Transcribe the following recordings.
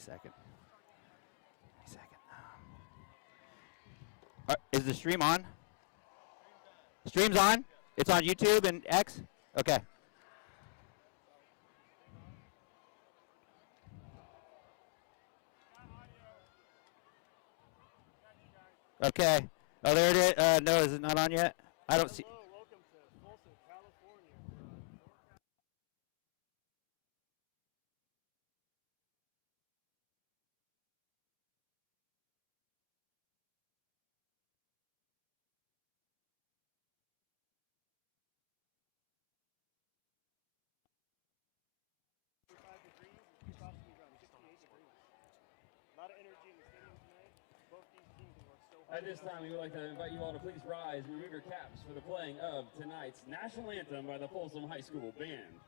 second. Is the stream on? Stream's on? It's on YouTube and X? Okay. Okay. Oh, there it is. No, is it not on yet? I don't see. Welcome to Folsom, California. A lot of energy in the stadium tonight. Both these teams have worked so hard. At this time, we would like to invite you all to please rise and remove your caps for the playing of tonight's national anthem by the Folsom High School Band.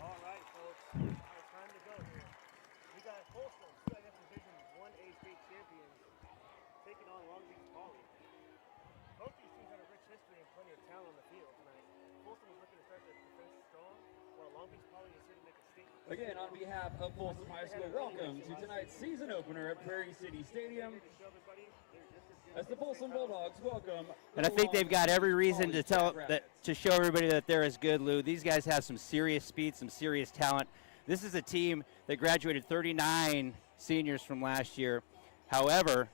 All right, folks. It's time to go here. We got Folsom, CIF Division 1A state champions, taking on Long Beach Poly. Both these teams have a rich history and plenty of talent on the field tonight. Folsom is looking to start their defense strong, while Long Beach Poly is here to make a statement. Again, on behalf of Folsom High School, welcome to tonight's season opener at Prairie City Stadium. As the Folsom Bulldogs welcome. And I think they've got every reason to to show everybody that they're as good, Lou. These guys have some serious speed, some serious talent. This is a team that graduated 39 seniors from last year. However,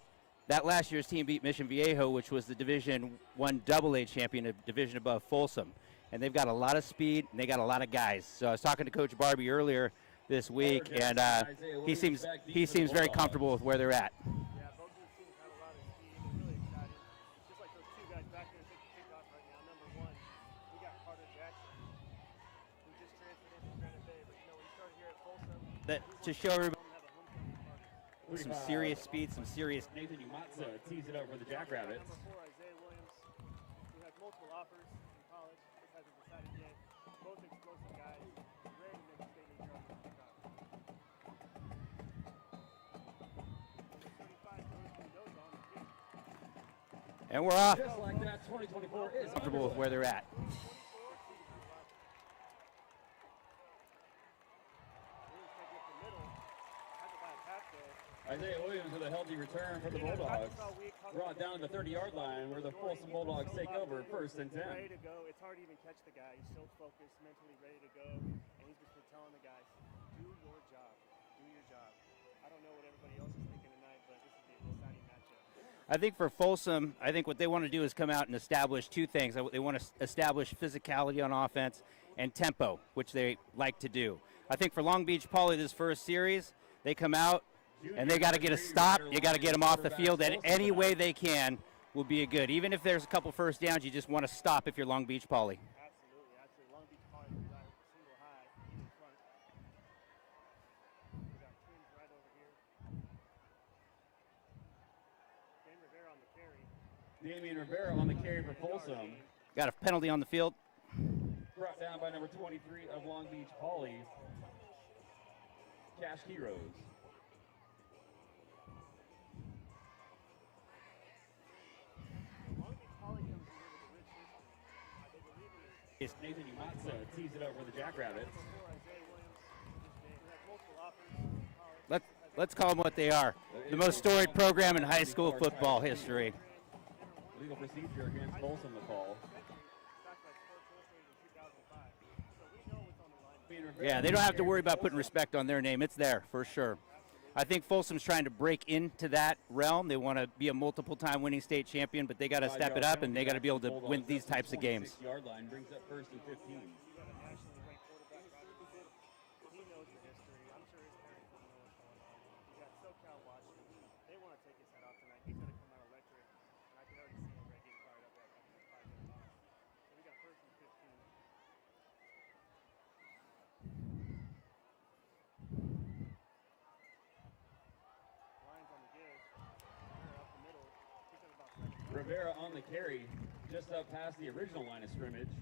that last year's team beat Mission Viejo, which was the Division I AA champion, a division above Folsom. And they've got a lot of speed, and they got a lot of guys. So I was talking to Coach Barbie earlier this week, and he seems very comfortable with where they're at. Yeah, both these teams have a lot of speed. They're really excited. Just like those two guys back there taking kickoff right now. Number one, we got Carter Jackson, who just transferred in from Granite Bay. But you know, he started here at Folsom. To show everybody some serious speed, some serious. Nathan Umatsa tees it up for the Jackrabbits. Number 4, Isaiah Williams, who has multiple offers in college. Just hasn't decided yet. Both explosive guys, ready to make a statement here on the kickoff. And we're off. Just like that, 2024 is Comfortable with where they're at. Isaiah Williams with a healthy return for the Bulldogs. Brought down to the 30-yard line where the Folsom Bulldogs take over 1st and 10. Ready to go. It's hard to even catch the guy. He's so focused, mentally ready to go. And he's just been telling the guys, do your job. Do your job. I don't know what everybody else is thinking tonight, but this is the exciting matchup. I think for Folsom, I think what they want to do is come out and establish two things. They want to establish physicality on offense and tempo, which they like to do. I think for Long Beach Poly, this first series, they come out and they got to get a stop. You got to get them off the field in any way they can will be a good. Even if there's a couple first downs, you just want to stop if you're Long Beach Poly. Absolutely. Long Beach Poly is out single high in front. We got twins right over here. Dan Rivera on the carry. Damian Rivera on the carry for Folsom. Got a penalty on the field. Brought down by number 23 of Long Beach Poly, Cash Heroes. Nathan Umatsa tees it up for the Jackrabbits. Let's call them what they are. The most storied program in high school football history. Legal procedure against Folsom the call. Yeah, they don't have to worry about putting respect on their name. It's there for sure. I think Folsom's trying to break into that realm. They want to be a multiple-time winning state champion, but they got to step it up and they got to be able to win these types of games. 26-yard line brings up 1st and 15. Rivera on the carry, just up past the original line of scrimmage.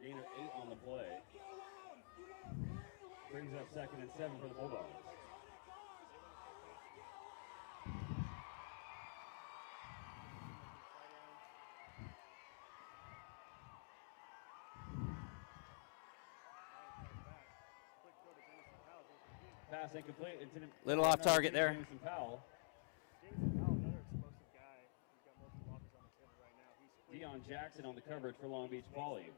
Gain of 8 on the play. Brings up 2nd and 7 for the Bulldogs. Pass incomplete. Little off target there. Deion Jackson on the coverage for Long Beach Poly. He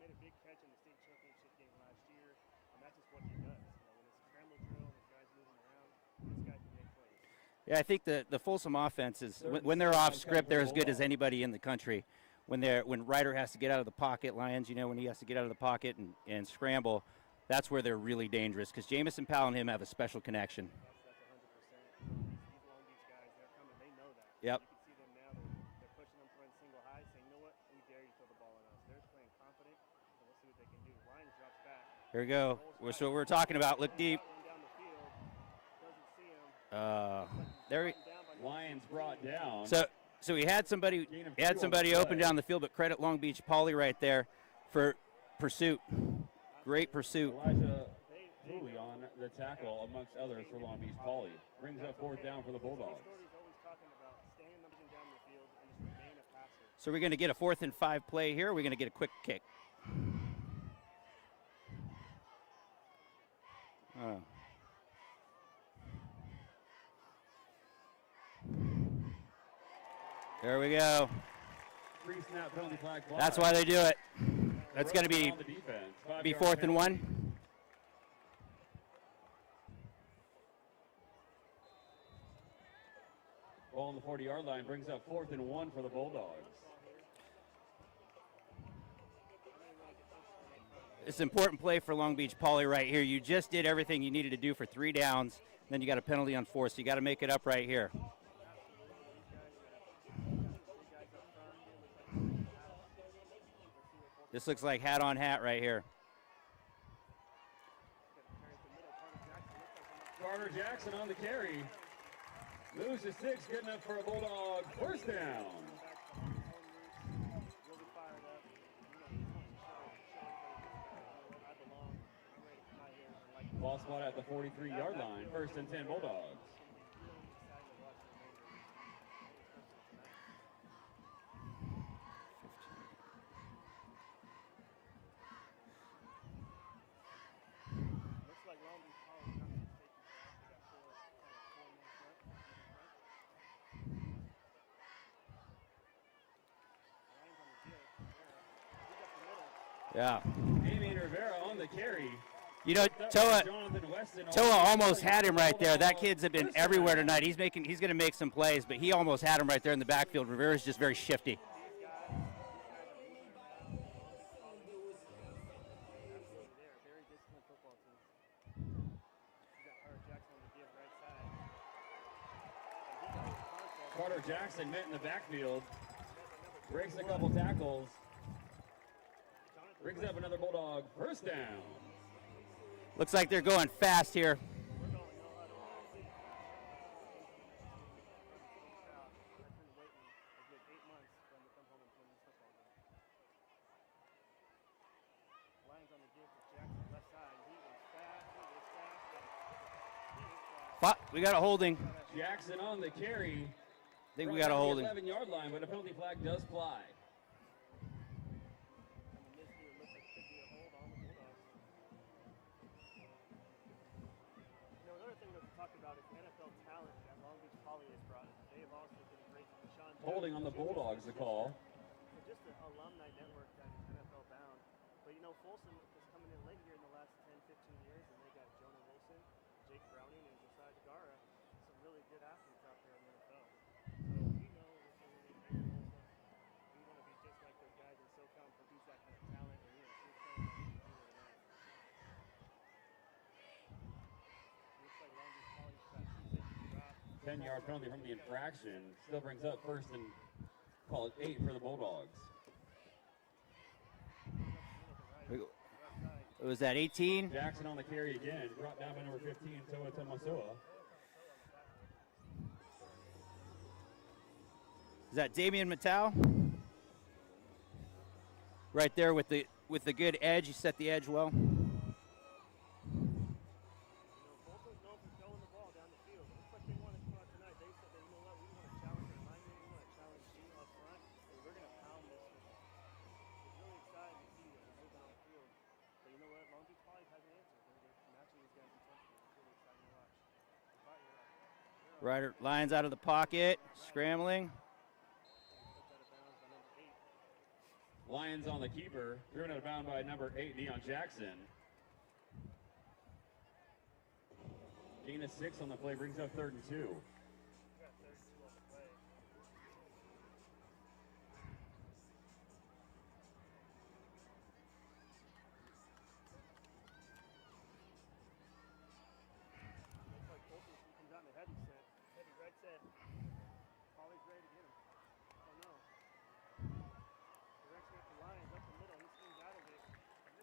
made a big catch in the state championship game last year, and that's just what he does. When it's scramble drill and the guys moving around, this guy can make plays. Yeah, I think the Folsom offense is when they're off script, they're as good as anybody in the country. When Ryder has to get out of the pocket, Lyons, when he has to get out of the pocket and scramble, that's where they're really dangerous because Jamison Powell and him have a special connection. That's 100%. These Long Beach guys, they're coming. They know that. Yep. You can see them now. They're pushing them front single high, saying, you know what, we dare you to throw the ball on us. They're playing confident, so we'll see what they can do. Lyons drops back. Here we go. That's what we're talking about. Look deep. Down the field. Doesn't see him. Lions brought down. So he had somebody open down the field, but credit Long Beach Poly right there for pursuit. Great pursuit. Elijah Pooley on the tackle, amongst others, for Long Beach Poly. Brings up 4th down for the Bulldogs. So we're going to get a 4th and 5 play here. Or are we going to get a quick kick? Oh. There we go. Pre-snap penalty flag. That's why they do it. That's going to be 4th and 1. Ball on the 40-yard line brings up 4th and 1 for the Bulldogs. It's an important play for Long Beach Poly right here. You just did everything you needed to do for 3 downs. Then you got a penalty on 4, so you got to make it up right here. This looks like hat on hat right here. Carter Jackson on the carry. Loses 6, good enough for a Bulldog 1st down. Ball spot at the 43-yard line. 1st and 10 Bulldogs. Yeah. Amy Rivera on the carry. Toa almost had him right there. That kid's been everywhere tonight. He's going to make some plays, but he almost had him right there in the backfield. Rivera's just very shifty. Carter Jackson met in the backfield. Breaks a couple tackles. Brings up another Bulldog 1st down. Looks like they're going fast here. We got a holding. Jackson on the carry. I think we got a holding. 11-yard line, but a penalty flag does fly. And the midfield looks like it could be a hold on the Bulldogs. You know, another thing that we talked about is NFL talent that Long Beach Poly has brought in. They have also been great to Sean. Holding on the Bulldogs, the call. So just an alumni network that is NFL bound. But you know, Folsom is coming in late here in the last 10, 15 years, and they got Jonah Wilson, Jake Browning, and Josiah Degara. Some really good athletes out there in the NFL. So we know that we're going to make Folsom. We want to be just like those guys in SoCal and produce that kind of talent. And we are showing that we can do it tonight. Looks like Long Beach Poly's got 2 safety drops. 10-yard penalty from the infraction. Still brings up first and call it 8 for the Bulldogs. It was at 18. Jackson on the carry again. Brought down by number 15, Toa Tomasoa. Is that Damian Matau? Right there with the good edge. You set the edge well. You know, Folsom's known for throwing the ball down the field. It looks like they want to come out tonight. They said that, you know what, we want to challenge our linemen, we want to challenge you up front, and we're going to pound this one. It's really exciting to see them moving on the field. But you know what, Long Beach Poly has an answer. They're matching these guys intensely. It's really exciting to watch. Ryder lines out of the pocket, scrambling. Lions on the keeper, driven out of bound by number 8, Neon Jackson. Gain of 6 on the play, brings up 3rd and 2. Looks like Folsom comes out in the heavy set. Heavy right set. Poly's ready to get him. I don't know. Direction at the Lions up the middle. He swings out of it.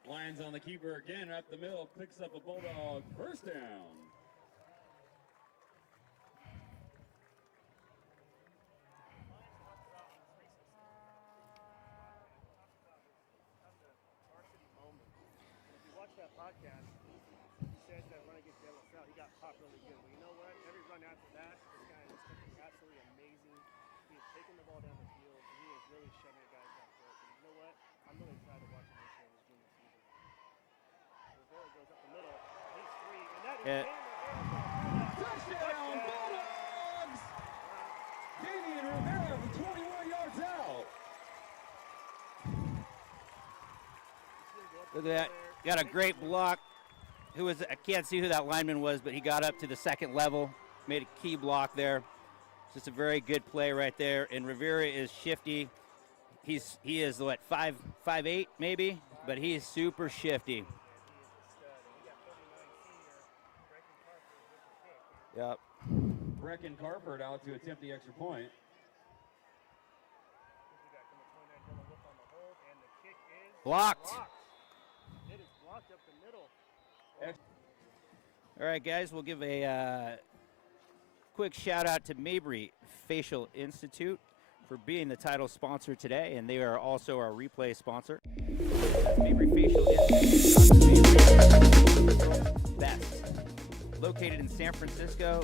Lions on the keeper again, up the middle, picks up a Bulldog first down. That podcast, he says that run against De La Salle, he got popped really good. But you know what? Every run after that, this guy is looking absolutely amazing. He is taking the ball down the field, and he is really shoving guys back there. And you know what? I'm really excited to watch him this year in his junior season. Rivera goes up the middle, and he's free, and that is Touchdown, Bulldogs! Damian Rivera from 21 yards out. Look at that. Got a great block. I can't see who that lineman was, but he got up to the second level, made a key block there. Just a very good play right there. And Rivera is shifty. He is what, 5'8" maybe, but he's super shifty. Yep. Brecken Carford out to attempt the extra point. Blocked. It is blocked up the middle. All right, guys, we'll give a quick shout out to Mabry Facial Institute for being the title sponsor today, and they are also our replay sponsor. Mabry Facial Institute, best, located in San Francisco,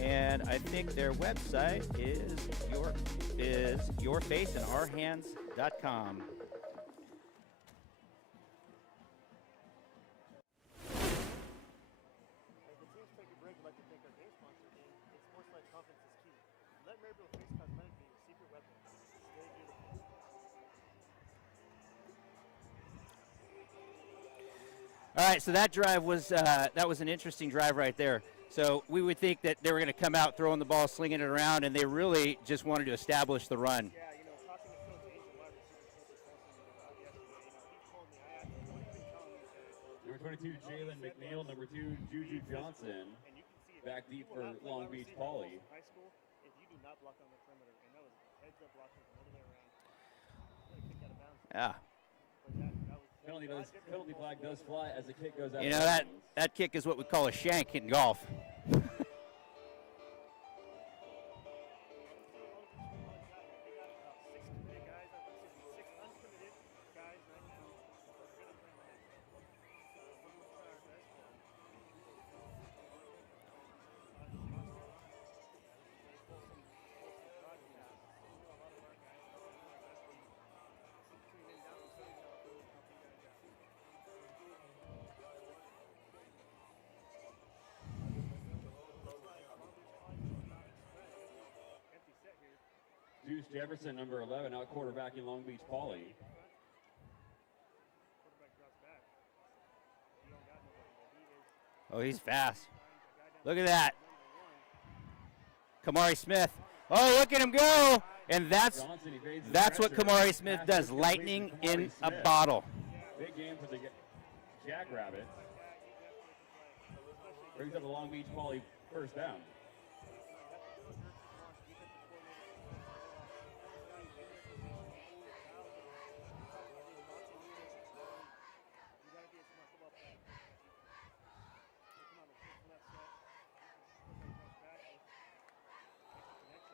and I think their website is yourfaceinourhands.com. All right, so that drive was an interesting drive right there. So we would think that they were going to come out throwing the ball, slinging it around, and they really just wanted to establish the run. Yeah, you know, talking to Coach Angel, wide receiver coach yesterday, he told me, I asked him, what have you been telling me? Number 22, Jalen McNeil. Number 2, Juju Johnson. Back deep for Long Beach Poly. High school, if you do not block on the perimeter, and that was heads up blocking from the other way around, really kicked out of bounds. Yeah. Penalty flag does fly as the kick goes out. You know, that kick is what we call a shank in golf. Deuce Jefferson, number 11, out quarterbacking Long Beach Poly. Oh, he's fast. Look at that. Kamari Smith. Oh, look at him go. And that's what Kamari Smith does. Lightning in a bottle. Big game for the Jackrabbits. Brings up the Long Beach Poly first down.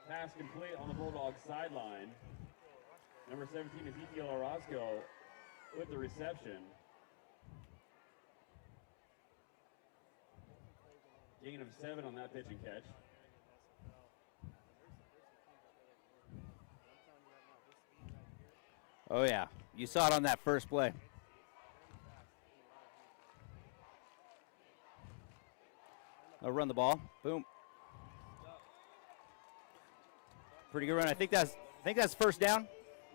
Pass complete on the Bulldog sideline. Number 17, Ezekiel Orozco with the reception. Gain of 7 on that pitch and catch. Oh, yeah. You saw it on that first play. I'll run the ball. Boom. Pretty good run. I think that's first down.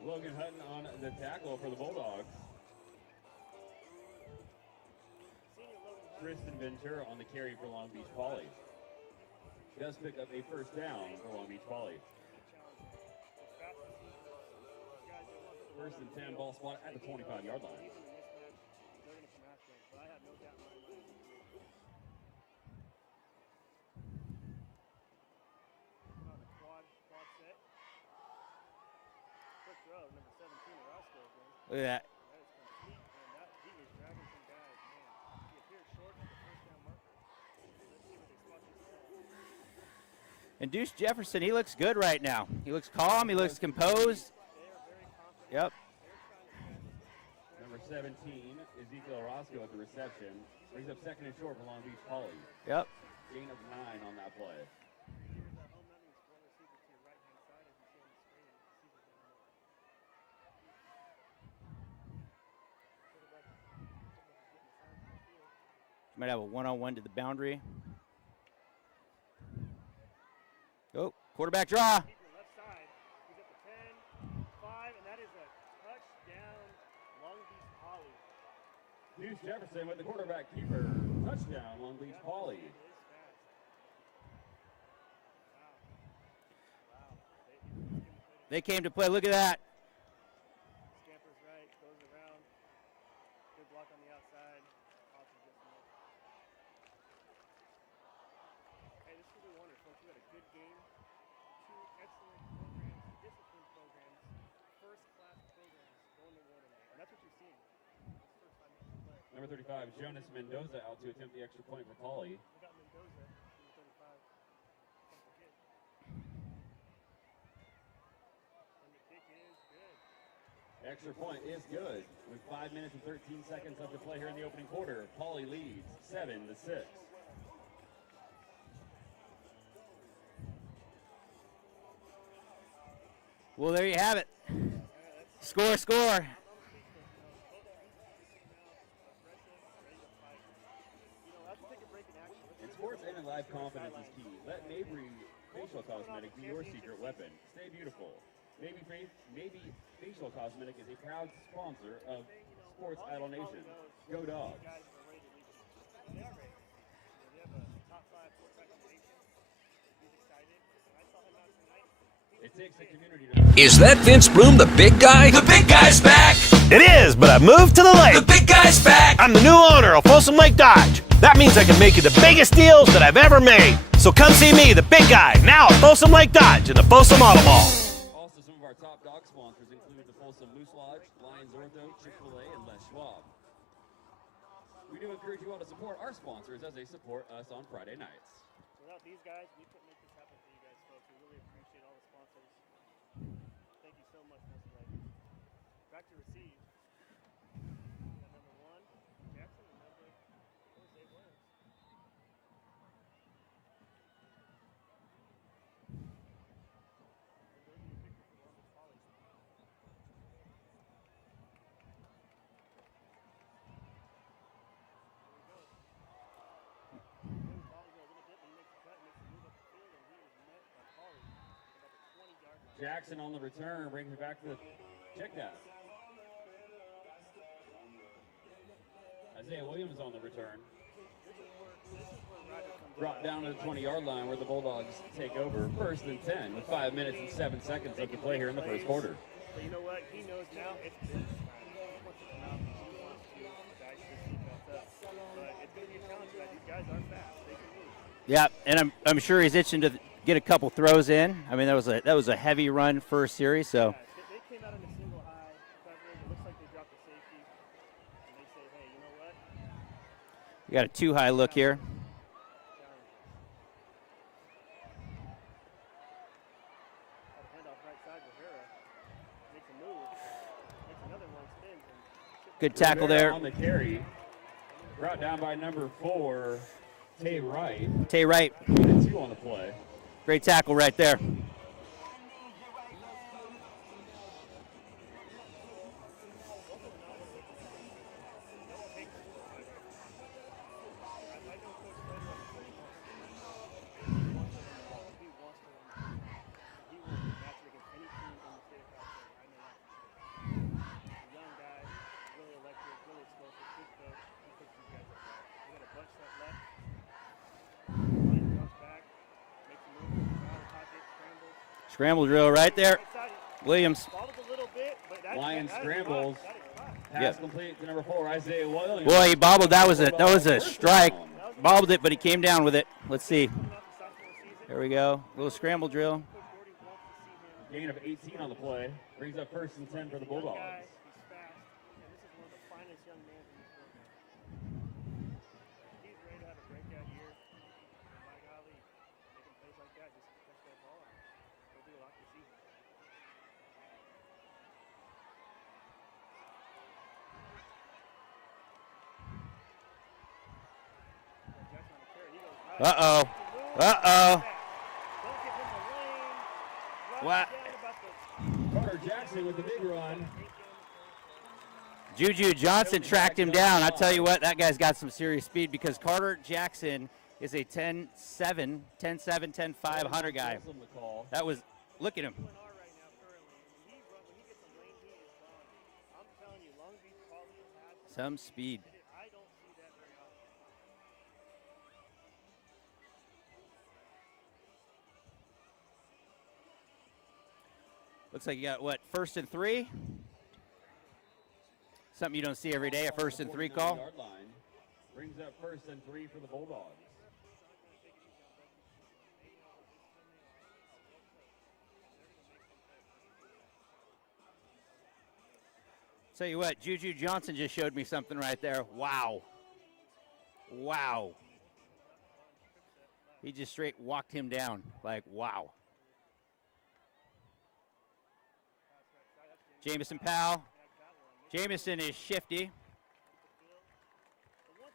Logan Hutton on the tackle for the Bulldogs. Tristan Ventura on the carry for Long Beach Poly. Does pick up a first down for Long Beach Poly. First and 10, ball spot at the 25-yard line. Look at that. And Deuce Jefferson, he looks good right now. He looks calm. He looks composed. Yep. Number 17, Ezekiel Orozco at the reception. Brings up second and short for Long Beach Poly. Yep. Gain of 9 on that play. Might have a one-on-one to the boundary. Oh, quarterback draw. Left side. He's at the 10, 5, and that is a touchdown, Long Beach Poly. Deuce Jefferson with the quarterback keeper. Touchdown, Long Beach Poly. They came to play. Look at that. Scampers right, goes around. Good block on the outside. Awesome just missed. Hey, this is what we wanted, folks. We had a good game. 2 excellent programs, disciplined programs, first-class programs going to war tonight. And that's what you're seeing. It's the first 5 minutes of play. Number 35, Jonas Mendoza out to attempt the extra point for Poly. We got Mendoza, number 35. Couple hits. And the kick is good. Extra point is good. With 5 minutes and 13 seconds left to play here in the opening quarter, Poly leads 7-6. Well, there you have it. Score, score. In sports and in life, confidence is key. Let Mabry Facial Cosmetic be your secret weapon. Stay beautiful. Maybe Facial Cosmetic is a proud sponsor of Sports Idol Nation. Go Dogs. They are ready. They have a top 5 quarterback in the nation. He's excited. I saw him out tonight. It takes a community to... Is that Vince Bloom, the big guy? The big guy's back! It is, but I moved to the lake. The big guy's back! I'm the new owner of Folsom Lake Dodge. That means I can make you the biggest deals that I've ever made. So come see me, the big guy, now at Folsom Lake Dodge in the Folsom Auto Mall. Also, some of our top dog sponsors include the Folsom Moose Lodge, Lions Ortho, Chick-fil-A, and Les Schwab. We do encourage you all to support our sponsors as they support us on Friday nights. Without these guys, we couldn't make this happen for you guys, folks. We really appreciate all the sponsors. Thank you so much, Mr. Lake. Back to receive. We got number 1, Jackson, and number 4, Zay Williams. Jackson on the return brings it back to the check down. Isaiah Williams on the return. Brought down to the 20-yard line where the Bulldogs take over. 1st and 10 with 5 minutes and 7 seconds left to play here in the first quarter. But you know what? He knows now it's business time. He wants to come out. He wants to dice this defense up. But it's going to be a challenge for that. These guys are fast. They can move. Yeah, and I'm sure he's itching to get a couple throws in. I mean, that was a heavy run first series, so. Yeah, they came out in a single high coverage. It looks like they dropped the safety. And they say, hey, you know what? We got a too high look here. Good tackle there. On the carry. Brought down by number 4, Tay Wright. Tay Wright. 2 on the play. Great tackle right there. Scramble drill right there. Williams. Lions scrambles. Pass complete to number 4, Isaiah Williams. Boy, he bobbled. That was a strike. Bobbled it, but he came down with it. Let's see. There we go. Little scramble drill. Gain of 18 on the play. Brings up 1st and 10 for the Bulldogs. Uh-oh. Uh-oh. What? Carter Jackson with the big run. Juju Johnson tracked him down. I tell you what, that guy's got some serious speed because Carter Jackson is a 10-7, 10-5 hunter guy. That was, look at him. Some speed. Looks like you got, what, 1st and 3? Something you don't see every day, a 1st and 3 call. Brings up 1st and 3 for the Bulldogs. Tell you what, Juju Johnson just showed me something right there. Wow. Wow. He just straight walked him down. Like, wow. Jamison Powell. Jamison is shifty.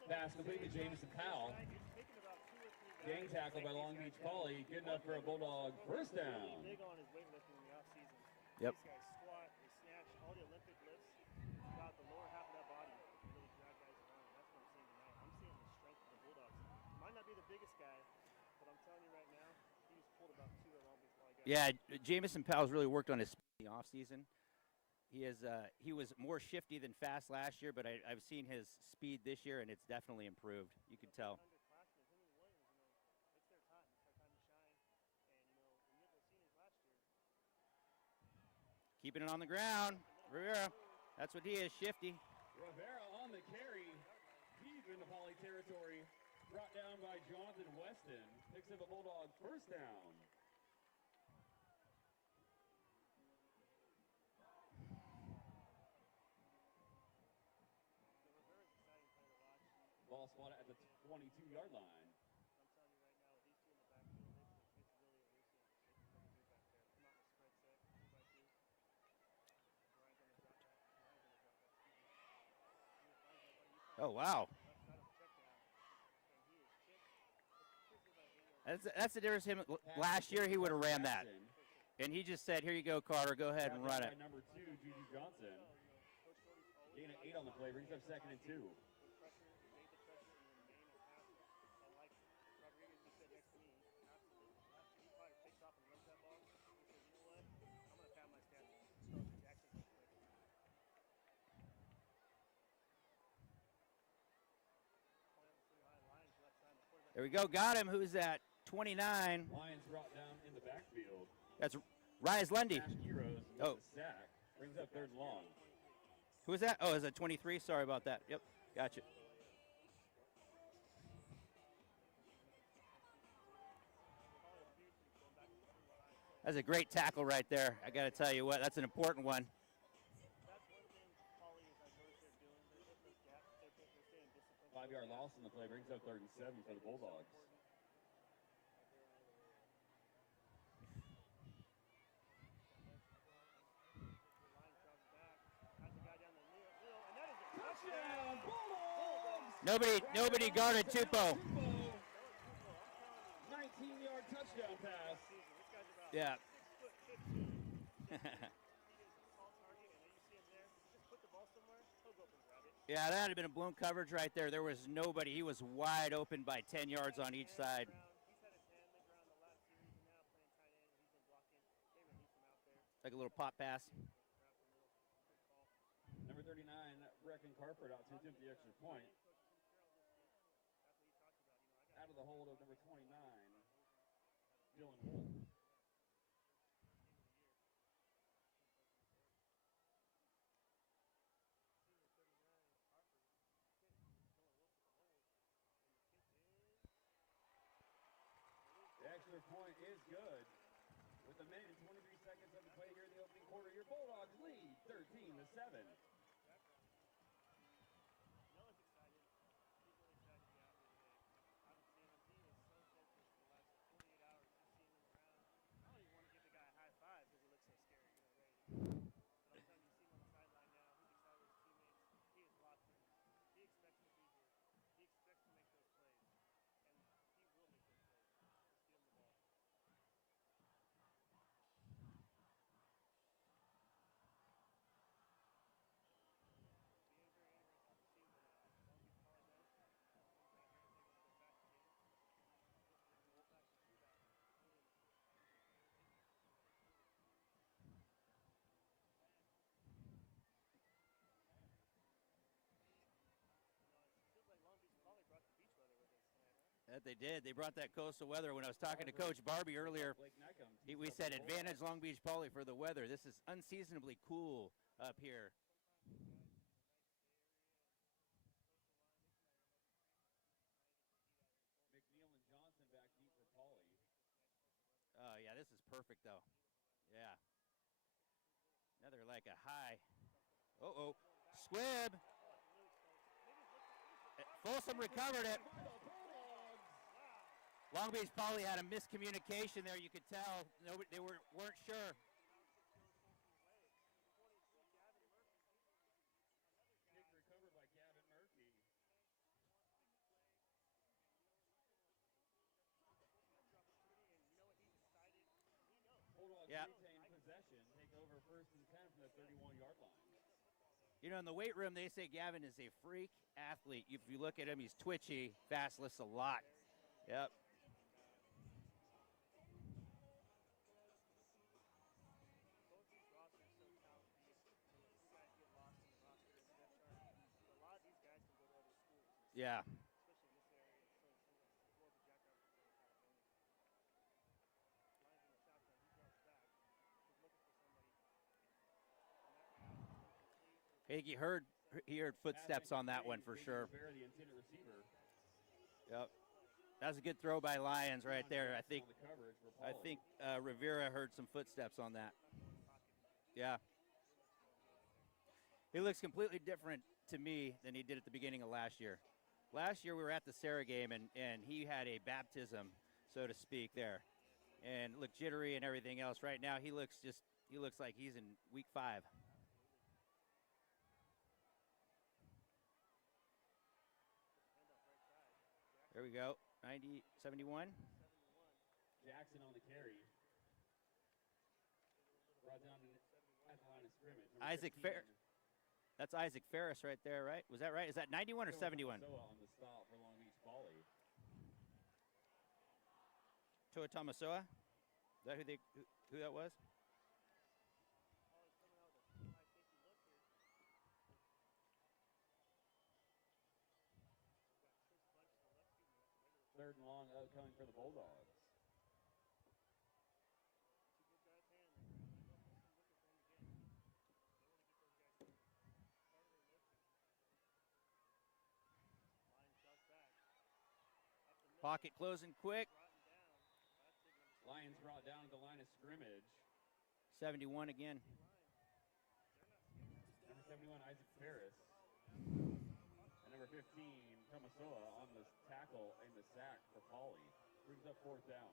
Pass complete to Jamison Powell. Gang tackle by Long Beach Poly. Good enough for a Bulldog 1st down. Yep. Yeah, Jamison Powell's really worked on his speed in the offseason. He was more shifty than fast last year, but I've seen his speed this year, and it's definitely improved. You can tell. Keeping it on the ground. Rivera, that's what he is, shifty. Rivera on the carry, deep into Poly territory. Brought down by Jonathan Weston. Picks up a Bulldog 1st down. Ball spotted at the 22-yard line. Oh, wow. That's the difference. Him last year, he would have ran that. And he just said, here you go, Carter. Go ahead and run it. Number 2, Juju Johnson. Gain of 8 on the play. Brings up 2nd and 2. There we go. Got him. Who's that? 29. Lions brought down in the backfield. That's Rise Lundy. Cash Heroes with Oh. the sack. Brings up 3rd and long. Who is that? Oh, is that 23? Sorry about that. Yep. Gotcha. That's a great tackle right there. I got to tell you what, that's an important one. That's one thing Poly is I've noticed they're doing. They're hitting those gaps. They're staying disciplined. 5-yard loss in the play brings up 3rd and 7 for the Bulldogs. Line drops back. Has the guy down the middle, and that is a Touchdown, Bulldogs! Nobody guarded Tupou. 19-yard touchdown pass. This guy's about Yeah. 6'15". He is a tall target, and you see him there. Just put the ball somewhere, he'll go up and grab it. Yeah, that had been a blown coverage right there. There was nobody. He was wide open by 10 yards on each side. He's had his hand on the ground the last series, and now playing tight end, and he's been blocking. They release him out there. Like a little pop pass. Grab the middle. Good call. Number 39, Brecken Carpert out to attempt the extra point. That's what he talked about. You know, I got Out of the hold of number 29, Dylan Holt. senior 39, Harper. Kick. Dylan Wolf with the hold. And the kick is. The extra point is good. With a minute and 23 seconds of the play here in the opening quarter, your Bulldogs lead 13-7. Noah's excited. He's really excited to be out here today. I haven't seen him. He was so focused the last 48 hours. Just seeing him around. I don't even want to give the guy a high five because he looks so scary, you know, ready to go. But I'm telling you, you see him on the sideline now. He's excited with his teammates. He is locked in. He expects to be here. He expects to make those plays. And he will make those plays. Just give him the ball. Being very interesting to see what Long Beach Poly does. Seems like everything is so fast again. Just an old-fashioned shootout. Really. It feels like Long Beach Poly brought the beach weather with us tonight, huh? That they did. They brought that coastal weather. When I was talking to Coach Barbie earlier, Blake Neckham we said advantage Long Beach Poly for the weather. This is unseasonably cool up here. McNeil and Johnson back deep for Pauly. Oh, yeah, this is perfect, though. Yeah. Another like a high. Uh-oh. Squib. Folsom recovered it. Long Beach Poly had a miscommunication there. You could tell. Nobody, they weren't sure. Kick recovered by Gavin Murphy. Bulldogs Yeah. retain possession, take over 1st and 10 from the 31-yard line. You know, in the weight room, they say Gavin is a freak athlete. If you look at him, he's twitchy, fast lifts a lot. Yep. Both these rosters so talented. You guys get lost in the roster and depth chart. But a lot of these guys can go to other schools. Yeah. Especially in this area. As well as the Jackrabbits in California. Lions in the shotgun. He drops back. He's looking for somebody. And that pass is incomplete. Hey, he heard footsteps on that one for sure. Rivera, the intended receiver. Yep. That was a good throw by Lions right there. I think On the coverage for Pauly. Rivera heard some footsteps on that. Yeah. He looks completely different to me than he did at the beginning of last year. Last year we were at the Sarah game and he had a baptism, so to speak, there, and looked jittery and everything else. Right now he looks like he's in week 5. There we go. 90, 71. Jackson on the carry. Brought down at the line of scrimmage. Number Isaac 15. That's Isaac Ferris right there, right? Was that right? Is that 91 or 71? Toa on the stop for Long Beach Poly. Toa Tomasoa? Is that who that was? Third and long Pocket closing quick. Lions brought down at the line of scrimmage. 71 again. Number 71, Isaac Ferris. And number 15, Tomasoa on the tackle and the sack for Pauly. Brings up 4th down.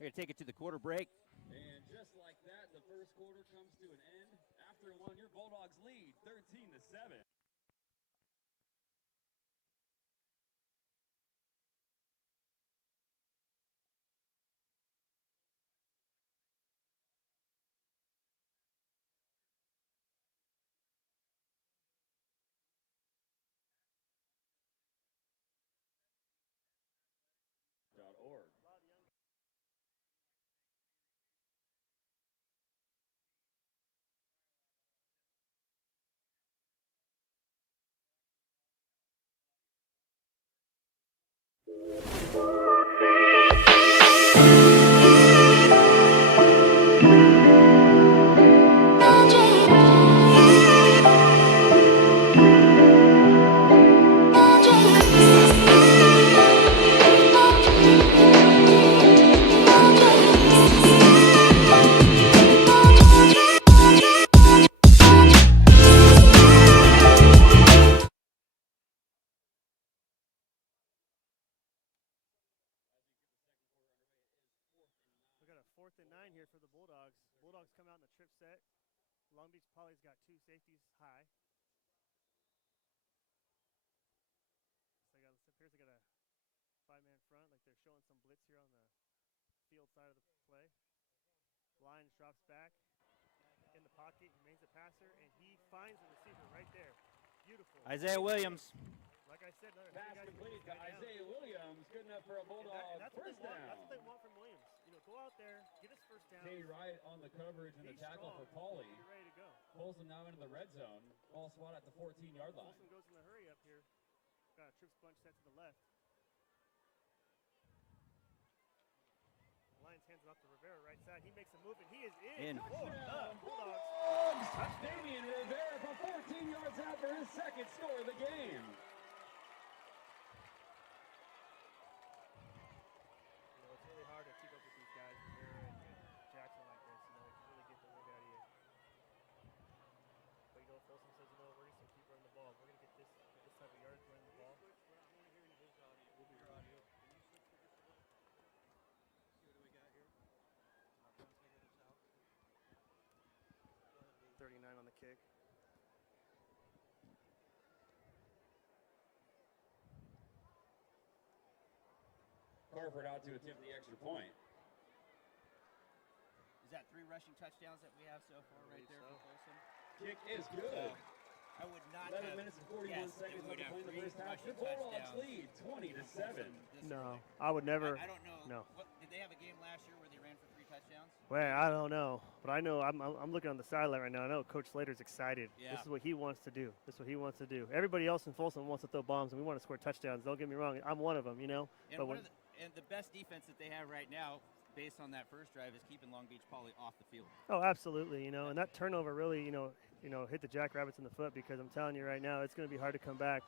We're going to take it to the quarter break. And just like that, the first quarter comes to an end. After one, your Bulldogs lead 13-7. .org. We got a 4th and 9 here for the Bulldogs. Bulldogs come out in the trip set. Long Beach Poly's got 2 safeties high. So appears they got a 5-man front, like they're showing some blitz here on the field side of the play. Lyons drops back in the pocket, remains a passer, and he finds the receiver right there. Beautiful. Isaiah Williams. Like I said, another Pass complete to Isaiah Williams. Good enough for a Bulldog first down. That's what they want from Williams. You know, go out there, get us first down. Katie Wright on the coverage and the tackle for Pauly. You're ready to go. Folsom now into the red zone. Ball swat at the 14-yard line. Folsom goes in the hurry up here. Got a trips bunch set to the left. Lions hands it off to Rivera right side. He makes a move and he is in. Touchdown, Bulldogs. Damian Rivera from 14 yards out for his second score of the game. You know, it's really hard to keep up with these guys, Rivera and Jackson like this. You know, they can really get the wind out of you. But you know, Folsom says, you know, we're just gonna keep running the ball. We're gonna get this type of yardage running the ball. I want to hear his audio. We'll be your audio. Can you switch to just a little? See what do we got here? Trying to figure this out. 39 on the kick. Carford out to attempt the extra point. Is that 3 rushing touchdowns that we have so far right there for Folsom? Kick is good. I would not 11 have minutes and 41 seconds left to play in the first half. The rushing Bulldogs touchdowns. lead 20-7. No, I would never. I don't know. No. Did they have a game last year where they ran for 3 touchdowns? Well, I don't know, but I know I'm looking on the sideline right now. I know Coach Slater's excited. Yeah. This is what he wants to do. This is what he wants to do. Everybody else in Folsom wants to throw bombs, and we want to score touchdowns. Don't get me wrong. I'm one of them, you know. And, but and the best defense that they have right now, based on that first drive, is keeping Long Beach Poly off the field. oh, absolutely, you know, and that turnover really, you know, hit the Jackrabbits in the foot because I'm telling you right now, it's going to be hard to come back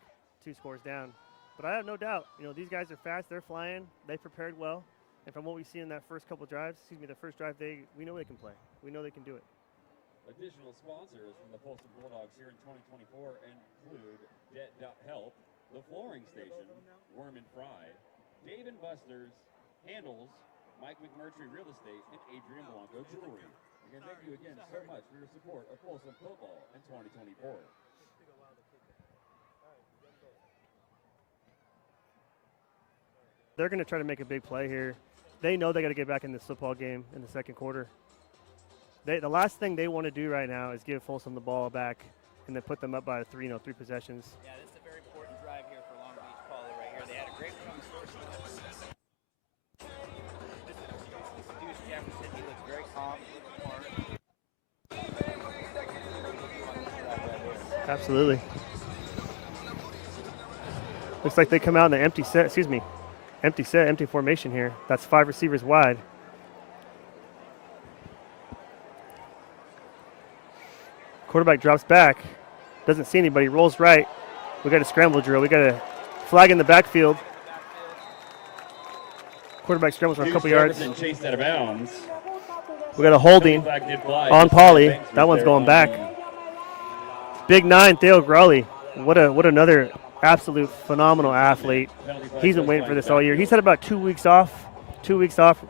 2 scores down. But I have no doubt, you know, these guys are fast. They're flying. They prepared well. And from what we've seen in that first couple drives, the first drive, we know they can play. We know they can do it. Additional sponsors from the Folsom Bulldogs here in 2024 include Debt.Help, The Flooring Station, Worm and Fry, Dave & Buster's, Handles, Mike McMurtry Real Estate, and Adrian Blanco Jewelry. Again, thank you again so much for your support of Folsom football in 2024. They're going to try to make a big play here. they know they got to get back in this football game in the second quarter. The last thing they want to do right now is give Folsom the ball back and then put them up by 3 possessions. Yeah, this is a very important drive here for Long Beach Poly right here. They had a great one on the source. Deuce Jefferson, he looks very calm, smart. Absolutely. Looks like they come out in the empty set, empty formation here. That's 5 receivers wide. Quarterback drops back, doesn't see anybody, rolls right. We got a scramble drill. We got a flag in the backfield. Quarterback scrambles for a couple yards. Chased out of bounds. We got a holding on Pauly. That one's going back. Big 9, Theo Grawley. What another absolute phenomenal athlete. He's been waiting for this all year. He's had about 2 weeks off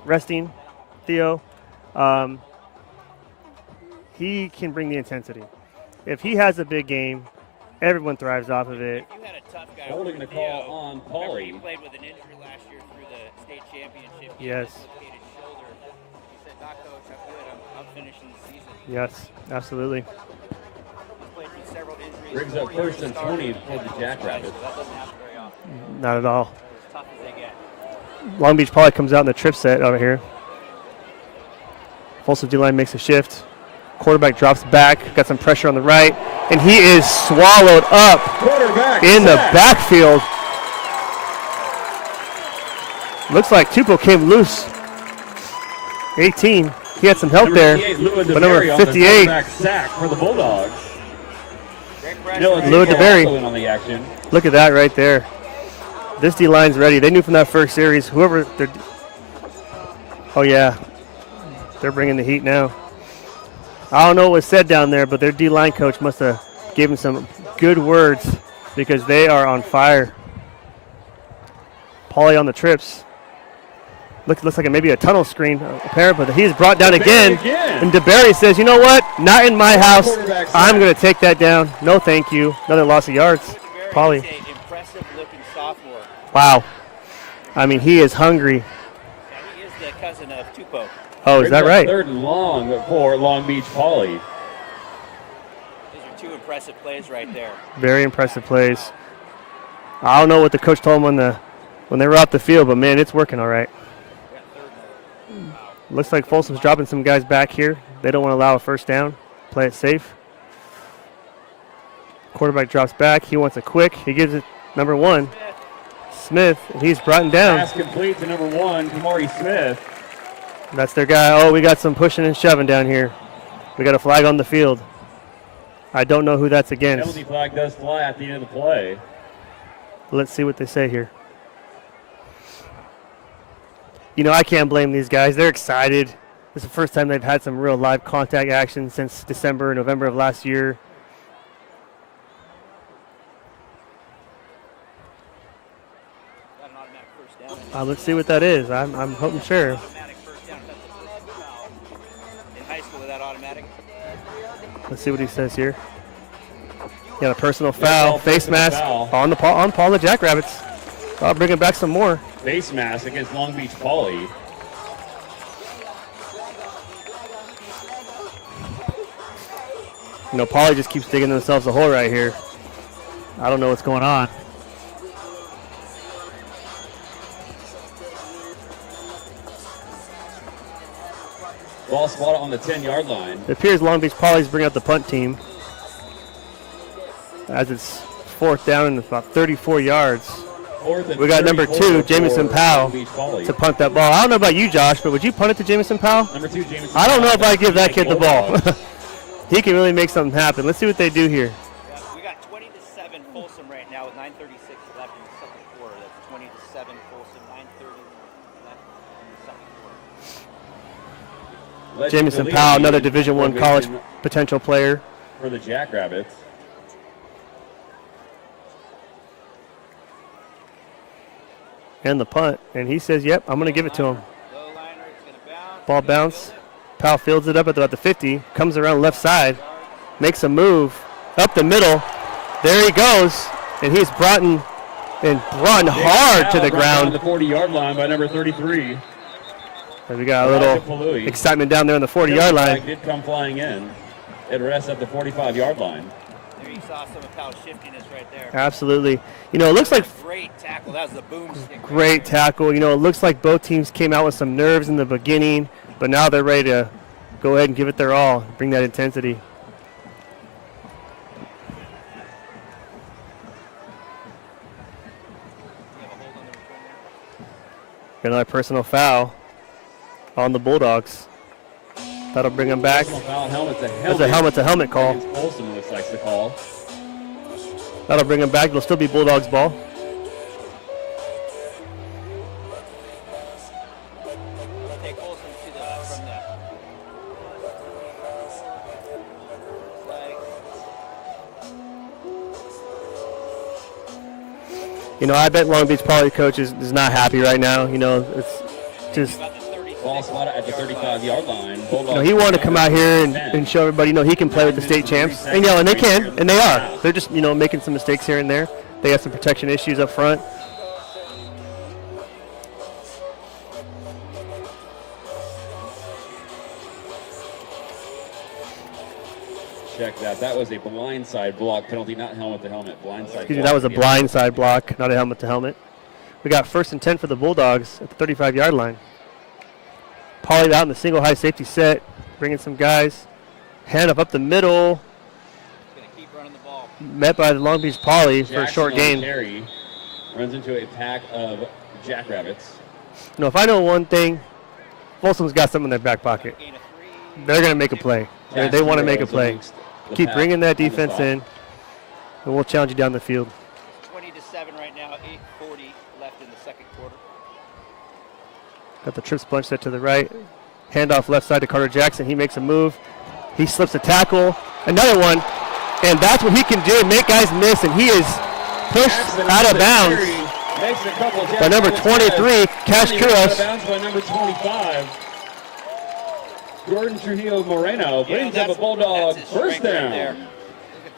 resting, Theo. He can bring the intensity. If he has a big game, everyone thrives off of it. If you had a tough guy Holding the call on Pauly. He played with an injury last year through the state championship. He Yes. dislocated shoulder. He said, "Doc, coach, I'm good. I'm finishing the season." Yes, absolutely. He's played through several injuries. Brings up 1st and 20 for the Jackrabbits. That doesn't happen very often. Not at all. As tough as they get. Long Beach Poly comes out in the trip set over here. Folsom D-line makes a shift. Quarterback drops back, got some pressure on the right, and he is swallowed up in the backfield. Looks like Tupou came loose. 18. He had some help there, but number 58. Sack for the Bulldogs. Louis DeBerry. On the action. Look at that right there. This D-line's ready. They knew from that first series, whoever they're. Oh, yeah. They're bringing the heat now. I don't know what was said down there, but their D-line coach must have given some good words because they are on fire. Pauly on the trips. Looks like maybe a tunnel screen apparent, but he's brought down again. And DeBerry says, you know what? Not in my house. I'm going to take that down. No, thank you. Another loss of yards. Pauly. Impressive-looking sophomore. Wow. I mean, he is hungry. Yeah, he is the cousin of Tupou. Oh, is that right? 3rd and long for Long Beach Poly. These are 2 impressive plays right there. Very impressive plays. I don't know what the coach told them when they were off the field, but, man, it's working all right. Looks like Folsom's dropping some guys back here. They don't want to allow a first down. Play it safe. Quarterback drops back. He wants a quick. He gives it number 1, Smith, and he's brought down. Pass complete to number 1, Kamari Smith. That's their guy. Oh, we got some pushing and shoving down here. We got a flag on the field. I don't know who that's against. Penalty flag does fly at the end of the play. Let's see what they say here. You know, I can't blame these guys. They're excited. This is the first time they've had some real live contact action since December, November of last year. Got an automatic first down. Let's see what that is. I'm hoping sure. Automatic first down. That's the first foul. In high school, that automatic. Let's see what he says here. Got a personal foul, face mask on Paul the Jackrabbits. I'll bring it back some more. Face mask against Long Beach Poly. You know, Poly just keeps digging themselves a hole right here. I don't know what's going on. Ball spotted on the 10-yard line. It appears Long Beach Poly's bringing out the punt team as it's 4th down and about 34 yards. We got number 2, Jamison Powell, to punt that ball. I don't know about you, Josh, but would you punt it to Jamison Powell? Number 2, Jamison I don't know if Powell. I give that kid the ball. He can really make something happen. Let's see what they do here. Yeah, we got 20-7 Folsom right now with 9:36 left in the second quarter. That's 20-7 Folsom, 9:30 left in the second quarter. Jamison Powell, another Division I college potential player. For the Jackrabbits. And the punt, and he says, yep, I'm going to give it to him. Low liner, it's going to bounce. Ball bounce. Powell fields it up at about the 50, comes around left side, makes a move up the middle. There he goes, and he's run hard to the ground. On the 40-yard line by number 33. And we got a little excitement down there on the 40-yard line. Did come flying in. It rests at the 45-yard line. There you saw some of Powell's shiftiness right there. Absolutely. You know, it looks like Great tackle. That was the boomstick. great tackle. You know, it looks like both teams came out with some nerves in the beginning, but now they're ready to go ahead and give it their all, bring that intensity. Another personal foul on the Bulldogs. That'll bring them back. That's a helmet-to-helmet call. Folsom looks like the call. That'll bring them back. It'll still be Bulldogs ball. Take Folsom to from the You know, I bet Long Beach Poly coach is not happy right now. You know, it's just, Ball spotted at the 35-yard line. you know, he wanted to come out here and show everybody, you know, he can play with the state champs. And, you know, and they can, and they are. They're just, you know, making some mistakes here and there. They have some protection issues up front. Check that. That was a blindside block penalty, not helmet-to-helmet. Blindside. Excuse me, that was a blindside block, not a helmet-to-helmet. We got 1st and 10 for the Bulldogs at the 35-yard line. Poly out in the single high safety set, bringing some guys. Hand up the middle. Gonna keep running the ball. Met by the Long Beach Poly for a short gain. Carry runs into a pack of jackrabbits. You know, if I know one thing, Folsom's got something in their back pocket. Gain of 3. They're going to make a play. They want to make a play. Keep bringing that defense in, and we'll challenge you down the field. 20-7 right now. 8:40 left in the second quarter. Got the trips bunch set to the right. Handoff left side to Carter Jackson. He makes a move. He slips a tackle. Another one. And that's what he can do, make guys miss. And he is pushed out of bounds by number 23, Cash Kuros. Out of bounds by number 25. Jordan Trujillo Moreno brings up a Bulldog first down. Right,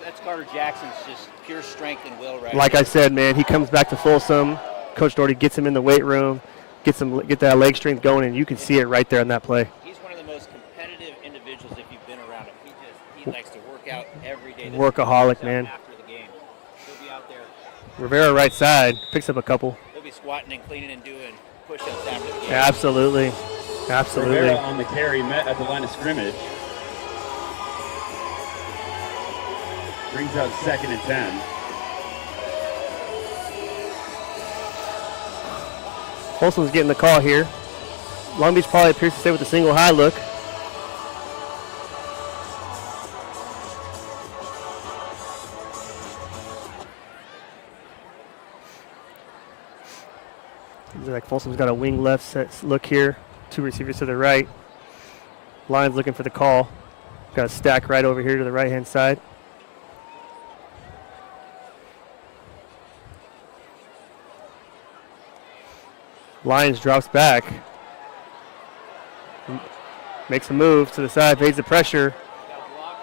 that's Carter Jackson's just pure strength and will right Like I said, man, he comes back to Folsom. Coach Doherty gets him in the weight room. Get that leg strength going, and you can see it right there on that play. He's one of the most competitive individuals if you've been around him. He likes to work out every day. Workaholic, man. After the game, he'll be out there. Rivera right side picks up a couple. He'll be squatting and cleaning and doing push-ups after the game. Absolutely, absolutely. Rivera on the carry met at the line of scrimmage. Brings out 2nd and 10. Folsom's getting the call here. Long Beach Poly appears to stay with a single high look. Looks like Folsom's got a wing left set look here. 2 receivers to the right. Lions looking for the call. Got a stack right over here to the right-hand side. Lions drops back. Makes a move to the side, evades the pressure.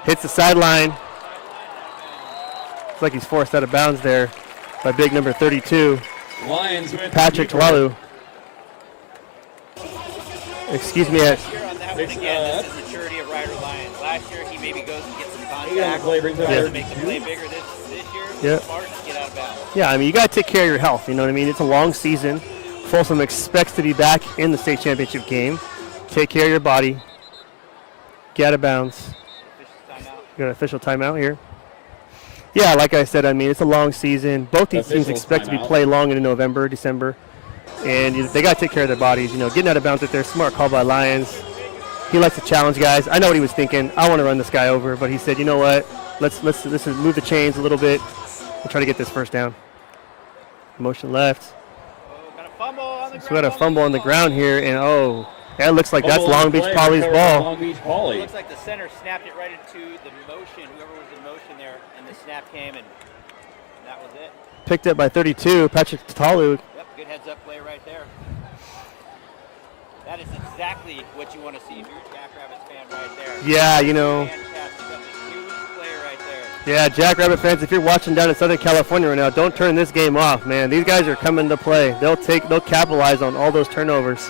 Hits the sideline. Looks like he's forced out of bounds there by big number 32, Lions Patrick Twalu. Excuse me. This year on that one again, this is maturity of Ryder Lions. Last year he maybe goes and gets some contact. To make the play bigger. This year, smart, get out of bounds. Yeah, I mean, you got to take care of your health. You know what I mean? It's a long season. Folsom expects to be back in the state championship game. Take care of your body. Get out of bounds. Got an official timeout here. Yeah, like I said, I mean, it's a long season. Both these teams expect to be played long into November, December. And they got to take care of their bodies. You know, getting out of bounds if they're smart call by Lions. He likes to challenge guys. I know what he was thinking. I want to run this guy over. But he said, you know what? Let's move the chains a little bit and try to get this first down. Motion left. So we got a fumble on the ground here, and that looks like that's Long Beach Poly's ball. Long Beach Poly. Looks like the center snapped it right into the motion, whoever was in motion there, and the snap came, and that was it. Picked up by 32, Patrick Tatalu. Yep, good heads-up play right there. That is exactly what you want to see if you're a Jackrabbits fan right there. Yeah, you know. Fantastic. That's a huge play right there. Yeah, Jackrabbit fans, if you're watching down in Southern California right now, don't turn this game off, man. These guys are coming to play. They'll capitalize on all those turnovers.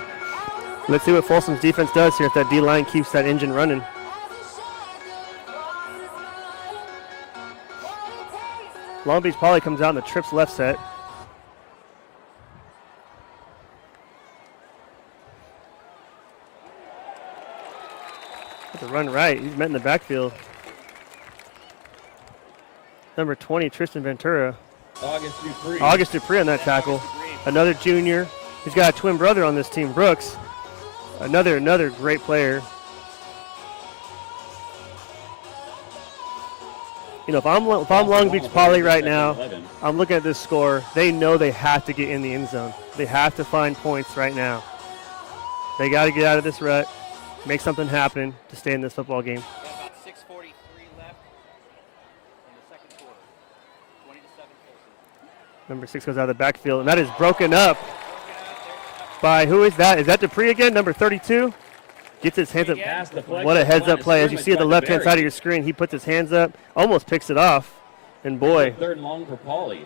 Let's see what Folsom's defense does here if that D-line keeps that engine running. Long Beach Poly comes out in the trips left set. To run right, he's met in the backfield. Number 20, Tristan Ventura. August Dupree on that tackle. Another junior. He's got a twin brother on this team, Brooks. Another great player. You know, if I'm Long Beach Poly right now, I'm looking at this score. They know they have to get in the end zone. They have to find points right now. They got to get out of this rut, make something happen to stay in this football game. About 6:43 left in the second quarter. 20-7 Folsom. Number 6 goes out of the backfield, and that is broken up by, who is that? Is that Dupree again, number 32? Gets his hands up. What a heads-up play. As you see at the left-hand side of your screen, he puts his hands up, almost picks it off, and boy. Third and long for Pauly.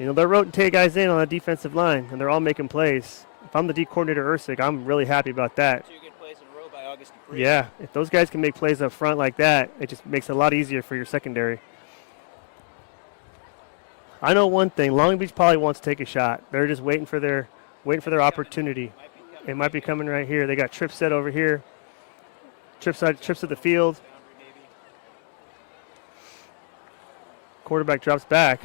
You know, they're rotating guys in on the defensive line, and they're all making plays. If I'm the D coordinator, Ursig, I'm really happy about that. 2 good plays in a row by August Dupree. Yeah, if those guys can make plays up front like that, it just makes it a lot easier for your secondary. I know one thing, Long Beach Poly wants to take a shot. They're just waiting for their opportunity. It might be coming right here. They got trips set over here. Trips to the field. Quarterback drops back.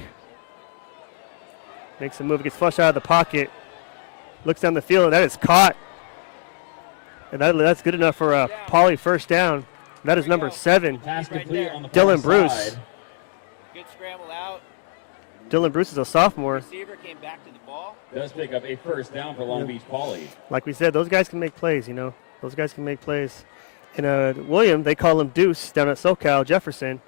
Makes a move, gets flushed out of the pocket. Looks down the field, and that is caught. And that's good enough for a Poly first down. That is number 7, Dylan Bruce. Good scramble out. Dylan Bruce is a sophomore. Receiver came back to the ball. Does pick up a first down for Long Beach Poly. Like we said, those guys can make plays, you know. Those guys can make plays. And William, they call him Deuce down at SoCal, Jefferson.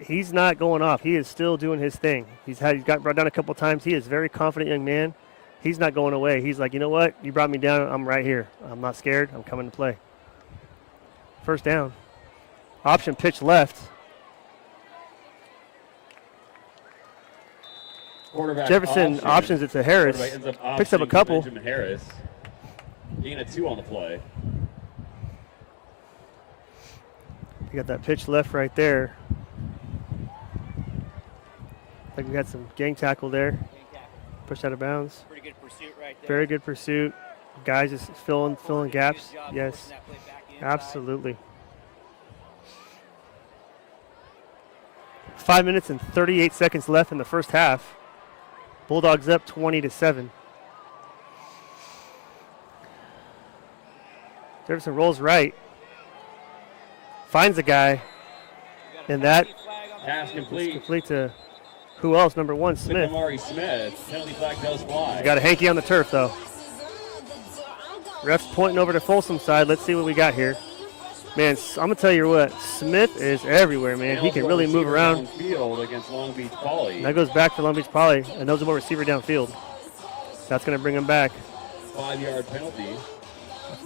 He's not going off. He is still doing his thing. He's got brought down a couple times. He is a very confident young man. He's not going away. He's like, you know what? You brought me down. I'm right here. I'm not scared. I'm coming to play. First down. Option pitch left. Jefferson options it to Harris. Picks up a couple. Benjamin Harris. Gain a 2 on the play. You got that pitch left right there. I think we had some gang tackle there. Pushed out of bounds. Pretty good pursuit right there. Very good pursuit. Guys just filling gaps. Yes, absolutely. 5 minutes and 38 seconds left in the first half. Bulldogs up 20-7. Jefferson rolls right. Finds a guy. And that pass complete to who else? Number 1, Smith. Amari Smith. Penalty flag does fly. He's got a hanky on the turf, though. Ref's pointing over to Folsom side. Let's see what we got here. Man, I'm going to tell you what, Smith is everywhere, man. He can really move around. Against Long Beach Poly. That goes back to Long Beach Poly. A notable receiver downfield. That's going to bring him back. 5-yard penalty.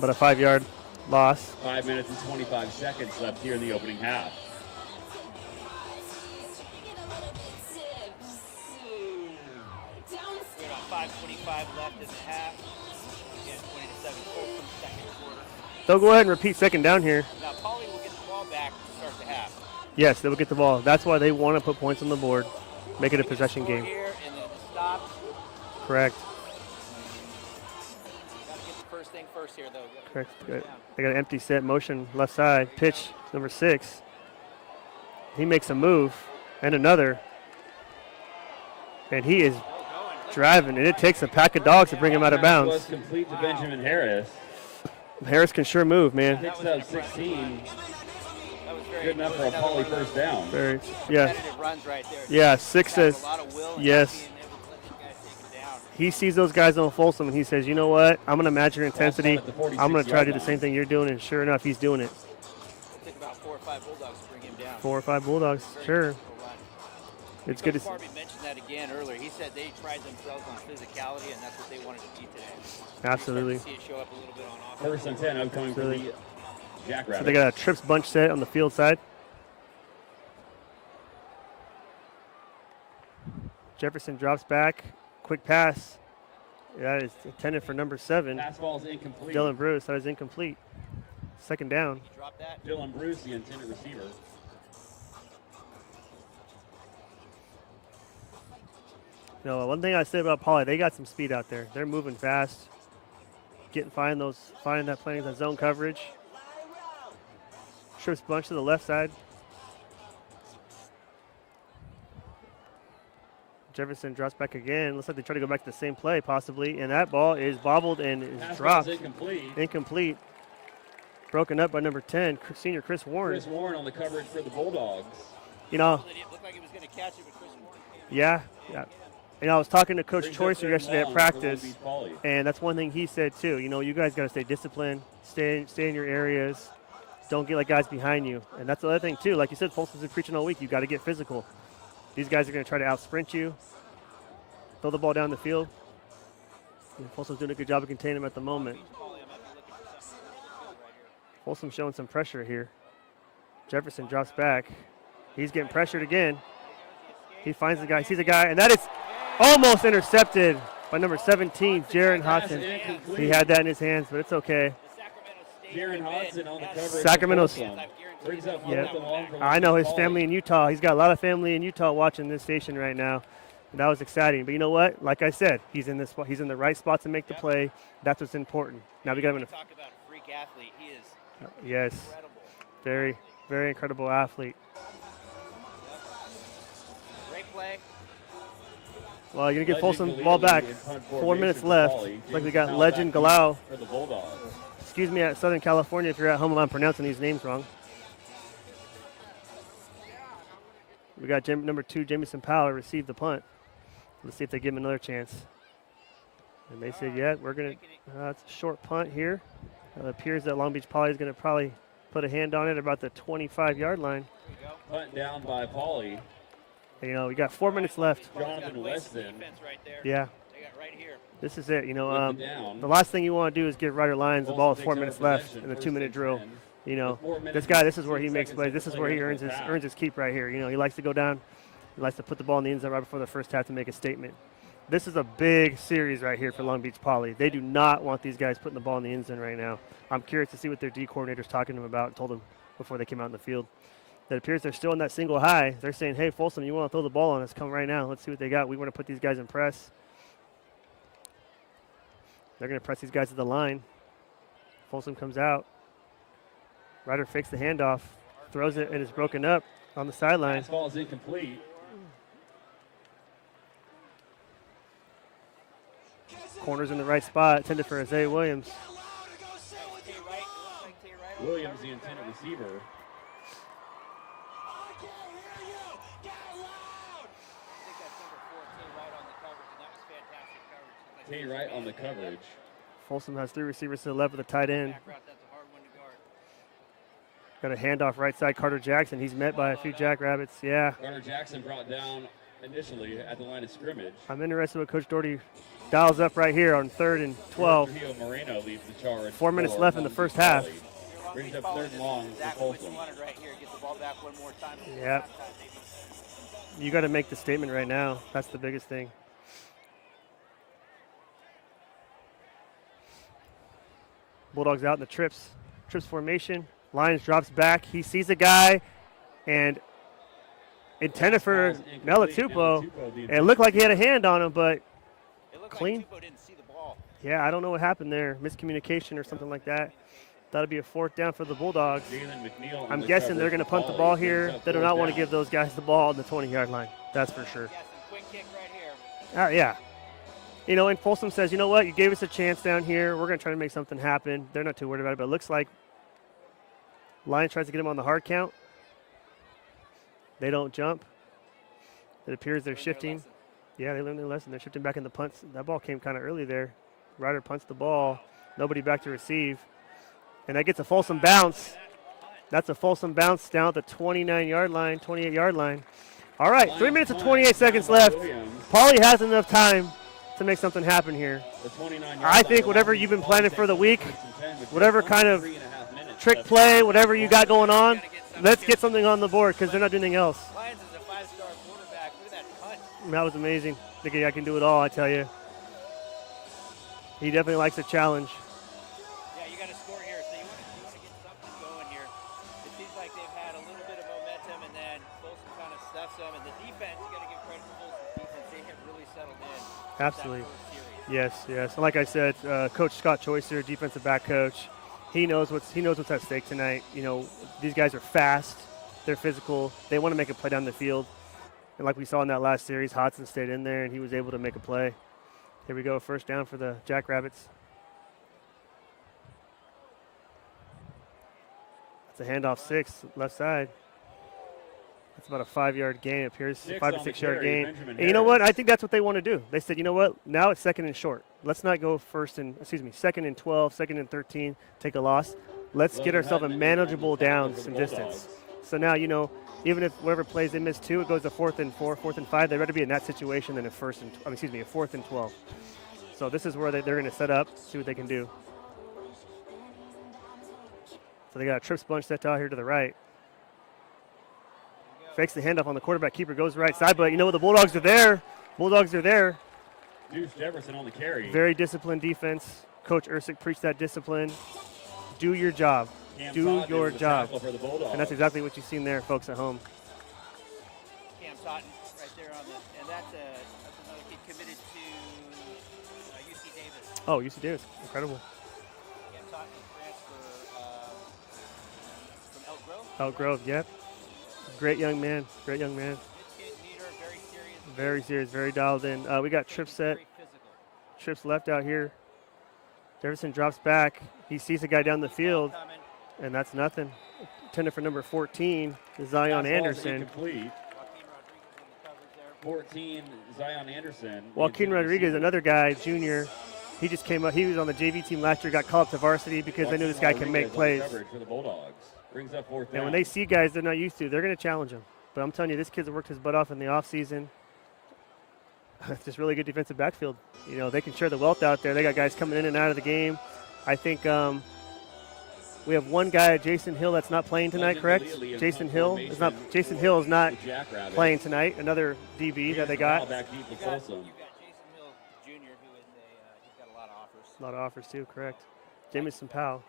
But a 5-yard loss. 5 minutes and 25 seconds left here in the opening half. We're about 5:25 left in the half. Again, 20-7 Folsom, second quarter. They'll go ahead and repeat second down here. Now Poly will get the ball back to start the half. Yes, they will get the ball. That's why they want to put points on the board. Make it a possession game. Here and then stop. Correct. Got to get the first thing first here, though. Correct. Good. They got an empty set motion left side. Pitch number 6. He makes a move and another. And he is driving, and it takes a pack of dogs to bring him out of bounds. Was complete to Benjamin Harris. Harris can sure move, man. Picks up 16. Good enough for a Poly first down. Very, yeah. Runs right there. Yeah, 6 says, yes. Being able to let these guys take him down. He sees those guys on Folsom, and he says, you know what? I'm going to match your intensity. I'm going to try to do the same thing you're doing, and sure enough, he's doing it. It took about 4 or 5 Bulldogs to bring him down. 4 or 5 Bulldogs, sure. It's good to see. Barbie mentioned that again earlier. He said they pride themselves on physicality, and that's what they wanted to be today. Absolutely. See it show up a little bit on offense. 1st and 10 upcoming for the Jackrabbits. So they got a trips bunch set on the field side. Jefferson drops back. Quick pass. That is intended for number 7. Fastball is incomplete. Dylan Bruce. That is incomplete. Second down. Drop that. Dylan Bruce, the intended receiver. No, one thing I said about Poly, they got some speed out there. They're moving fast, finding that zone coverage. Trips bunch to the left side. Jefferson drops back again. Looks like they try to go back to the same play, possibly, and that ball is bobbled and is dropped. Incomplete. Broken up by number 10, senior Chris Warren. Chris Warren on the coverage for the Bulldogs. You know. It looked like he was going to catch it, but Chris Warren came. Yeah. You know, I was talking to Coach Choicer yesterday at practice, and that's one thing he said too. You know, you guys got to stay disciplined, stay in your areas, don't get like guys behind you, and that's the other thing too. Like you said, Folsom's been preaching all week. You got to get physical. These guys are going to try to out sprint you, throw the ball down the field. And Folsom's doing a good job of containing him at the moment. Folsom showing some pressure here. Jefferson drops back. He's getting pressured again. He finds the guy, sees a guy, and that is almost intercepted by number 17, Jaron Hodson. He had that in his hands, but it's okay. Jaron Hodson on the coverage. Sacramento's. Yeah, I know his family in Utah. He's got a lot of family in Utah watching this station right now. And that was exciting. But you know what? Like I said, he's in this spot. He's in the right spot to make the play. That's what's important. Now we got him in a talk about a freak athlete. He is yes, incredible. very, very incredible athlete. Great play. Well, you're going to get Folsom ball back. 4 minutes left. Looks like we got Legend Galau. For the Bulldogs. Excuse me at Southern California if you're at home and I'm pronouncing these names wrong. We got number 2, Jamison Powell, receive the punt. Let's see if they give him another chance. And they said, yeah, we're going to, it's a short punt here. It appears that Long Beach Poly is going to probably put a hand on it about the 25-yard line. Punt down by Poly. You know, we got 4 minutes left. Jonathan Weston. Yeah. This is it. You know, the last thing you want to do is give Ryder Lyons the ball with 4 minutes left in the 2-minute drill. You know, this guy, this is where he makes plays. This is where he earns his keep right here. You know, he likes to go down. He likes to put the ball in the end zone right before the first half to make a statement. This is a big series right here for Long Beach Poly. They do not want these guys putting the ball in the end zone right now. I'm curious to see what their D coordinator's talking to them about and told them before they came out in the field. It appears they're still in that single high. They're saying, hey, Folsom, you want to throw the ball on us? Come right now. Let's see what they got. We want to put these guys in press. They're going to press these guys to the line. Folsom comes out. Ryder fakes the handoff, throws it, and is broken up on the sideline. Ball is incomplete. Corner's in the right spot, intended for Isaiah Williams. Williams, the intended receiver. Tay Wright on the coverage. Folsom has 3 receivers to the left with a tight end. Got a handoff right side, Carter Jackson. He's met by a few Jackrabbits. Yeah. Carter Jackson brought down initially at the line of scrimmage. I'm interested what Coach Doherty dials up right here on 3rd and 12. Moreno leads the charge. 4 minutes left in the first half. Brings up 3rd and long for Folsom. Yep. You got to make the statement right now. That's the biggest thing. Bulldogs out in the trips formation. Lions drops back. He sees a guy, and intended for Melatupo. It looked like he had a hand on him, but clean. Like didn't see the ball. Yeah, I don't know what happened there. Miscommunication or something like that. That'll be a 4th down for the Bulldogs. I'm guessing they're going to punt the ball here. They do not want to give those guys the ball on the 20-yard line. That's for sure. Quick kick right here. Yeah. You know, and Folsom says, you know what, you gave us a chance down here. We're going to try to make something happen. They're not too worried about it, but it looks like Lions tries to get him on the hard count. They don't jump. It appears they're shifting. Yeah, they learned their lesson. They're shifting back in the punts. That ball came kind of early there. Ryder punts the ball. Nobody back to receive. And that gets a Folsom bounce. That's a Folsom bounce down at the 29-yard line, 28-yard line. All right, 3 minutes and 28 seconds left. Poly has enough time to make something happen here. I think whatever you've been planning for the week, whatever kind of trick play, whatever you got going on, let's get something on the board because they're not doing anything else. Lions is a 5-star quarterback. Look at that punt. That was amazing. I think I can do it all, I tell you. He definitely likes a challenge. Yeah, you got to score here, so you want to get something going here. It seems like they've had a little bit of momentum, and then Folsom kind of stuffs them. And the defense, you got to give credit to Folsom's defense. They have really settled in. Absolutely. That first series. Yes, yes. And like I said, Coach Scott Choicer, defensive back coach, he knows what's at stake tonight. You know, these guys are fast, they're physical, they want to make a play down the field. And like we saw in that last series, Hodson stayed in there and he was able to make a play. Here we go, first down for the Jackrabbits. It's a handoff 6, left side. That's about a 5-yard gain. It appears 5 to 6 yard gain. And you know what? I think that's what they want to do. They said, you know what? Now it's second and short. Let's not go second and 12, second and 13, take a loss. Let's get ourselves a manageable downs and distance. So now, you know, even if whoever plays they miss 2, it goes to 4th and 4, 4th and 5. They'd rather be in that situation than a 4th and 12. So this is where they're going to set up, see what they can do. So they got a trips bunch set out here to the right. Fakes the handoff on the quarterback. Keeper goes right side, but you know what? The Bulldogs are there. Bulldogs are there. Deuce Jefferson on the carry. Very disciplined defense. Coach Ersick preached that discipline. Do your job. Do your job. And that's exactly what you've seen there, folks at home. Cam Totten right there on the, and that's another kid committed to UC Davis. Oh, UC Davis. Incredible. Cam Totten transfer from Elk Grove. Elk Grove, yep. Great young man. Great young man. Good kid, leader, very serious. Very serious, very dialed in. We got Trips set. Very physical. Trips left out here. Jefferson drops back. He sees a guy down the field, Coming. and that's nothing. Intended for number 14, Zion Anderson. Incomplete. Joaquin Rodriguez in the coverage there. 14, Zion Anderson. Joaquin Rodriguez, another guy, junior. He just came up. He was on the JV team last year, got called up to varsity because they knew this guy can make plays. Coverage for the Bulldogs. Brings up 4th down. And when they see guys they're not used to, they're going to challenge him. But I'm telling you, this kid's worked his butt off in the offseason. It's just really good defensive backfield. You know, they can share the wealth out there. They got guys coming in and out of the game. I think we have one guy, Jason Hill, that's not playing tonight, correct? Jason Hill is not playing tonight. Another DB that they got. Back deep to You got Folsom. Jason Hill Jr., who is he's got a lot of offers. A lot of offers too, correct. Jamison Powell,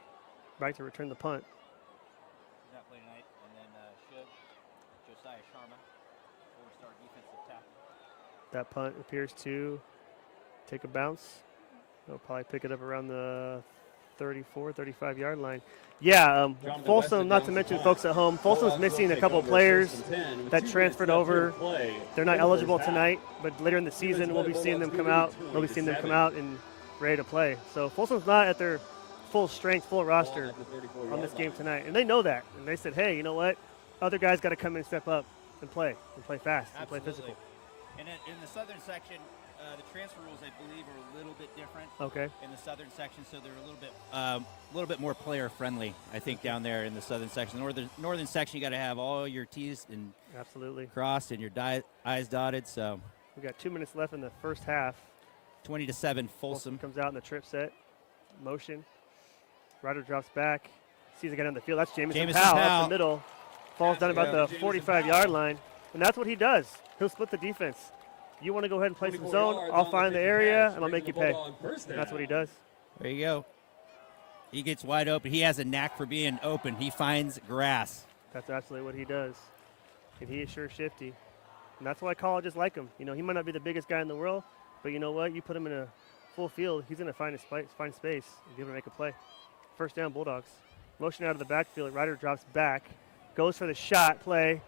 back to return the punt. He's not playing tonight. And then Josiah Sharma, 4-star defensive tackle. That punt appears to take a bounce. They'll probably pick it up around the 34, 35-yard line. Yeah, Folsom, not to mention folks at home, Folsom's missing a couple players that transferred over. They're not eligible tonight, but later in the season we'll be seeing them come out. We'll be seeing them come out and ready to play. So Folsom's not at their full strength, full roster on this game tonight. And they know that. And they said, hey, you know what? Other guys got to come in and step up and play fast, and play physical. And in the southern section, the transfer rules, I believe, are a little bit different. Okay. In the southern section, so they're a little bit more player friendly, I think, down there in the southern section. The northern section, you got to have all your T's and Absolutely crossed and your I's dotted. So we got 2 minutes left in the first half. 20-7, Folsom. Comes out in the trip set, motion. Ryder drops back, sees a guy on the field. That's Jamison Powell up the middle. Falls down about the 45-yard line, and that's what he does. He'll split the defense. You want to go ahead and play some zone, I'll find the area, and I'll make you pay. And that's what he does. There you go. He gets wide open. He has a knack for being open. He finds grass. That's absolutely what he does. And he is sure shifty. And that's why colleges like him. You know, he might not be the biggest guy in the world, but you know what? You put him in a full field, he's going to find space and be able to make a play. First down, Bulldogs. Motion out of the backfield. Ryder drops back, goes for the shot play.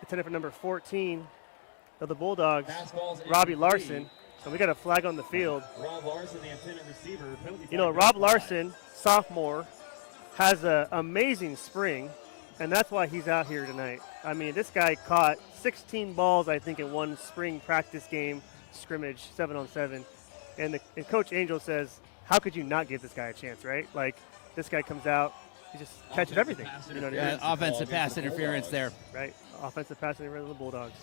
Intended for number 14 of the Bulldogs, Robbie Larson. So we got a flag on the field. Rob Larson, the intended receiver. You know, Rob Larson, sophomore, has an amazing spring, and that's why he's out here tonight. I mean, this guy caught 16 balls, I think, in one spring practice game scrimmage, 7-on-7. And Coach Angel says, how could you not give this guy a chance, right? Like, this guy comes out, he just catches everything. You know what I mean? Offensive pass interference there. Right, offensive pass interference of the Bulldogs.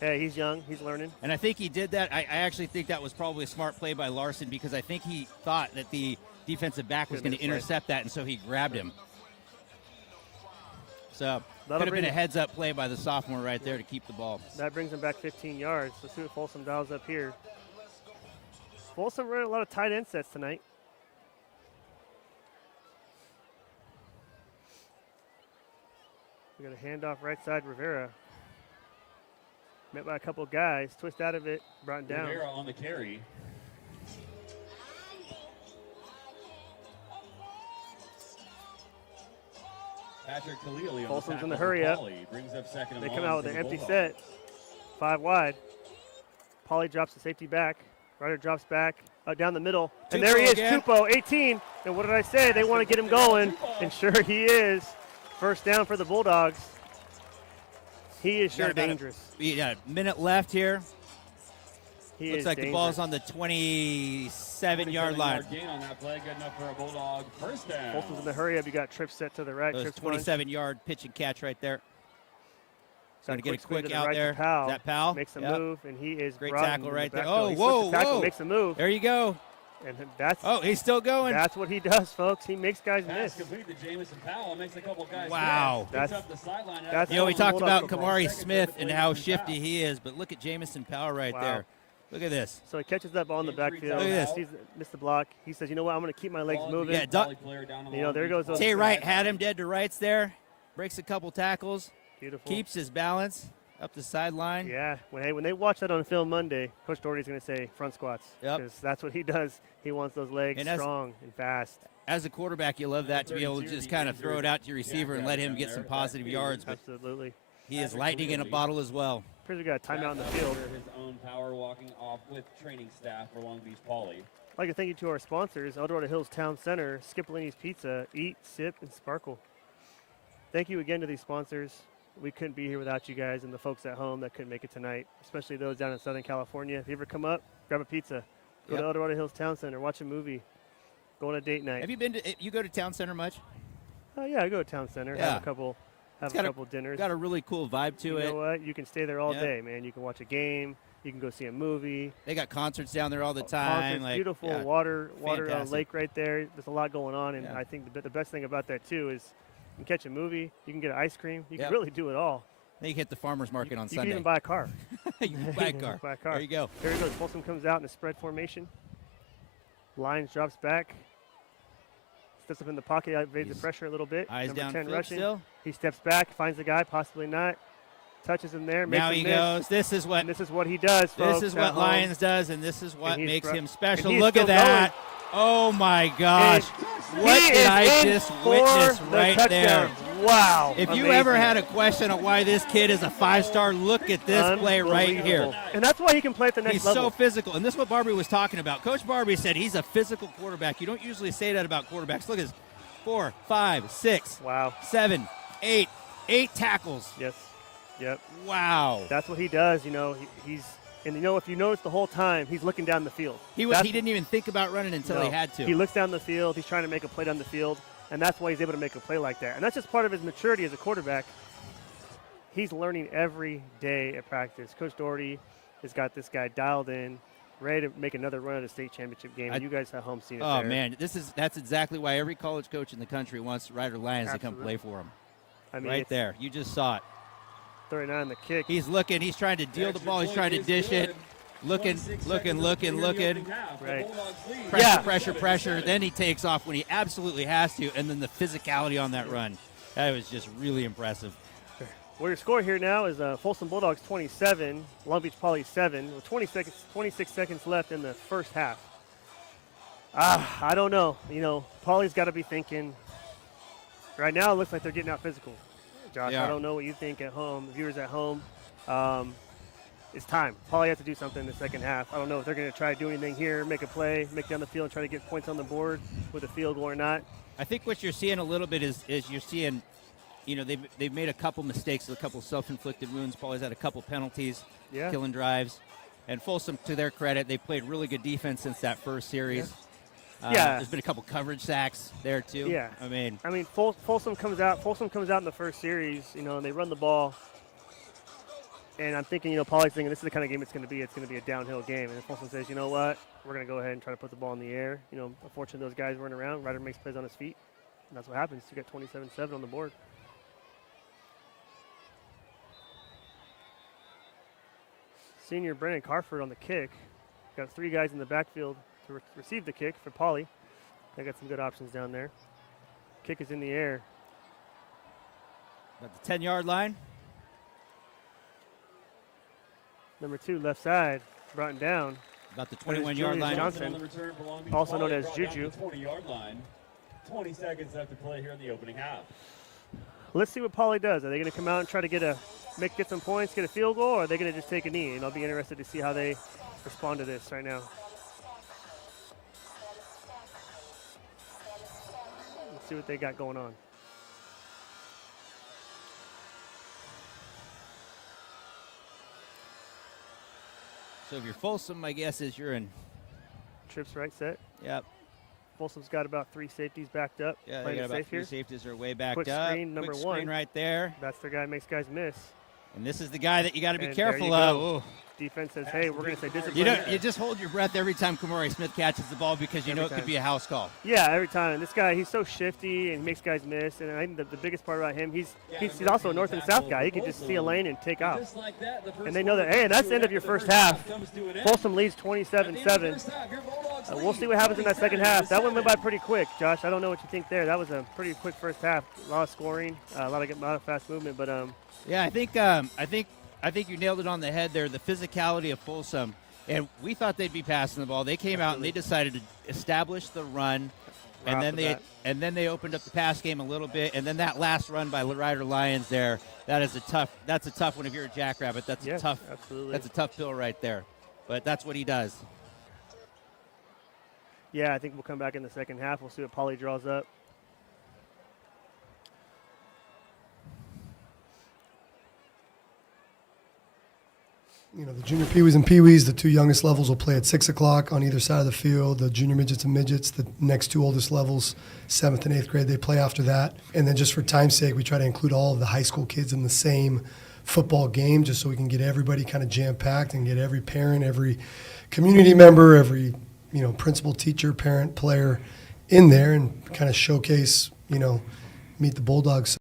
Hey, he's young, he's learning. And I think he did that. I actually think that was probably a smart play by Larson because I think he thought that the defensive back was going to intercept that, and so he grabbed him. So could have been a heads-up play by the sophomore right there to keep the ball. That brings him back 15 yards. Let's see what Folsom dials up here. Folsom running a lot of tight end sets tonight. We got a handoff right side, Rivera. Met by a couple guys, twist out of it, brought it down. Rivera on the carry. Patrick Khalili on Folsom's the in the tackle hurry for up. Pauly. Brings up second and They long come out for with the an empty Bulldogs. set, 5 wide. Pauly drops the safety back. Ryder drops back down the middle. And there he is, again. Tupou, 18. And what did I say? They want to get him going. And sure he is. First down for the Bulldogs. He is sure dangerous. A minute left here. He Looks is like the dangerous. ball's on the 27-yard line. Gain on that play, good enough for a Bulldog first down. Folsom's in the hurry up. You got Tripp set to the right. Those Tripp's punch. 27-yard pitch and catch right there. Got Going to get a swing quick to the out right to there. Powell. Is that Powell? Makes a Yep. move, and he is Great brought tackle into right the there. backfield. Oh, He whoa, slips the tackle, whoa. makes a move. There you go. And that's Oh, he's still going. that's what he does, folks. He makes guys Pass miss. complete to Jamison Powell. Makes a couple guys Wow. miss. Picks That's- up the sideline. that's You know, we Folsom talked about Bulldog football. Kamari Second Smith to and the how Jamison shifty Powell. he is, but look at Jamison Powell right Wow. there. Look at this. So he catches that ball in the backfield. Look at this. Sees, missed the block. He says, you know what, I'm going to keep my legs moving. Yeah, You know, there goes those- Tay Wright had him dead to rights there. Breaks a couple tackles. Beautiful. Keeps his balance up the sideline. Yeah, when they watch that on film Monday, Coach Doherty's going to say front squats. Yep. Because that's what he does. He wants those legs And as- strong and fast. As a quarterback, you love that, to be able to just kind of throw it out to your receiver and let him get some positive yards. But Absolutely. he is lightning in a bottle as well. Here's we got a timeout in the field. His own power walking off with training staff for Long Beach Poly. I'd like to thank you to our sponsors, Eldorado Hills Town Center, Skippolini's Pizza, Eat, Sip, and Sparkle. Thank you again to these sponsors. We couldn't be here without you guys and the folks at home that couldn't make it tonight, especially those down in Southern California. If you ever come up, grab a pizza. Go Yep. to Eldorado Hills Town Center, watch a movie, go on a date night. Have you been to? You go to Town Center much? Oh yeah, I go to Town Center, Yeah. have a couple dinners. Got a really cool vibe to You it. know what? You can stay there all Yep. day, man. You can watch a game. You can go see a movie. They got concerts down there all the time. Concerts, Like, beautiful yeah. water Fantastic. lake right there. There's a lot going on, and Yeah. I think the best thing about that too is you can catch a movie. You can get ice cream. You Yep. can really do it all. Then you hit the farmer's market on You can Sunday. even buy a car. You can buy a car. Buy a car. There you go. Here he goes. Folsom comes out in a spread formation. Lions drops back. Steps up in the pocket, evades the He's pressure a little bit. Eyes Number 10 downfield rushing. still. He steps back, finds the guy, possibly not. Touches him there, makes Now him he miss. goes. This is what And this is what he does, folks. this is at what home. Lions does, and this is what he's makes ru- him special. and he's Look at still that. Oh my gosh. And What he did is I in just for witness the right touchdown. there? Wow. If you amazing. ever had a question on why this kid is a 5-star, look at this play right here. Unbelievable. And that's why he can play at the next He's level. so physical. And this is what Barbie was talking about. Coach Barbie said he's a physical quarterback. You don't usually say that about quarterbacks. Look at this. 4, 5, 6, Wow. 7, 8. 8 tackles. Yes. Yep. Wow. That's what he does. You know, he's and you know if you notice the whole time he's looking down the field. He didn't even think about running until he No. had to. He looks down the field. He's trying to make a play down the field, and that's why he's able to make a play like that. And that's just part of his maturity as a quarterback. He's learning every day at practice. Coach Doherty has got this guy dialed in, ready to make another run at a state championship game. You guys at home seen it Oh there. man, that's exactly why every college coach in the country wants Ryder Lions to come Absolutely. play for him. I mean, Right it's there, you just saw it. 39 on the kick. He's looking. He's trying to deal the ball. He's trying to dish it. Looking. Right. Pressure. Then he takes off when he absolutely has to, and then the physicality on that run. That was just really impressive. Well, your score here now is Folsom Bulldogs 27, Long Beach Poly 7, with 26 seconds left in the first half. I don't know. You know, Poly's got to be thinking. Right now, it looks like they're getting out physical. Josh, Yeah. I don't know what you think at home, viewers at home. It's time. Poly has to do something in the second half. I don't know if they're going to try to do anything here, make a play, make down the field, and try to get points on the board with a field goal or not. I think what you're seeing a little bit is you're seeing, you know, they've made a couple mistakes, a couple self-inflicted wounds. Paul's had a couple penalties, Yeah. killing drives. And Folsom, to their credit, they played really good defense since that first series. Yeah. There's been a couple coverage sacks there too. Yeah. I mean, Folsom comes out in the first series, you know, and they run the ball. And I'm thinking, you know, Poly's thinking this is the kind of game it's going to be. It's going to be a downhill game. And Folsom says, you know what, we're going to go ahead and try to put the ball in the air. You know, unfortunately, those guys weren't around. Ryder makes plays on his feet. And that's what happens. You got 27-7 on the board. Senior Brennan Carford on the kick. Got 3 guys in the backfield to receive the kick for Poly. They got some good options down there. Kick is in the air. At the 10-yard line. Number 2, left side, brought him down. About the That is 21-yard Julius line. Johnson. On the return for Long Beach Also Poly, known as brought down Juju. the 20-yard line. 20 seconds left to play here in the opening half. Let's see what Poly does. Are they going to come out and try to get some points, get a field goal, or are they going to just take a knee? And I'll be interested to see how they respond to this right now. Let's see what they got going on. So if you're Folsom, my guess is you're in. Trips right set. Yep. Folsom's got about 3 safeties backed up. Yeah, they Playing got it about safe 3 here. safeties are way backed Quick up. screen, number Quick 1. screen right there. That's their guy makes guys miss. And this is the guy that you got to be And there careful you of. go. Ooh. Defense says, hey, we're going to say discipline. You just hold your breath every time Kamari Smith catches the ball because you Every know it could time. be a house call. Yeah, every time. This guy, he's so shifty and he makes guys miss. And I think the biggest part about him, he's also a north and south guy. He can just see a lane and take off. And they know that, hey, that's the end of your first half. Folsom leads 27-7. We'll see what happens in that second half. That one went by pretty quick, Josh. I don't know what you think there. That was a pretty quick first half. A lot of scoring, a lot of fast movement. But Yeah, I think you nailed it on the head there. The physicality of Folsom, and we thought they'd be passing the ball. They came out and they decided to establish the run, and then they opened up the pass game a little bit, and then that last run by Ryder Lyons there. That's a tough one if you're a Jackrabbit. That's a tough pill right there, but that's what he does. yeah, I think we'll come back in the second half. We'll see what Poly draws up. You know, the junior peewees and peewees, the 2 youngest levels will play at 6 o'clock on either side of the field. The junior midgets and midgets, the next 2 oldest levels, 7th and 8th grade, they play after that. And then just for time's sake, we try to include all of the high school kids in the same football game just so we can get everybody kind of jam-packed and get every parent, every community member, every, principal, teacher, parent, player in there and kind of showcase, meet the Bulldogs.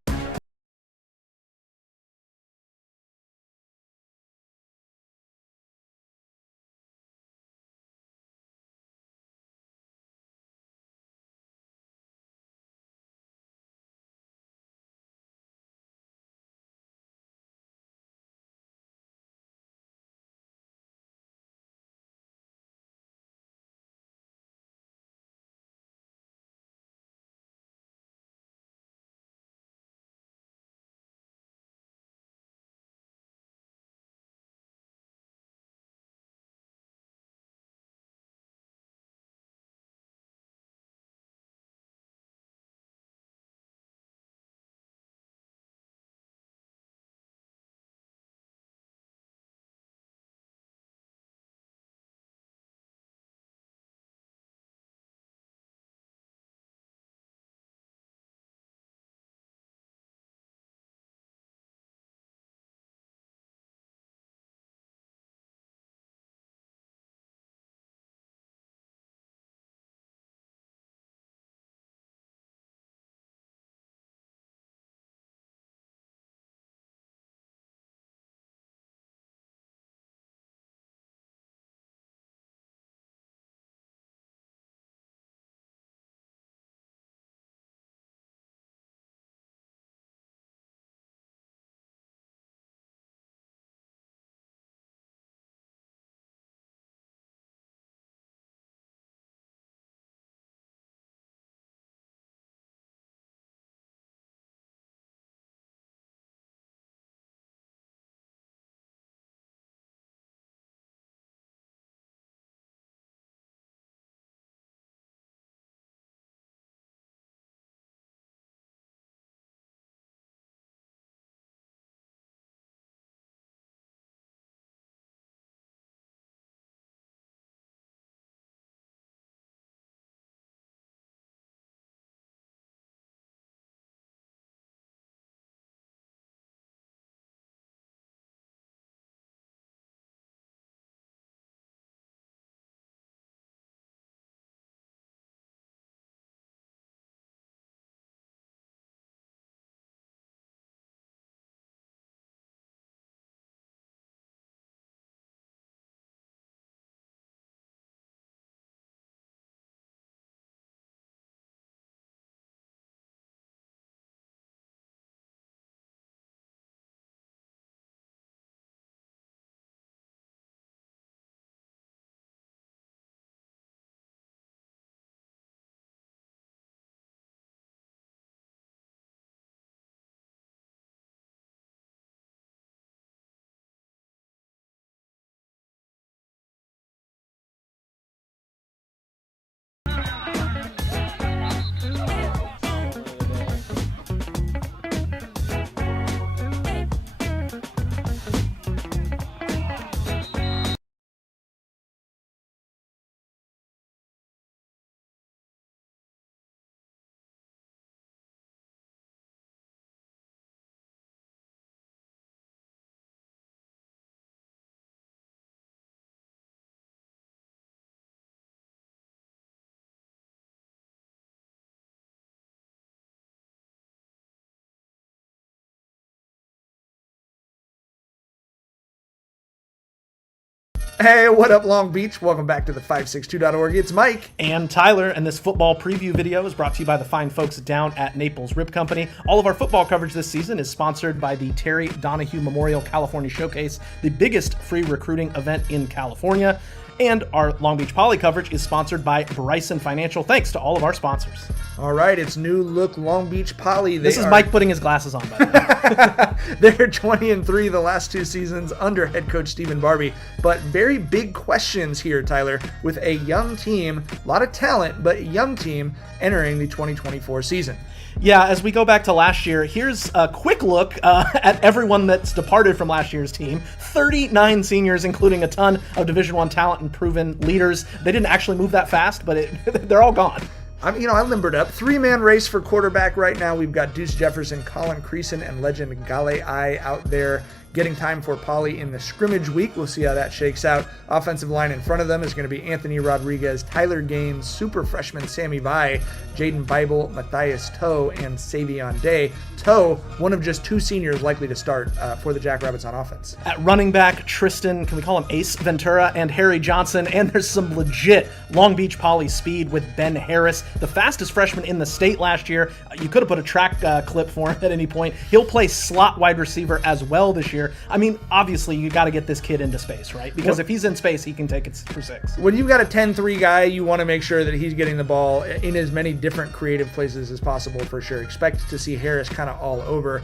Hey, what up, Long Beach? Welcome back to the 562.org. It's Mike. And Tyler, and this football preview video is brought to you by the fine folks down at Naples Rib Company. All of our football coverage this season is sponsored by the Terry Donahue Memorial California Showcase, the biggest free recruiting event in California. And our Long Beach Poly coverage is sponsored by Bryson Financial. Thanks to all of our sponsors. All right, it's new look Long Beach Poly. This is Mike putting his glasses on, by the way. They're 20-3 the last 2 seasons under head coach Stephen Barbie. But very big questions here, Tyler, with a young team, a lot of talent, but a young team entering the 2024 season. Yeah, as we go back to last year, here's a quick look at everyone that's departed from last year's team. 39 seniors, including a ton of Division I talent and proven leaders. They didn't actually move that fast, but they're all gone. I limbered up. 3-man race for quarterback right now. We've got Deuce Jefferson, Colin Creason, and legend Gale I out there getting time for Poly in the scrimmage week. We'll see how that shakes out. Offensive line in front of them is going to be Anthony Rodriguez, Tyler Gaines, super freshman Sammy Vai, Jaden Bible, Matthias Toe, and Savion Day. Toe, one of just 2 seniors likely to start for the Jackrabbits on offense. At running back, Tristan, can we call him Ace Ventura, and Harry Johnson, and there's some legit Long Beach Poly speed with Ben Harris, the fastest freshman in the state last year. You could have put a track clip for him at any point. He'll play slot wide receiver as well this year. I mean, obviously, you got to get this kid into space, right? Because if he's in space, he can take it for 6. When you've got a 10-3 guy, you want to make sure that he's getting the ball in as many different creative places as possible for sure. Expect to see Harris kind of all over.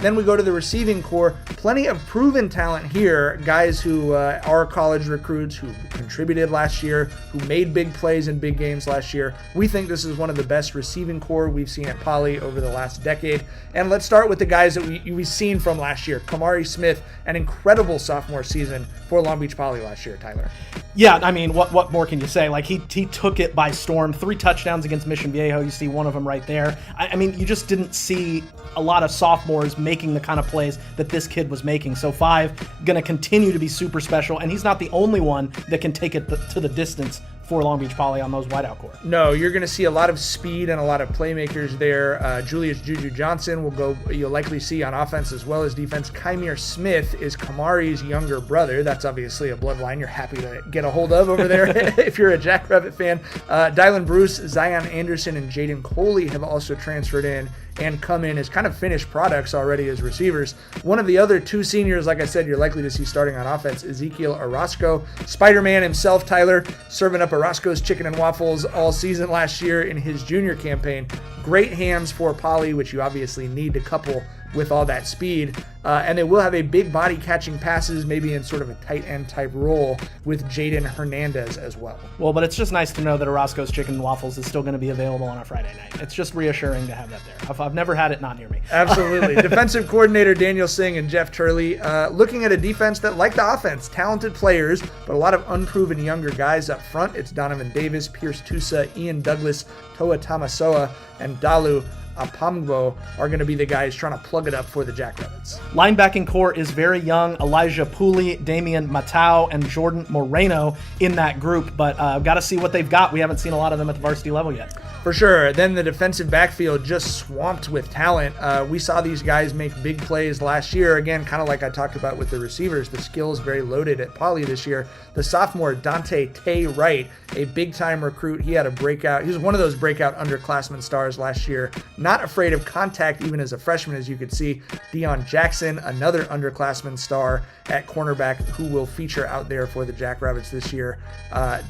Then we go to the receiving core. Plenty of proven talent here. Guys who are college recruits, who contributed last year, who made big plays in big games last year. We think this is one of the best receiving core we've seen at Poly over the last decade. And let's start with the guys that we've seen from last year. Kamari Smith, an incredible sophomore season for Long Beach Poly last year, Tyler. Yeah, I mean, what more can you say? Like, he took it by storm. 3 touchdowns against Mission Viejo. You see one of them right there. I mean, you just didn't see a lot of sophomores making the kind of plays that this kid was making. So 5, going to continue to be super special, and he's not the only one that can take it to the distance for Long Beach Poly on those wideout core. No, you're going to see a lot of speed and a lot of playmakers there. Julius Juju Johnson you'll likely see on offense as well as defense. Kymir Smith is Kamari's younger brother. That's obviously a bloodline you're happy to get a hold of over there if you're a Jackrabbit fan. Dylan Bruce, Zion Anderson, and Jaden Coley have also transferred in and come in as kind of finished products already as receivers. One of the other 2 seniors, like I said, you're likely to see starting on offense, Ezekiel Orozco. Spider-Man himself, Tyler, serving up Orozco's chicken and waffles all season last year in his junior campaign. Great hands for Poly, which you obviously need to couple with all that speed. And they will have a big body catching passes, maybe in sort of a tight end type role with Jaden Hernandez as well. Well, but it's just nice to know that Orozco's Chicken and Waffles is still going to be available on a Friday night. It's just reassuring to have that there. I've never had it not near me. Absolutely. Defensive coordinator Daniel Singh and Jeff Turley looking at a defense that, like the offense, talented players, but a lot of unproven younger guys up front. It's Donovan Davis, Pierce Tusa, Ian Douglas, Toa Tamasoa, and Dalu Apamgbo are going to be the guys trying to plug it up for the Jackrabbits. Linebacking core is very young. Elijah Pooley, Damian Matau, and Jordan Moreno in that group, but got to see what they've got. We haven't seen a lot of them at the varsity level yet. For sure. Then the defensive backfield just swamped with talent. We saw these guys make big plays last year. Again, kind of like I talked about with the receivers, the skill is very loaded at Poly this year. The sophomore Dante Tay Wright, a big-time recruit. He had a breakout. He was one of those breakout underclassmen stars last year. Not afraid of contact even as a freshman, as you could see. Deion Jackson, another underclassman star at cornerback who will feature out there for the Jackrabbits this year.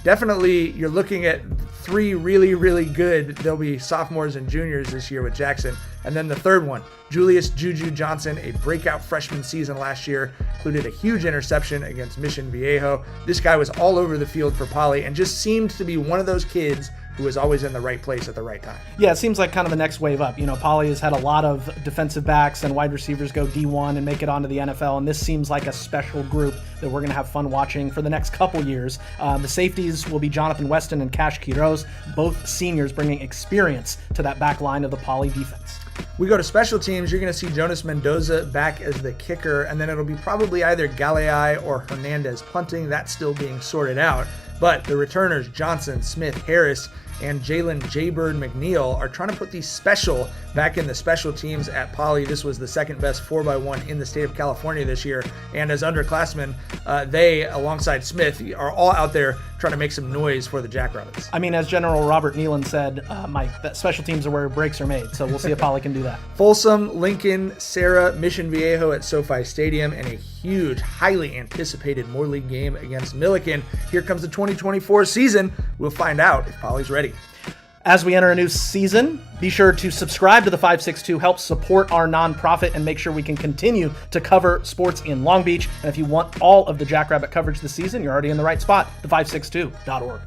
Definitely, you're looking at 3 really, really good. There'll be sophomores and juniors this year with Jackson. And then the third one, Julius Juju Johnson, a breakout freshman season last year, included a huge interception against Mission Viejo. This guy was all over the field for Poly and just seemed to be one of those kids who was always in the right place at the right time. Yeah, it seems like kind of the next wave up. You know, Poly has had a lot of defensive backs and wide receivers go D1 and make it onto the NFL, and this seems like a special group that we're going to have fun watching for the next couple years. The safeties will be Jonathan Weston and Cash Quiroz, both seniors bringing experience to that back line of the Poly defense. We go to special teams. You're going to see Jonas Mendoza back as the kicker, and then it'll be probably either Galei or Hernandez punting. That's still being sorted out. But the returners, Johnson, Smith, Harris, and Jalen Jaybird McNeil are trying to put the special back in the special teams at Poly. This was the second best 4x1 in the state of California this year. And as underclassmen, they, alongside Smith, are all out there trying to make some noise for the Jackrabbits. I mean, as General Robert Nealon said, that special teams are where breaks are made. So we'll see if Poly can do that. Folsom, Lincoln, Sarah, Mission Viejo at SoFi Stadium, and a huge, highly anticipated Moore League game against Milliken. Here comes the 2024 season. We'll find out if Poly's ready. As we enter a new season, be sure to subscribe to the 562, help support our nonprofit, and make sure we can continue to cover sports in Long Beach. And if you want all of the Jackrabbit coverage this season, you're already in the right spot, the562.org.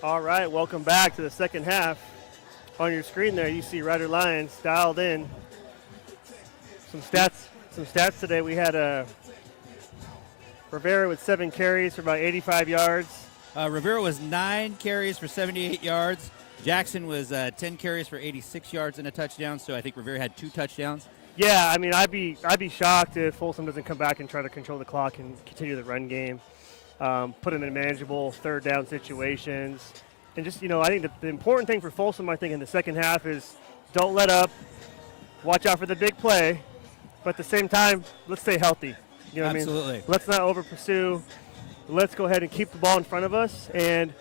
All right, welcome back to the second half. On your screen there, you see Rider Lions dialed in. Some stats today. We had Rivera with 7 carries for about 85 yards. Rivera was 9 carries for 78 yards. Jackson was 10 carries for 86 yards and a touchdown. So I think Rivera had 2 touchdowns. Yeah, I mean, I'd be shocked if Folsom doesn't come back and try to control the clock and continue the run game. Put them in manageable third down situations. And just, I think the important thing for Folsom, I think, in the second half is don't let up, watch out for the big play, but at the same time, let's stay healthy. You know what Absolutely. I mean? Let's not over-pursue. Let's go ahead and keep the ball in front of us and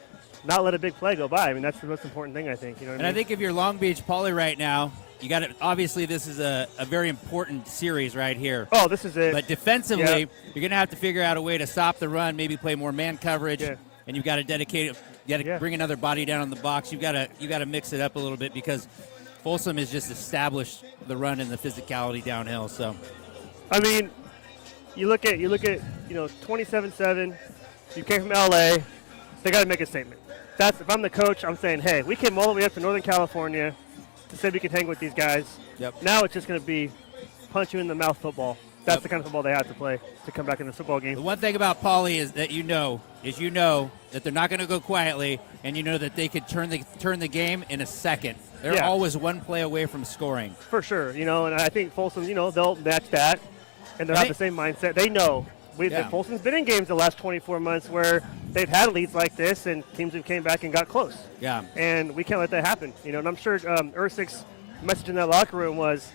not let a big play go by. I mean, that's the most important thing, I think. You know what And I I think if you're Long Beach Poly right now, you got to, obviously this is a very important series right here. Oh, this is it. But defensively, you're going to have to figure out a way to stop the run, maybe play more man coverage, and you've got to dedicate it. You got to bring another body down on the box. You got to mix it up a little bit because Folsom has just established the run and the physicality downhill. So, I mean, you look at 27-7. You came from LA. They got to make a statement. That's if I'm the coach, I'm saying, hey, we came all the way up to Northern California to say we can hang with these guys. Yep. Now it's just going to be punch you in the mouth football. That's the kind of football they have to play to come back in the football game. The one thing about Poly is that you know that they're not going to go quietly, and you know that they could turn the game in a second. They're always one play away from scoring. For sure, and I think Folsom, they'll match that, and they'll have the same mindset. They know. Folsom's been in games the last 24 months where they've had leads like this, and teams have came back and got close. Yeah. And we can't let that happen. And I'm sure Ursic's message in that locker room was,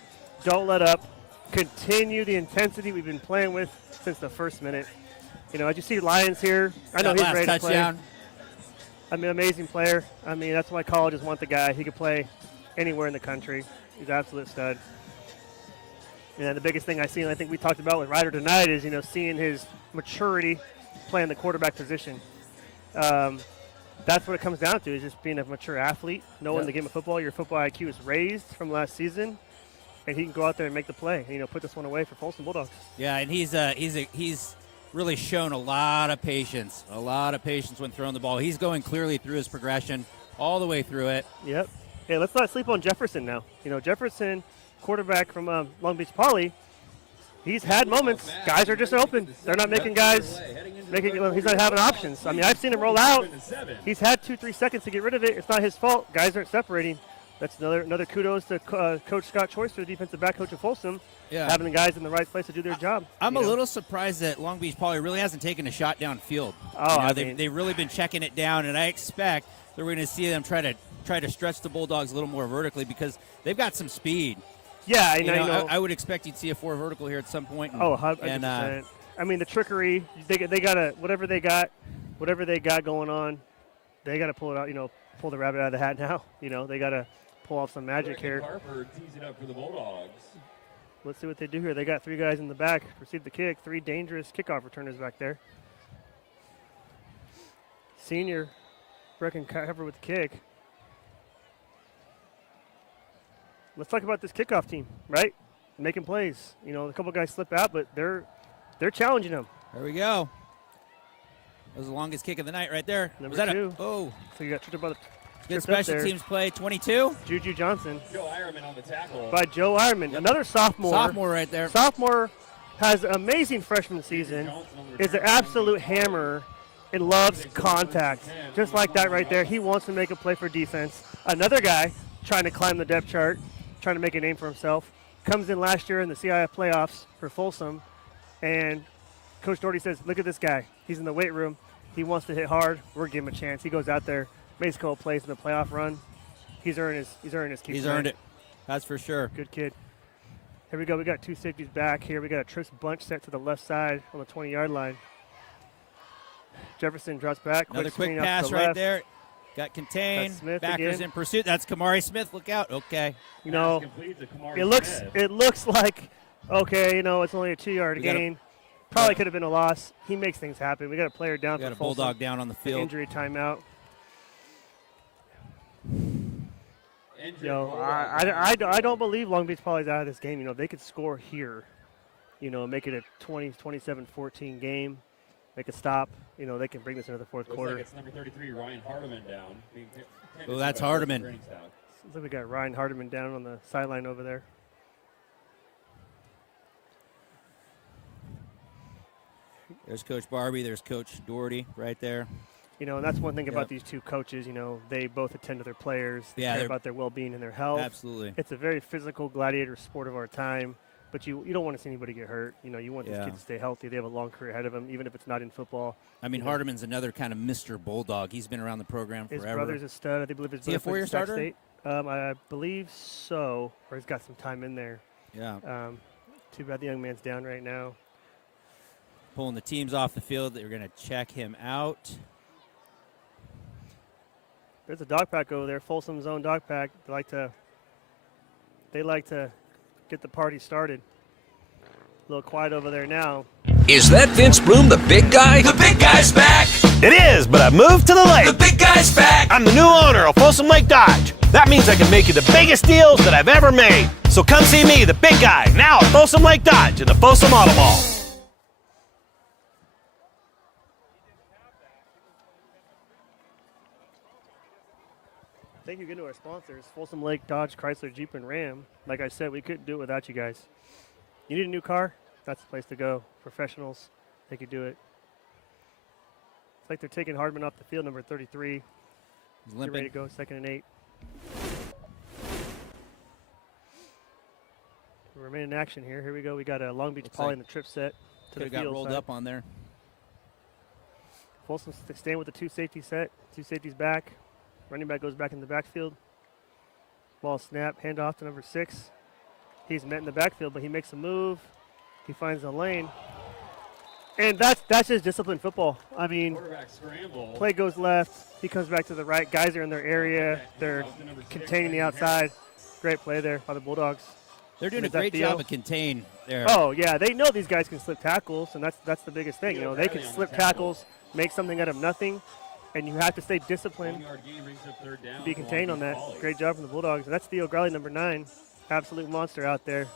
don't let up. Continue the intensity we've been playing with since the first minute. As you see Lyons here, I know he's ready to play. I mean, amazing player. I mean, that's why colleges want the guy. He could play anywhere in the country. He's an absolute stud. And the biggest thing I see, and I think we talked about with Ryder tonight, is seeing his maturity playing the quarterback position. That's what it comes down to, is just being a mature athlete, knowing the game of football. Your football IQ is raised from last season. And he can go out there and make the play, put this one away for Folsom Bulldogs. Yeah, and he's really shown a lot of patience when throwing the ball. He's going clearly through his progression, all the way through it. Yep. Hey, let's not sleep on Jefferson now. Jefferson, quarterback from Long Beach Poly, he's had moments. Guys are just open. They're not making guys he's not having options. I mean, I've seen him roll out. He's had 2-3 seconds to get rid of it. It's not his fault. Guys aren't separating. That's another kudos to Coach Scott Choice, the defensive back coach of Folsom, having the guys in the right place to do their job. I'm a little surprised that Long Beach Poly really hasn't taken a shot downfield. They've really been checking it down, and I expect that we're going to see them try to stretch the Bulldogs a little more vertically because they've got some speed. Yeah, I would expect you'd see a 4 vertical here at some point. 100%. I mean, the trickery, they got to whatever they got going on, they got to pull it out. Pull the rabbit out of the hat now. They got to pull off some magic here. Harper tees it up for the Bulldogs. Let's see what they do here. They got 3 guys in the back, receive the kick, 3 dangerous kickoff returners back there. Senior Brecken cover with the kick. Let's talk about this kickoff team, right? Making plays. A couple guys slip out, but they're challenging them. There we go. That was the longest kick of the night right there. Number was that 2. So you got tripped up by the good special teams play. 22. Juju Johnson. Joe Ironman on the tackle. By Joe Ironman. Another sophomore. Sophomore right there. Sophomore has an amazing freshman season. Is an absolute hammer and loves contact. Just like that right there. He wants to make a play for defense. Another guy trying to climb the depth chart, trying to make a name for himself. Comes in last year in the CIF playoffs for Folsom. And Coach Doherty says, look at this guy. He's in the weight room. He wants to hit hard. We're giving him a chance. He goes out there, makes a couple plays in the playoff run. He's earned his keep. He's earned it. That's for sure. Good kid. Here we go. We got 2 safeties back here. We got a trips bunch set to the left side on the 20-yard line. Jefferson drops back. Another quick pass right there. Got contained. Backers in pursuit. That's Kamari Smith. Look out. Okay. It looks like, okay, it's only a 2-yard gain. Probably could have been a loss. He makes things happen. We got a player down for Bulldog down on the field. Injury timeout. Injured You know, Bulldog. I don't believe Long Beach Poly's out of this game. You know, they could score here, you know, make it a 27-14 game, make a stop. You know, they can bring this into the fourth Looks quarter. like it's number 33, Ryan Hardiman down. being Oh, that's by Hardiman. training staff. Looks like we got Ryan Hardiman down on the sideline over there. There's Coach Barbie. There's Coach Doherty right there. You know, and that's one thing Yep. about these two coaches. You know, they both attend to their players. They Yeah, care they're- about their well-being and their health. Absolutely. It's a very physical gladiator sport of our time, but you don't want to see anybody get hurt. You know, you want these Yeah. kids to stay healthy. They have a long career ahead of them, even if it's not in football. I mean, You know, Hardiman's another kind of Mr. Bulldog. He's been around the program his forever. brother's a stud. I believe his Is he a brother plays four-year at Sac starter? State. I believe so, or he's got some time in there. Yeah. Too bad the young man's down right now. Pulling the teams off the field. They're going to check him out. There's a dog pack over there, Folsom's own dog pack. They like to get the party started. A little quiet over there now. Is that Vince Bloom, the big guy? The big guy's back. It is, but I've moved to the lake. The big guy's back. I'm the new owner of Folsom Lake Dodge. That means I can make you the biggest deals that I've ever made. So come see me, the big guy, now at Folsom Lake Dodge in the Folsom Auto Mall. Thank you again to our sponsors, Folsom Lake Dodge, Chrysler, Jeep, and Ram. Like I said, we couldn't do it without you guys. You need a new car? That's the place to go. Professionals, they could do it. It's like they're taking Hardman off the field, number 33. He's Get ready limping. to go, 2nd and 8. We remain in action here. Here we go. We got a Long Beach Looks Poly like in the trip set to Could the have got field rolled side. up on there. Folsom staying with the two safety set. Two safeties back. Running back goes back in the backfield. Ball snap, handoff to number 6. He's met in the backfield, but he makes a move. He finds a lane. And that's just disciplined football. I mean, Quarterback scramble. play goes left. He comes back to the right. Guys are in their area. They're containing the outside. Great play there by the Bulldogs. They're doing a Is that great Theo? job of contain there. Oh, yeah, they know these guys can slip tackles, and that's the biggest thing. You know, they can slip tackles, make something out of nothing, and you have to stay disciplined, 1 yard gain brings up third down. be for contained Long on Beach that. Poly. Great job from the Bulldogs. And that's Theo Growley, number 9. Absolute monster out there.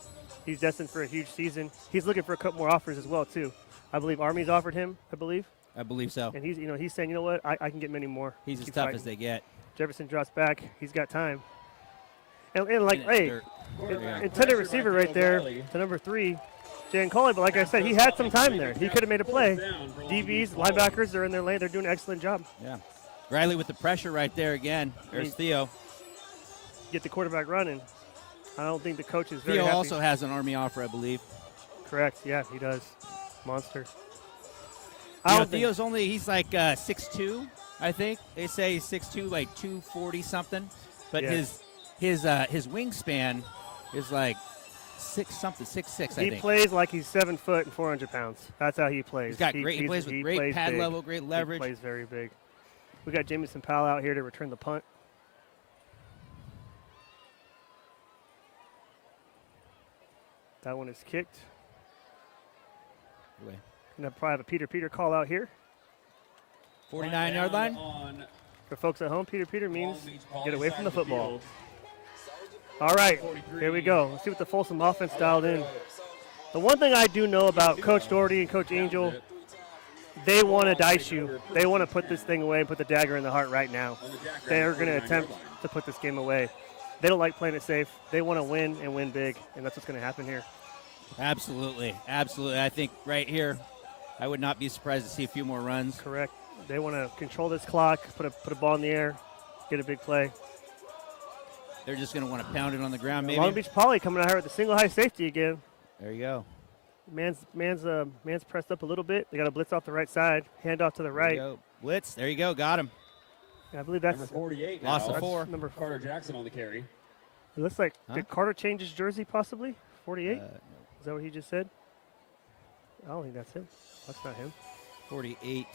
He's destined for a huge season. He's looking for a couple more offers as well, too. I believe Army's offered him, I believe. I believe so. And he's saying, you know what, I can get many more. He's as Keep tough fighting. as they get. Jefferson drops back. He's got time. And like, In it, hey, dirt. Quarterback intended pressure by receiver right Theo there Growley. to number 3, Jan Coley. But like I said, he had some time there. He could have made a play. Down for Long DBs, Beach Poly. linebackers, they're in their lane. They're doing an excellent job. Yeah. Riley with the pressure right there again. There's Theo. Get the quarterback running. I don't think the coach is very Theo happy. also has an Army offer, I believe. Correct. Yeah, he does. Monster. You know, don't think- Theo's only, he's like 6'2", I think. They say he's 6'2", like 240 something. But Yeah. his wingspan is like 6'6", I He think. plays like he's 7 foot and 400 pounds. That's how he plays. He's got great. He plays with great plays pad big. level, great leverage. He plays very big. We got Jamison Powell out here to return the punt. That one is kicked. Anyway, Gonna probably have a Peter call out here 49-yard line. On for folks at home. Peter means Long Beach Poly get away side from the of football. field. All right, here we go. Let's see what the Folsom offense dialed in. The one thing I do know about Coach Doherty and Coach Angel, they want to dice you. They want to put this thing away and put the dagger in the heart right now. They're going to attempt to put this game away. They don't like playing it safe. They want to win and win big, and that's what's going to happen here. Absolutely. I think right here, I would not be surprised to see a few more runs. Correct. They want to control this clock, put a ball in the air, get a big play. They're just going to want to pound it on the ground, maybe. Long Beach Poly coming out here with a single high safety again. There you go. Man's pressed up a little bit. They got a blitz off the right side, hand off to the There right. you go. Blitz. There you go. Got him. I believe that's Number 48 Loss now. of 4. number. Carter Jackson on the carry. It looks like Huh? did Carter change his jersey possibly? 48. No. Is that what he just said? I don't think that's him. That's not him. 48.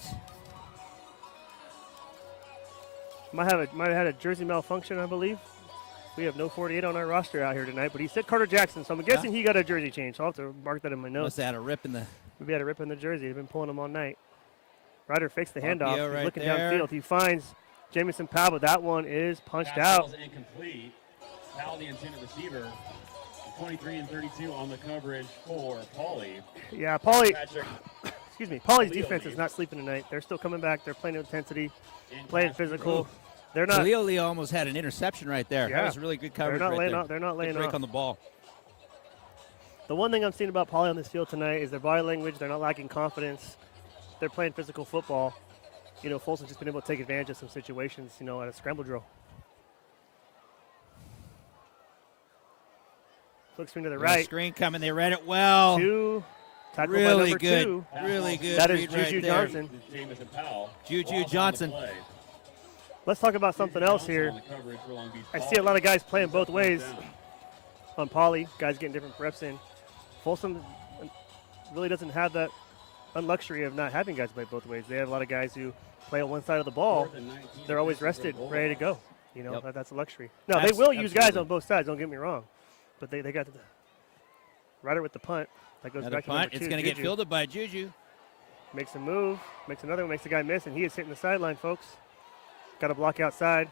Might have had a jersey malfunction, I believe. We have no 48 on our roster out here tonight, but he said Carter Jackson, so I'm guessing he got a jersey change. So I'll have to mark that in my notes. Must have had a rip in the. Maybe had a rip in the jersey. They've been pulling him all night. Ryder fakes the RPO handoff. He's right looking there. downfield. He finds Jamison Powell, but that one is punched Pass out. ball's incomplete. Powell, the intended receiver. 23 and 32 on the coverage for Pauly. Yeah, Pauly. Patrick Excuse me. Pauly's defense is not sleeping tonight. They're still coming back. They're playing intensity, playing physical. They're not. Leo almost had an interception right there. Yeah. That was really good coverage. They're not right laying there. off. They're not laying Good break off. on the ball. The one thing I'm seeing about Pauly on this field tonight is their body language. They're not lacking confidence. They're playing physical football. You know, Folsom's just been able to take advantage of some situations, you know, at a scramble drill. Quick swing to the right. Screen coming. They read it well. Tackle by Really number good. 2. Really good. That is read right Juju there. Johnson. Jamison Powell. Juju Johnson. Let's talk about something else here. I see a lot of guys playing both ways on Pauly. Guys getting different reps in. Folsom really doesn't have that luxury of not having guys play both ways. They have a lot of guys who play on one side of the ball. They're always rested, ready to go. You know, that's a luxury. No, they will use guys on both sides, don't get me wrong. But they got the rider with the punt. That goes Another back to punt. number 2, It's going to get Juju. fielded by Juju. Makes a move, makes another one, makes the guy miss, and he is hitting the sideline, folks. Got to block outside.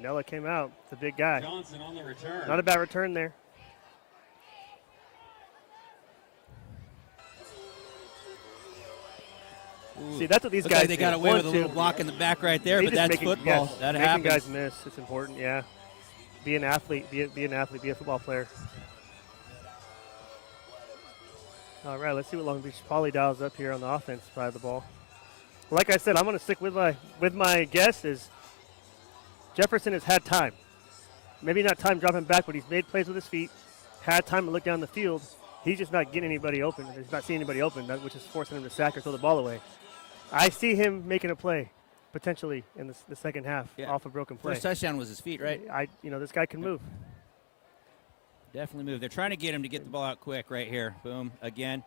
Nella came out. It's a big guy. Johnson on the return. Not a bad return there. See, that's what these Looks guys like they do. got away with a 1-2. little block in the back right there, They but just that's making- football. yes, That making happens. guys miss. It's important, yeah. Be an athlete. Be an athlete. Be a football player. All right, let's see what Long Beach Poly dials up here on the offense side of the ball. Like I said, I'm going to stick with my guess is Jefferson has had time. Maybe not time dropping back, but he's made plays with his feet. Had time to look down the field. He's just not getting anybody open. He's not seeing anybody open, which is forcing him to sack or throw the ball away. I see him making a play potentially in the second half off a broken play. First touchdown was his feet, right? This guy can move. Definitely move. They're trying to get him to get the ball out quick right here. Boom, again.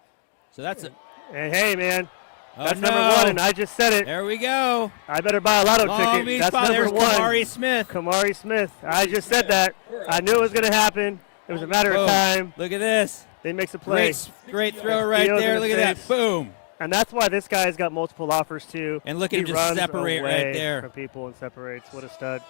So that's it. And hey, man, Oh, that's no. number 1, and I just said it. There we go. I better buy a lotto Long ticket. Beach That's Poly. number There's 1. Kamari Smith. Kamari Smith. I just said that. I knew it was going to happen. It was a matter of Boom. time. Look at this. They makes a play. Great throw right Steals there. in Look the at that. face. Boom. And that's why this guy's got multiple offers, too. And look at him He just runs separate right away there. from people and separates. What a stud.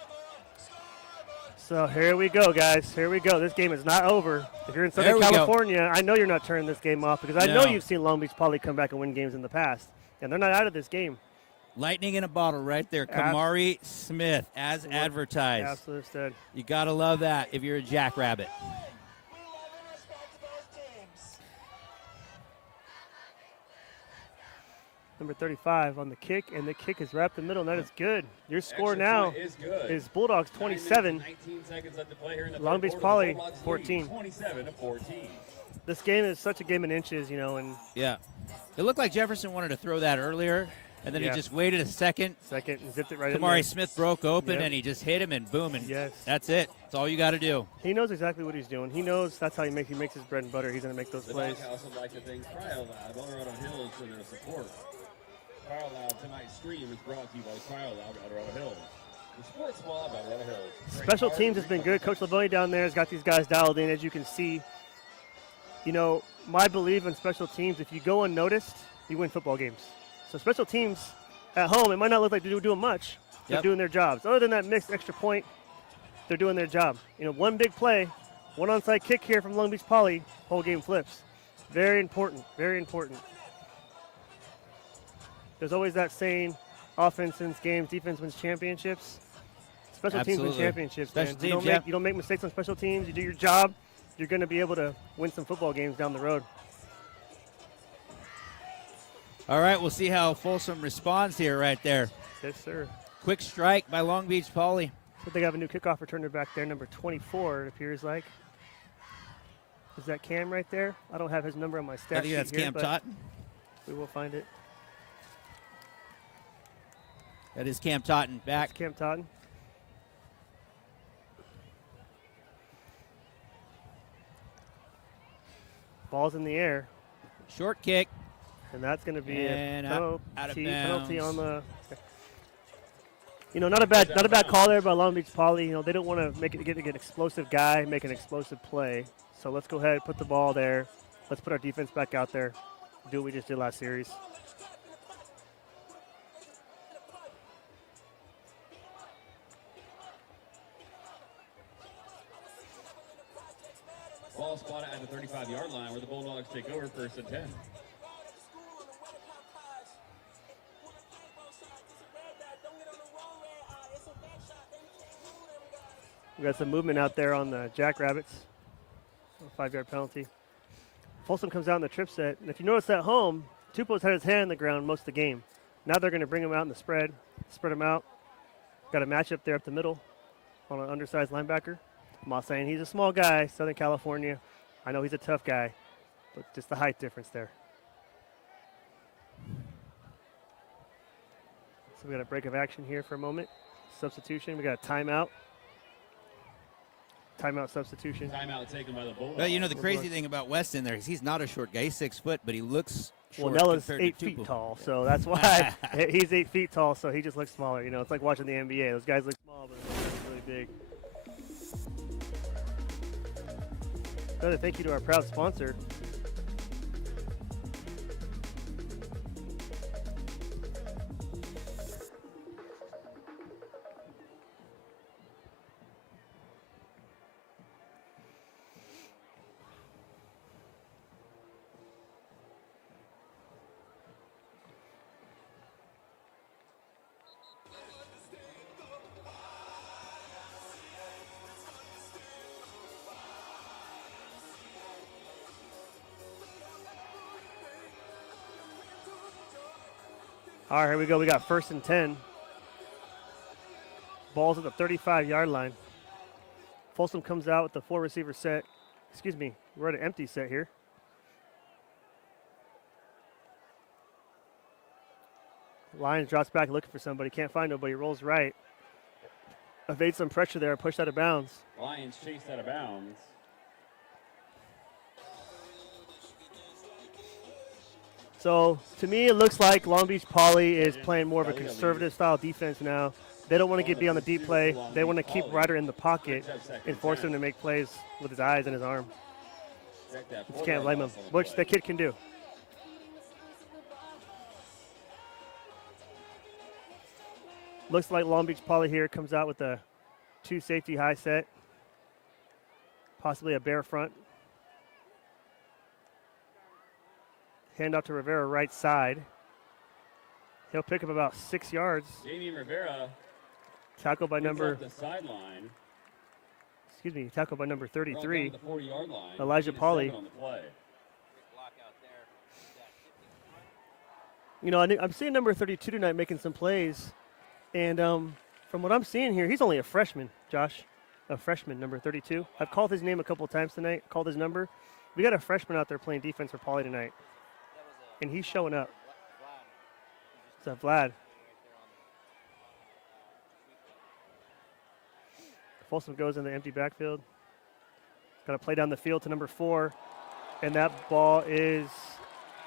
So here we go, guys. Here we go. This game is not over. If you're in There Southern we go. California, I know you're not turning this game off because I know No. you've seen Long Beach Poly come back and win games in the past. And they're not out of this game. Lightning in a bottle right there. Kamari Smith, as advertised. Absolute stud. You got to love that if you're a Jackrabbit. Number 35 on the kick, and the kick is wrapped in the middle, and that is good. Your score Extra now point is good. is Bulldogs 27, 19 seconds left to play here in the Long third Beach quarter. Poly The Bulldogs lead 14. 27-14. This game is such a game in inches, you know, and Yeah. It looked like Jefferson wanted to throw that earlier, and then Yeah. he just waited a second. and zipped it right in there. Kamari Smith broke open, Yep. and he just hit him, and boom, and Yes. that's it. That's all you got to do. He knows exactly what he's doing. He knows that's how he makes his bread and butter. He's going to make those The plays. House would like to thank Cry Out Loud, Colorado Hills for their support. Cry Out Loud tonight's stream is brought to you by Cry Out Loud, Colorado Hills. The sports ball, Colorado Hills. Special teams has been good. Coach Lavoie down there has got these guys dialed in, as you can see. You know, my belief in special teams, if you go unnoticed, you win football games. So special teams at home, it might not look like they're doing much. They're Yep. doing their jobs. Other than that missed extra point, they're doing their job. You know, one big play, one onside kick here from Long Beach Poly, whole game flips. Very important, very important. There's always that saying, offense wins games, defense wins championships. Special teams win Absolutely. championships, Special man. teams, You don't make mistakes on special teams. You do your job, you're going to be able to win some football games down the road. All right, we'll see how Folsom responds here right there. Yes, sir. Quick strike by Long Beach Poly. So they have a new kickoff returner back there, number 24, it appears like. Is that Cam right there? I don't have his number on my stat I think sheet that's here, Cam but Totten. we will find it. That is Cam Totten back. That's Cam Totten. Ball's in the air, Short kick. and that's going to be And a out of penalty bounds. on the. You know, not a bad call there by Long Beach Poly. You know, they don't want to get an explosive guy, make an explosive play. So let's go ahead, put the ball there. Let's put our defense back out there. Do what we just did last series. ball spotted at the 35-yard line where the Bulldogs take over 1st and 10. We got some movement out there on the Jackrabbits. A 5-yard penalty. Folsom comes out in the trip set, and if you notice at home, Tupou's had his hand on the ground most of the game. Now they're going to bring him out in the spread him out. Got a matchup there up the middle on an undersized linebacker. I'm not saying he's a small guy, Southern California. I know he's a tough guy, but just the height difference there. So we got a break of action here for a moment. Substitution, we got a timeout. Timeout substitution. Timeout taken by the Bulldogs. Well, you know the crazy thing about Weston there is he's not a short guy. He's 6 foot, but he looks short. Well, Nella's compared 8 to feet Tupou. tall, so that's why he's 8 feet tall, so he just looks smaller. You know, it's like watching the NBA. Those guys look small, but they're really big. Another thank you to our proud sponsor. All right, here we go. We got 1st and 10. Ball's at the 35-yard line. Folsom comes out with the 4-receiver set. Excuse me, we're at an empty set here. Lions drops back looking for somebody. Can't find nobody. Rolls right. Evades some pressure there. Pushed out of bounds. Lions chased out of bounds. So, to me, it looks like Long Beach Poly is playing more of a conservative style defense now. They don't want to get beyond the deep play. They want to keep Ryder in the pocket and force him to make plays with his eyes and his arm. Just can't blame him, which the kid can do. Looks like Long Beach Poly here comes out with a 2 safety high set, possibly a bear front. Hand off to Rivera right side. He'll pick up about 6 yards. Damian Rivera. Tackled by number. The sideline. Excuse me, tackled by number 33. The 40-yard line. Elijah Pauly. You know, I'm seeing number 32 tonight making some plays. And from what I'm seeing here, he's only a freshman, Josh. A freshman, number 32. I've called his name a couple times tonight, called his number. We got a freshman out there playing defense for Poly tonight. And he's showing up. It's Vlad. Folsom goes in the empty backfield. Got to play down the field to number 4. And that ball is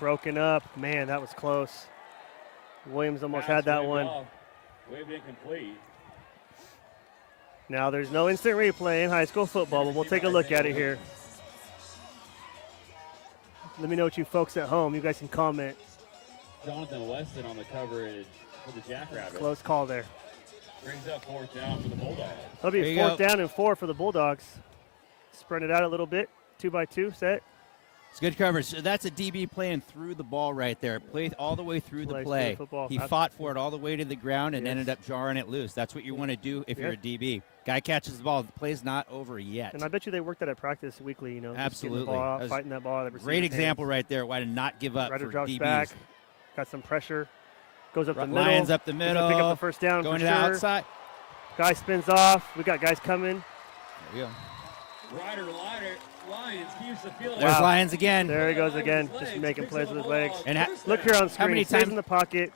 broken up. Man, that was close. Williams almost had that one. Waved incomplete. Now there's no instant replay in high school football, but we'll take a look at it here. Let me know what you folks at home, you guys can comment. Jonathan Weston on the coverage for the Jackrabbits. Close call there. Brings up 4th down for the Bulldogs. That'll be 4th down and 4 for the Bulldogs. Spread it out a little bit. 2-by-2 set. It's good coverage. So that's a DB playing through the ball right there. Played all the way through the play. He fought for it all the way to the ground and ended up jarring it loose. That's what you want to do if you're a DB. Guy catches the ball. The play's not over yet. And I bet you they worked that at practice weekly. You know, absolutely. The ball out, fighting that ball. Great example right there. Why to not give up Ryder for drops DBs. back. Got some pressure. Goes up the middle. Lions up the middle. Pick up the 1st down. Going for to the sure. outside. Guy spins off. We got guys coming. There we go. Ryder Lions keeps the field. There's Lions again. There he goes again, just making plays with his legs. And look here on screen. How many Stays times in the pocket,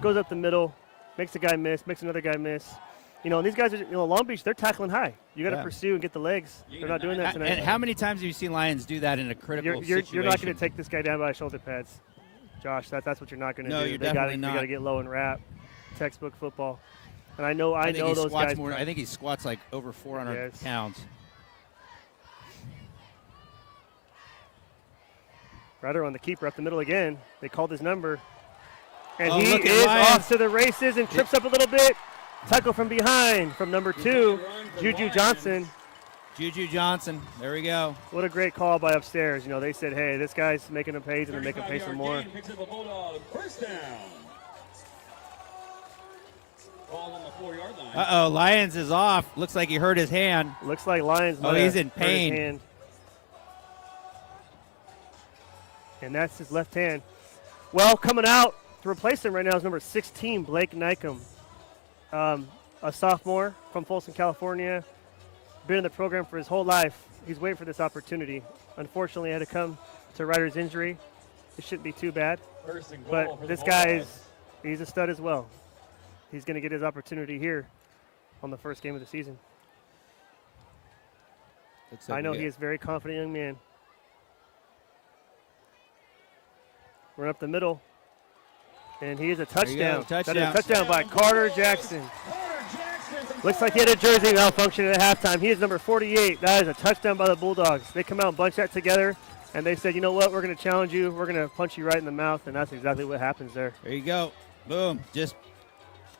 goes up the middle, makes a guy miss, makes another guy miss. You know, and these guys are, Long Beach, they're tackling high. You got to pursue and get the legs. They're not doing that tonight. And how many times have you seen Lions do that in a critical situation? You're not going to take this guy down by shoulder pads, Josh. That's what you're not going to do. No, you're definitely not. They got to get low and wrap. Textbook football. And I know those guys. I think he squats like over 400 pounds. Ryder on the keeper up the middle again. They called his number. And he is off to the races and trips up a little bit. Tackle from behind from number 2, Juju Johnson. Juju Johnson. There we go. What a great call by upstairs. You know, they said, hey, this guy's making him pay, and they're making him pay some more. Picks up a Bulldog. First down. Ball on the 4-yard line. Uh-oh, Lyons is off. Looks like he hurt his hand. Looks like Lyons Oh, might he's have in hurt his pain. hand. And that's his left hand. Well, coming out to replace him right now is number 16, Blake Nykum. A sophomore from Folsom, California. Been in the program for his whole life. He's waiting for this opportunity. Unfortunately, he had to come to Ryder's injury. It shouldn't be too bad. First and goal But for the this guy Bulldogs. he's a stud as well. He's going to get his opportunity here on the first game of the season. Looks like I know we he is a very confident young man. Run up the middle. And he is a There you go, touchdown. That is a touchdown. touchdown by Carter Jackson. Looks like he had a jersey malfunction at halftime. He is number 48. That is a touchdown by the Bulldogs. They come out and bunch that together, and they said, you know what, we're going to challenge you. We're going to punch you right in the mouth, and that's exactly what happens there. There you go. Boom. Just,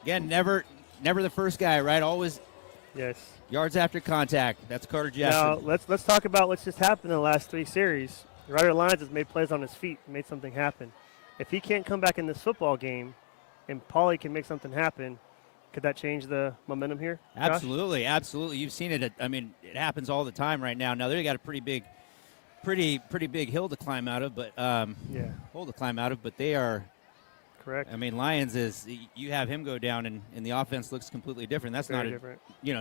again, never the first guy, right? Always Yes. yards after contact. That's Carter Jackson. Now, let's talk about what's just happened in the last 3 series. Ryder Lyons has made plays on his feet, made something happen. If he can't come back in this football game and Pauly can make something happen, could that change the momentum here, Josh? Absolutely, absolutely. You've seen it. I mean, it happens all the time right now. Now they got a pretty big hill to climb out of, but hole to climb out of. But they are correct. I mean, Lyons is. You have him go down, and the offense looks completely different. That's Very not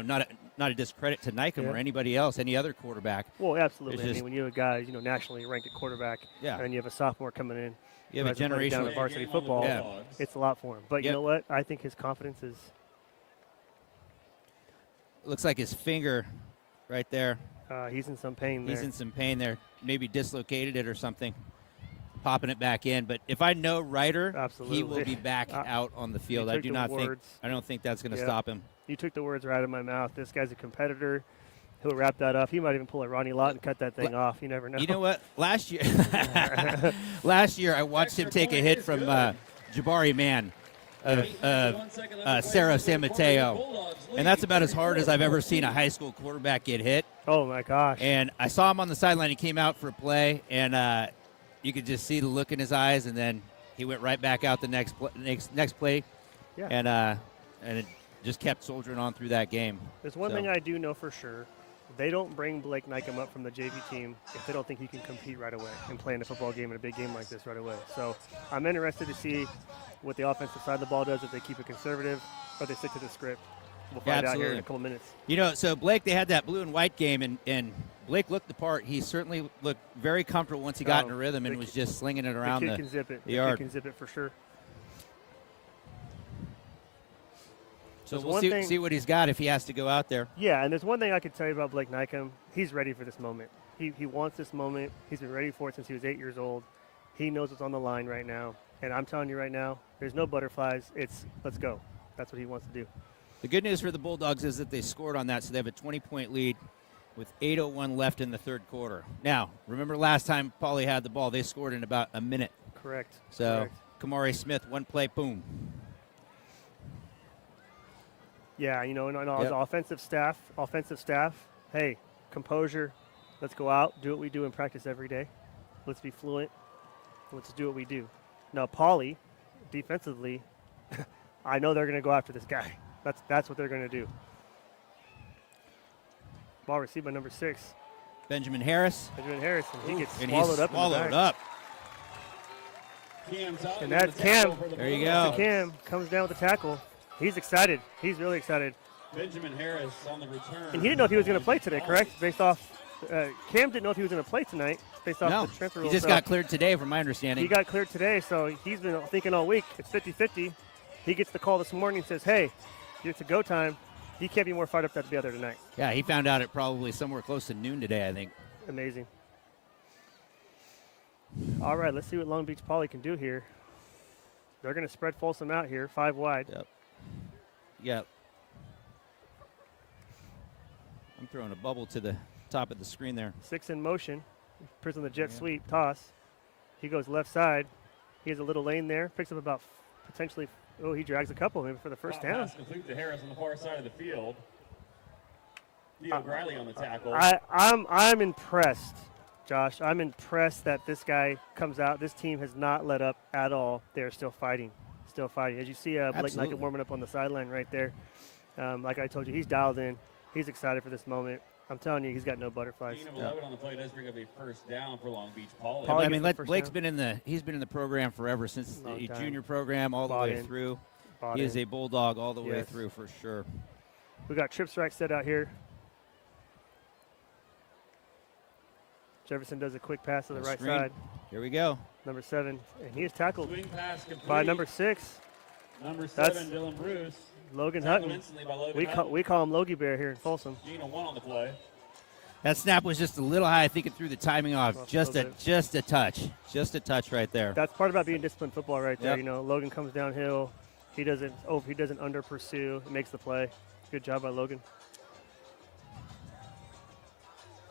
different. not a discredit to Nykum or anybody else, any other quarterback. Well, absolutely. It's I mean, when you have a guy, nationally ranked at quarterback, Yeah. and you have a sophomore coming in, You have a who hasn't played down generational. at varsity football, Yeah. it's a lot for him. But you Yep. know what? I think his confidence is. Looks like his finger, right there. He's in some pain there. He's in some pain there. Maybe dislocated it or something. Popping it back in. But if I know Ryder, Absolutely. he will be back out on the field. I took do the not think. words. I don't think that's going to Yeah. stop him. You took the words right out of my mouth. This guy's a competitor. He'll wrap that up. He might even pull a Ronnie Lott and cut that thing off. You never know. You know what? Last year, I watched him take a hit from Jabari Man of Sarah San Mateo, and that's about as hard as I've ever seen a high school quarterback get hit. Oh my gosh! And I saw him on the sideline. He came out for a play, and you could just see the look in his eyes. And then he went right back out the next play, Yeah. and it just kept soldiering on through that game. There's one So- thing I do know for sure. They don't bring Blake Nykum up from the JV team if they don't think he can compete right away and play in a football game in a big game like this right away. So I'm interested to see what the offensive side of the ball does, if they keep it conservative or they stick to the script. We'll find out here in a couple minutes. So Blake, they had that blue and white game, and Blake looked the part. He certainly looked very comfortable once he got in a rhythm and was just slinging it around the the kid can zip it. the yard. Kid can zip it for sure. So There's we'll one see what he's got if he has to go out there. Yeah, and there's one thing I could tell you about Blake Nykum. He's ready for this moment. He wants this moment. He's been ready for it since he was 8 years old. He knows what's on the line right now. And I'm telling you right now, there's no butterflies. It's let's go. That's what he wants to do. The good news for the Bulldogs is that they scored on that, so they have a 20-point lead with 8:01 left in the third quarter. Now, remember last time Pauly had the ball, they scored in about a minute. Correct. So Correct. Kamari Smith, one play, boom. Yeah, and the offensive staff, hey, composure. Let's go out, do what we do in practice every day. Let's be fluent. Let's do what we do. Now, Pauly, defensively, I know they're going to go after this guy. That's what they're going to do. Ball received by number 6. Benjamin Harris. And he gets And swallowed he's up. swallowed in the up. back. And that's Cam. There you go. Cam comes down with the tackle. He's excited. He's really excited. Benjamin Harris on the return. And he didn't know if he was going to play today, correct? Based off, Cam didn't know if he was going to play tonight, based off No, the transfer he rule. just got cleared today, from my understanding. He got cleared today, so he's been thinking all week. It's 50-50. He gets the call this morning and says, hey, it's a go time. He can't be more fired up to be out there tonight. Yeah, he found out at probably somewhere close to noon today, I think. Amazing. All right, let's see what Long Beach Poly can do here. They're going to spread Folsom out here, 5 wide. Yep. Yeah. I'm throwing a bubble to the top of the screen there. 6 in motion. Prison the jet sweep, toss. He goes left side. He has a little lane there. Picks up about potentially, he drags a couple maybe for the first down. Pass complete to Harris on the far side of the field. Theo Griley on the tackle. I'm impressed, Josh. I'm impressed that this guy comes out. This team has not let up at all. They're still fighting. As you see, Blake Knight warming up on the sideline right there. Like I told you, he's dialed in. He's excited for this moment. I'm telling you, he's got no butterflies. Gain of 11 on the play does bring up a first down for Long Beach Poly. I mean, Blake's been in the program forever, since the junior program all the way through. He is a Bulldog all the way through for sure. We got trip strike set out here. Jefferson does a quick pass to the right side. Here we go. Number 7, and he is tackled Swing pass complete by number 6. Number 7, Dylan Bruce. Logan Hutton. We call him Logie Bear here in Folsom. Gina 1 on the play. That snap was just a little high. I think it threw the timing off just a touch right there. That's part about being disciplined football right there. You know, Logan comes downhill. He doesn't under pursue. It makes the play. Good job by Logan.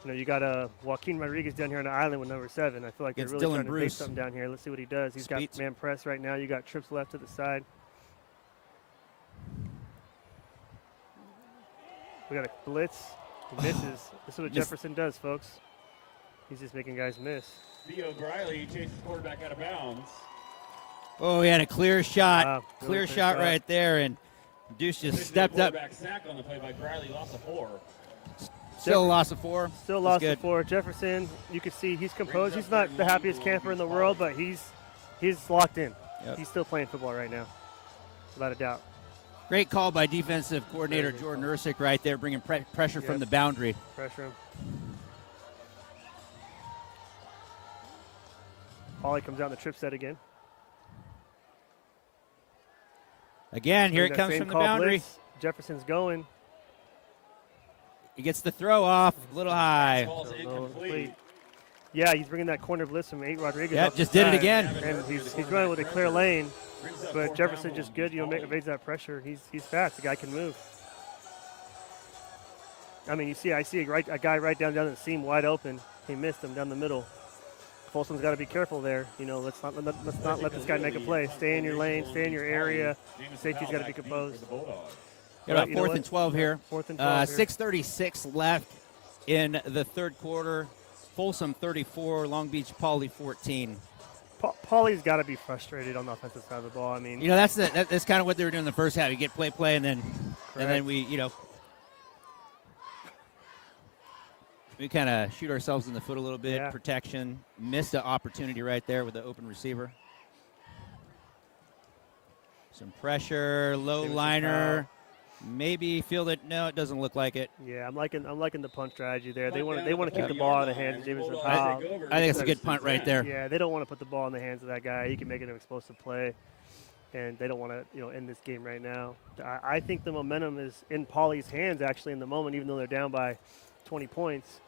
You know, you got Joaquin Rodriguez down here on the island with number 7. I feel like they're really trying to base something down here. Let's see what he does. He's got man press right now. You got trips left to the side. We got a blitz. He misses. This is what Jefferson does, folks. He's just making guys miss. Theo Griley chases quarterback out of bounds. Oh, he had a clear shot. Clear shot right there, and Deuce just stepped up. Sack on the play by Griley, loss of 4. Still a loss of 4. Still lost of 4. Jefferson, you can see he's composed. He's not the happiest camper in the world, but he's locked in. He's still playing football right now, without a doubt. Great call by defensive coordinator Jordan Ursick right there, bringing pressure from the boundary. Pressure him. Pauly comes out in the trip set again. Again, here it comes from the boundary. Blitz. Jefferson's going. He gets the throw off, a little high. Yeah, he's bringing that corner blitz from 8 Rodriguez. Yep, just did it again. And he's running with a clear lane. But Jefferson just good, evades that pressure. He's fast. The guy can move. I mean, I see a guy right down the seam, wide open. He missed him down the middle. Folsom's got to be careful there. You know, let's not let this guy make a play. Stay in your lane. Stay in your area. Safety's got to be composed. Got about 4th and 12 here. 4th and 12 6:36 left in the third quarter. Folsom 34, Long Beach Poly 14. Pauly's got to be frustrated on the offensive side of the ball. I mean, you know, that's kind of what they were doing in the first half. You get play, and then we kind of shoot ourselves in the foot a little bit. Protection, missed an opportunity right there with the open receiver. Some pressure, low liner. Maybe field it. No, it doesn't look like it. Yeah, I'm liking the punt strategy there. They want to keep the ball out of the hands of Jameson. I think it's a good punt right there. Yeah, they don't want to put the ball in the hands of that guy. He can make it an explosive play, and they don't want to end this game right now. I think the momentum is in Pauly's hands actually in the moment, even though they're down by 20 points,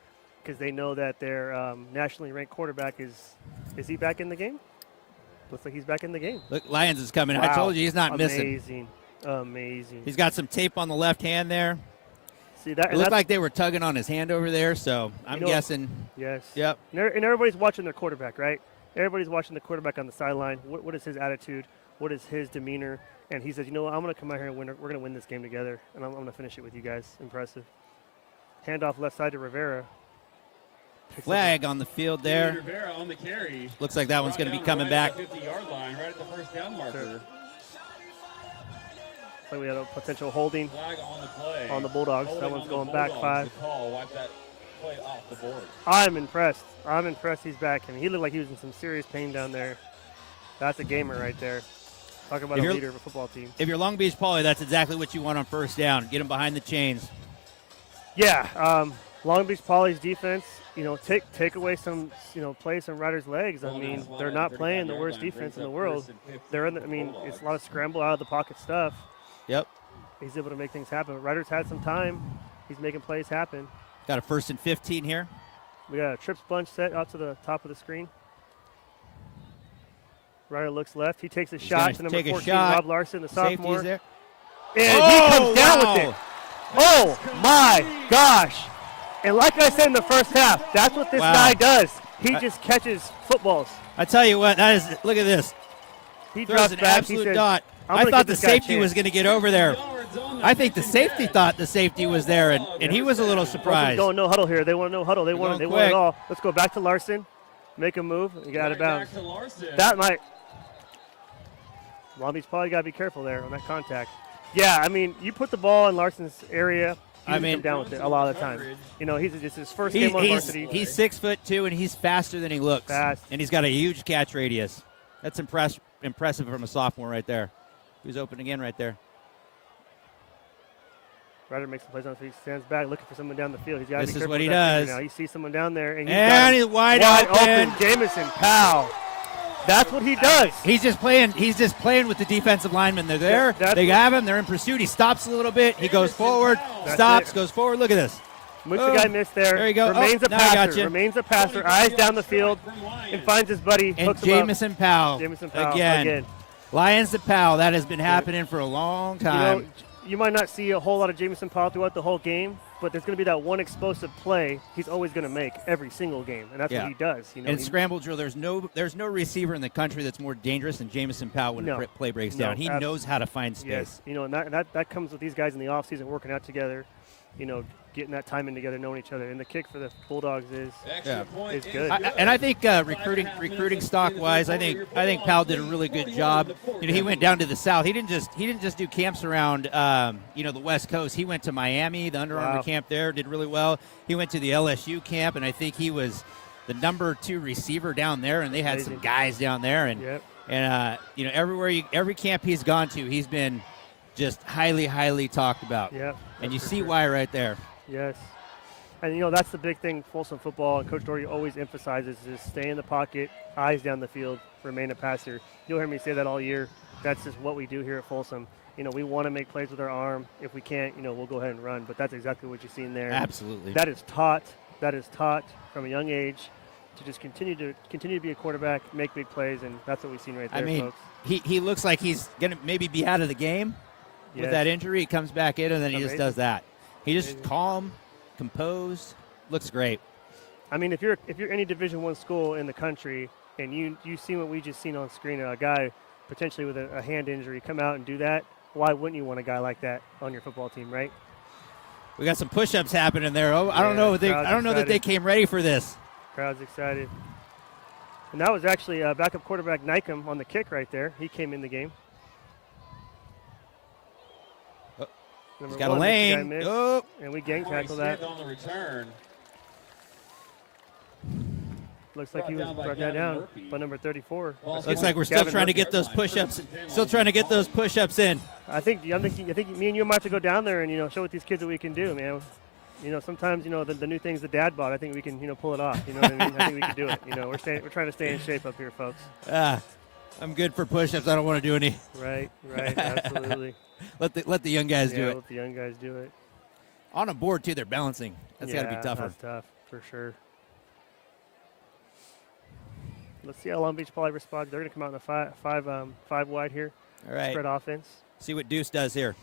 because they know that their nationally ranked quarterback is he back in the game? Looks like he's back in the game. Look, Lyons is coming. Wow. I told you he's not missing. Amazing. He's got some tape on the left hand there. See that? It looked like they were tugging on his hand over there, so I'm guessing. Yes. Yep. And everybody's watching their quarterback, right? Everybody's watching the quarterback on the sideline. What is his attitude? What is his demeanor? And he says, you know what, I'm going to come out here and we're going to win this game together, and I'm going to finish it with you guys. Impressive. Handoff left side to Rivera. Flag on the field there. Rivera on the carry. Looks like that one's going to be coming back. 50-yard line, right at the first down marker. So we had a potential holding Flag on the play. On the Bulldogs. Holding that one's going Bulldogs. back 5. Wipe that play off the board. I'm impressed. He's back. I mean, he looked like he was in some serious pain down there. That's a gamer right there. Talk about a leader of a football team. If you're Long Beach Poly, that's exactly what you want on first down. Get him behind the chains. Yeah. Long Beach Poly's defense, take away some, play some riders' legs. I mean, they're not playing the worst defense in the world. It's a lot of scramble out of the pocket stuff. Yep. He's able to make things happen. Riders had some time. He's making plays happen. Got a 1st and 15 here. We got a trip sponge set out to the top of the screen. Ryder looks left. He takes a shot to number 14, Rob Larson, the sophomore. Safety's there. And he comes down with it. Oh, my gosh. And like I said in the first half, that's what this guy does. He just catches footballs. I tell you what, look at this. He throws an back. absolute He says, dot. I thought the safety was going to get over there. I think the safety thought the safety was there, and he was a little surprised. Going no huddle here. They want no huddle. They want it all. Let's go back to Larson. Make a move. You got out of bounds. That might. Long Beach Poly got to be careful there on that contact. Yeah, I mean, you put the ball in Larson's area, he's come down with it a lot of the time. You know, it's his first game on varsity. He's 6'2", and he's faster than he looks. Fast. And he's got a huge catch radius. That's impressive from a sophomore right there. He's open again right there. Ryder makes the plays on his feet, stands back, looking for someone down the field. He's got to be This is careful what he with that does. now. He sees someone down there, and he's wide open. Jamison Powell. That's what he does. He's just playing with the defensive linemen. They're there. They have him. They're in pursuit. He stops a little bit. He goes forward. Stops. Goes forward. Look at this. Mooks the guy missed there. There you go. Remains a passer. Remains a passer. Eyes down the field and finds his buddy. And Jamison Powell. Jamison Powell again. Lions to Powell. That has been happening for a long time. You know, you might not see a whole lot of Jamison Powell throughout the whole game, but there's going to be that one explosive play he's always going to make every single game, and that's what he does. You know, in scramble drill, there's no receiver in the country that's more dangerous than Jamison Powell when the play breaks down. He knows how to find space. Yes, you know, and that comes with these guys in the offseason working out together, you know, getting that time in together, knowing each other. And the kick for the Bulldogs is good. I think recruiting stock wise, I think Powell did a really good job. You know, he went down to the south. He didn't just do camps around the West Coast. He went to Miami, the Under Armour camp there, did really well. He went to the LSU camp, and I think he was the number 2 receiver down there, and they had some guys down there, and every camp he's gone to, he's been just highly talked about. Yeah, and you see why right there. Yes. And, you know, that's the big thing Folsom football, and Coach Doherty always emphasizes is stay in the pocket, eyes down the field, remain a passer. You'll hear me say that all year. That's just what we do here at Folsom. You know, we want to make plays with our arm. If we can't, you know, we'll go ahead and run. But that's exactly what you've seen there. Absolutely. That is taught from a young age to just continue to be a quarterback, make big plays, and that's what we've seen right there, folks. He looks like he's going to maybe be out of the game with that injury. He comes back in, and then he just does that. He just calm, composed, looks great. I mean, if you're any Division I school in the country and you see what we just seen on screen, a guy potentially with a hand injury come out and do that, why wouldn't you want a guy like that on your football team, right? We got some push-ups happening there. Oh, I don't know. I don't know that they came ready for this. Crowd's excited. And that was actually backup quarterback Nykum on the kick right there. He came in the game. He's got a lane. And we gang tackle that. On the return. Looks like he was brought that down by number 34. Looks like we're still trying to get those push-ups. Still trying to get those push-ups in. I think me and you might have to go down there and show what these kids that we can do, man. You know, sometimes the new things the dad bought, I think we can pull it off. You know what I mean? I think we can do it. You know, we're trying to stay in shape up here, folks. I'm good for push-ups. I don't want to do any. Right, absolutely. Let the young guys do it. Let the young guys do it. On a board too, they're balancing. That's got to be tougher. That's tough for sure. Let's see how Long Beach Poly responds. They're going to come out in a five wide here. All right. Spread offense. See what Deuce does here.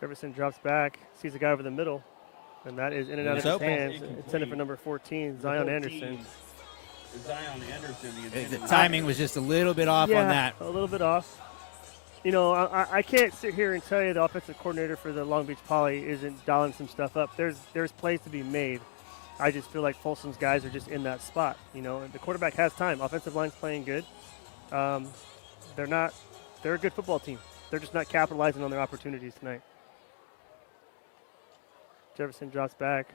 Jefferson drops back, sees a guy over the middle, and that is in and out of his hands. Intended for number 14, Zion Anderson. The timing was just a little bit off on that. A little bit off. You know, I can't sit here and tell you the offensive coordinator for the Long Beach Poly isn't dialing some stuff up. There's plays to be made. I just feel like Folsom's guys are just in that spot. You know, the quarterback has time. Offensive line's playing good. They're a good football team. They're just not capitalizing on their opportunities tonight. Jefferson drops back,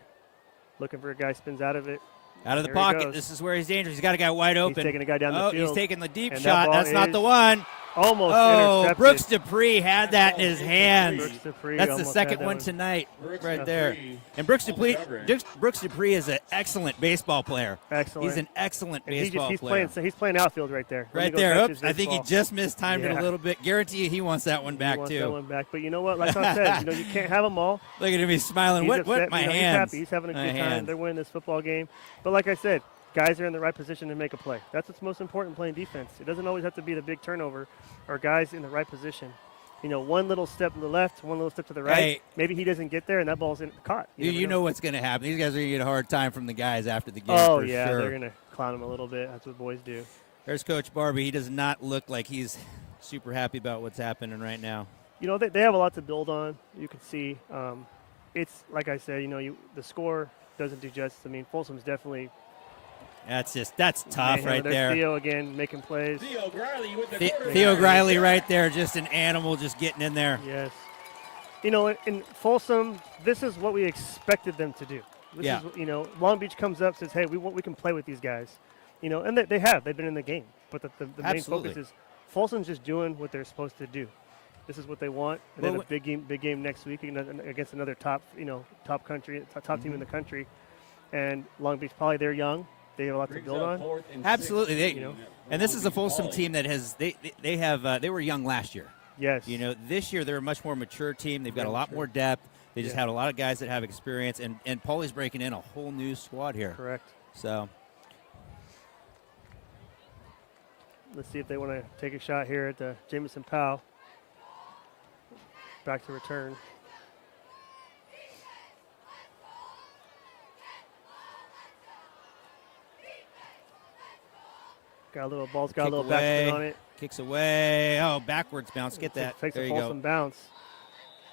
looking for a guy, spins out of it. Out of the pocket. This is where he's dangerous. He's got a guy wide open. He's taking a guy down the field. He's taking the deep shot. That's not the one. Almost intercepted. Brooks Dupree had that in his hands. That's the second one tonight right there. And Brooks Dupree is an excellent baseball player. Excellent. He's an excellent baseball player. He's playing outfield right there. Right there. Oops, I think he just mistimed it a little bit. Guarantee you he wants that one back, too. He wants that one back. But you know what? Like I said, you can't have them all. Look at him. He's smiling. What? My hands. He's happy. He's having a good time. They're winning this football game. But like I said, guys are in the right position to make a play. That's what's most important playing defense. It doesn't always have to be the big turnover or guys in the right position. one little step to the left, one little step to the right. Hey. Maybe he doesn't get there, and that ball's caught. You know what's going to happen. These guys are going to get a hard time from the guys after the game. Oh, for yeah, sure. they're going to clown him a little bit. That's what boys do. There's Coach Barbie. He does not look like he's super happy about what's happening right now. They have a lot to build on. You can see. It's like I said, the score doesn't do justice. I mean, Folsom's definitely. That's tough right There's there. Theo again making plays. Theo Griley with the Theo Griley right there, just an animal, just getting in there. Yes. In Folsom, this is what we expected them to do. This is, Long Beach comes up, says, hey, we can play with these guys. And they have. They've been in the game. But the main focus is Folsom's just doing what they're supposed to do. This is what they want. And they have a big game next week against another top team in the country. And Long Beach Poly, they're young. They have a lot to build on. Absolutely. And this is a Folsom team that has they were young last year. Yes. This year they're a much more mature team. They've got a lot more depth. They just had a lot of guys that have experience, and Paulie's breaking in a whole new squad here. Correct. So let's see if they want to take a shot here at Jamison Powell. Back to return. Ball's got a little backspin on it. Kicks away. Oh, backwards bounce. Get that. Takes there a you go. Folsom bounce.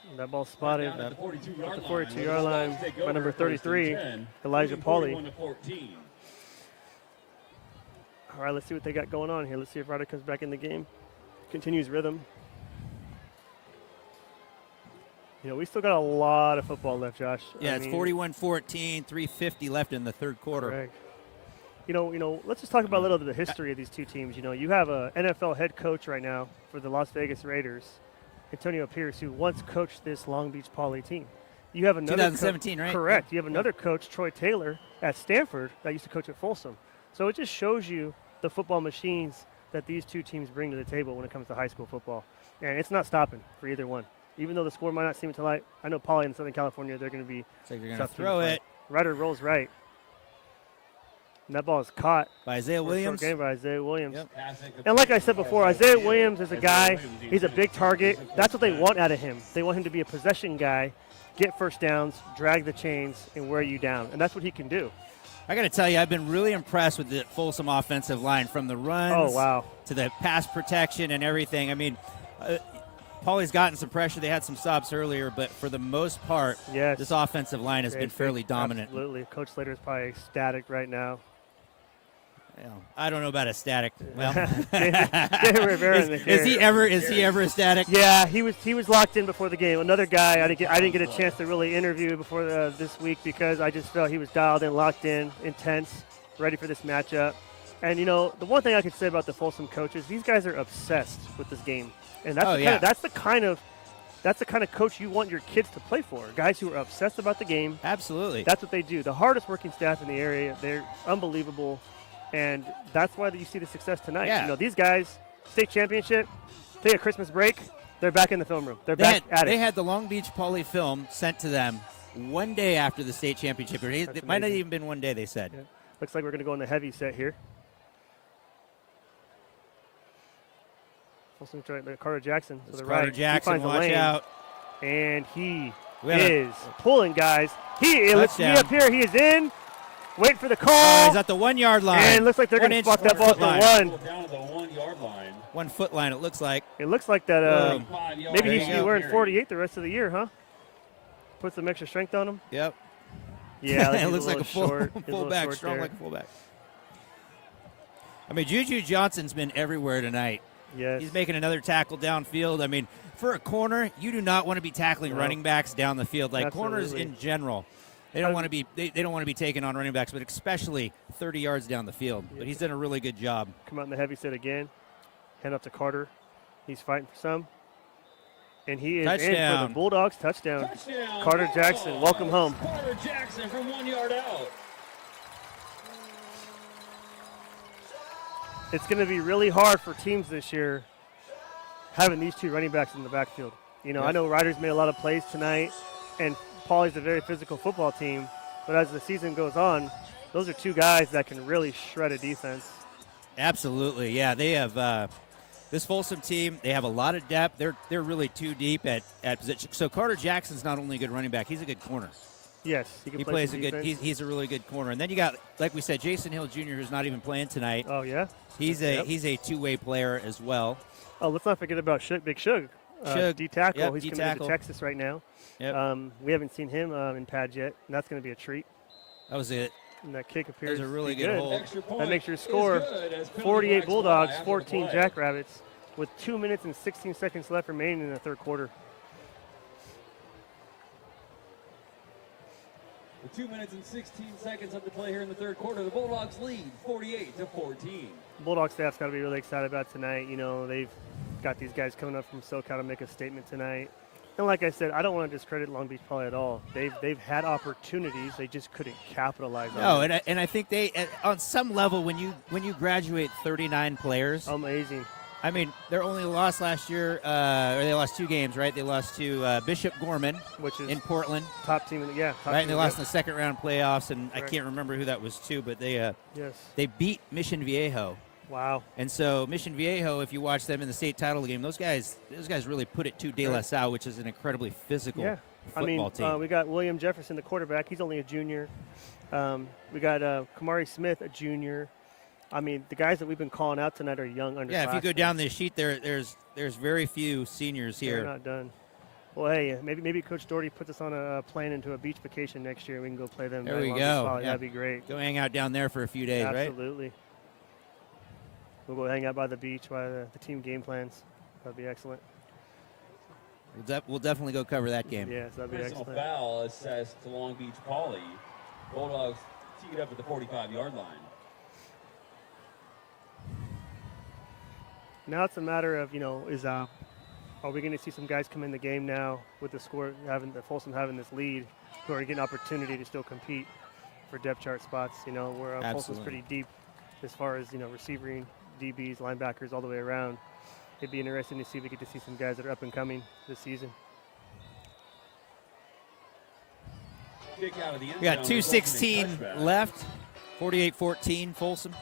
And that ball spotted at the 42-yard line by number 33, Elijah Pauly. All right, let's see what they got going on here. Let's see if Ryder comes back in the game. Continues rhythm. We still got a lot of football left, Josh. Yeah, it's 41-14, 3:50 left in the third quarter. Correct. Let's just talk about a little bit of the history of these two teams. You have a NFL head coach right now for the Las Vegas Raiders, Antonio Pierce, who once coached this Long Beach Poly team. You have another 2017, right? Correct. You have another coach, Troy Taylor, at Stanford that used to coach at Folsom. So it just shows you the football machines that these two teams bring to the table when it comes to high school football. And it's not stopping for either one. Even though the score might not seem to light, I know Poly in Southern California, they're going to be. It's like they're going to throw it. Ryder rolls right. And that ball is caught by Isaiah Williams. Game by Isaiah Williams. Yep. And like I said before, Isaiah Williams is a guy, he's a big target. That's what they want out of him. They want him to be a possession guy, get first downs, drag the chains, and wear you down. And that's what he can do. I got to tell you, I've been really impressed with the Folsom offensive line, from the runs to the pass protection and everything. I mean, Paulie's gotten some pressure. They had some stops earlier, but for the most part, this offensive line has been fairly dominant. Absolutely. Coach Slater's probably ecstatic right now. Well, I don't know about ecstatic. Well, is he ever ecstatic? Yeah, he was locked in before the game. Another guy I didn't get a chance to really interview before this week because I just felt he was dialed in, locked in, intense, ready for this matchup. And the one thing I could say about the Folsom coaches, these guys are obsessed with this game, and that's the kind of coach you want your kids to play for. Guys who are obsessed about the game. Absolutely. That's what they do. The hardest working staff in the area. They're unbelievable. And that's why you see the success tonight. Yeah. These guys, state championship, take a Christmas break, they're back in the film room. They're back at it. They had the Long Beach Poly film sent to them one day after the state championship. It might not even been one day, they said. Yeah. Looks like we're going to go in the heavy set here. Carter Jackson to the right. Carter Jackson, watch out. And he is pulling, guys. Let's see up here. He is in. Wait for the call. He's at the 1 yard line. And it looks like they're going to spot that ball at the 1. Down to the 1 yard line. 1 foot line, it looks like. It looks like that. Maybe he should be wearing 48 the rest of the year, huh? Put some extra strength on him. Yep. Yeah, it looks like a fullback, strong like a fullback. I mean, Juju Johnson's been everywhere tonight. Yes. He's making another tackle downfield. I mean, for a corner, you do not want to be tackling running backs down the field. Like corners in general. They don't want to be. They don't want to be taking on running backs, but especially 30 yards down the field. But he's done a really good job. Come out in the heavy set again. Hand up to Carter. He's fighting for some, and he is in for the Bulldogs. Touchdown. Carter Jackson, welcome home. Carter Jackson from 1 yard out. It's going to be really hard for teams this year having these two running backs in the backfield. I know Riders made a lot of plays tonight, and Poly's a very physical football team, but as the season goes on, those are two guys that can really shred a defense. Absolutely, yeah. They This Folsom team, they have a lot of depth. They're really too deep at position. So Carter Jackson's not only a good running back, he's a good corner. Yes, he He plays a good. He's a really good corner. And then you got, like we said, Jason Hill Jr., who's not even playing tonight. Oh yeah, He's a two-way player as well. Oh, let's not forget about Big Shug. D tackle. Yep, He's D committed tackle. to Texas right now. Yep. We haven't seen him in pads yet, and that's going to be a treat. That was it. And that kick appears That was a really to be good hold. That makes your score 48 Bulldogs, 14 Jackrabbits, with 2 minutes and 16 seconds left remaining in the third quarter. With 2 minutes and 16 seconds left to play here in the third quarter, the Bulldogs lead 48-14. Bulldog staff's got to be really excited about tonight. You know, they've got these guys coming up from SoCal to make a statement tonight. And like I said, I don't want to discredit Long Beach Poly at all. They've had opportunities, they just couldn't capitalize on No, them. and I think they, on some level, when you graduate 39 players, amazing. I mean, their only loss last year, or they lost 2 games, right? They lost to Bishop Gorman, which is in Portland, top team, top right? And they team, lost in the second round playoffs, and Correct. I can't remember who that was to, but they Yes. they beat Mission Viejo. Wow. And so Mission Viejo, if you watch them in the state title game, those guys really put it to De La Salle, which is an incredibly physical football team. We got William Jefferson, the quarterback. He's only a junior. We got Kamari Smith, a junior. I mean, the guys that we've been calling out tonight are young underclassmen. Yeah, if you go down the sheet, there's very few seniors here. They're not done. Well, hey, maybe Coach Doherty puts us on a plane into a beach vacation next year. We can go play them. There we go. Yeah. That'd be great. Go hang out down there for a few days, right? Absolutely. We'll go hang out by the beach while the team game plans. That'd be excellent. We'll definitely go cover that game. Yes, that'd be Personal excellent. foul assessed to Long Beach Poly. Bulldogs tee it up at the 45-yard line. Now it's a matter of, are we going to see some guys come in the game now with the score, Folsom having this lead, who are getting opportunity to still compete for depth chart spots, where Folsom's pretty deep as far as, receiving, DBs, linebackers, all the way around. It'd be interesting to see if we get to see some guys that are up and coming this season. Kick out of the end We got zone, 2:16 touchback. left. 48-14 Folsom.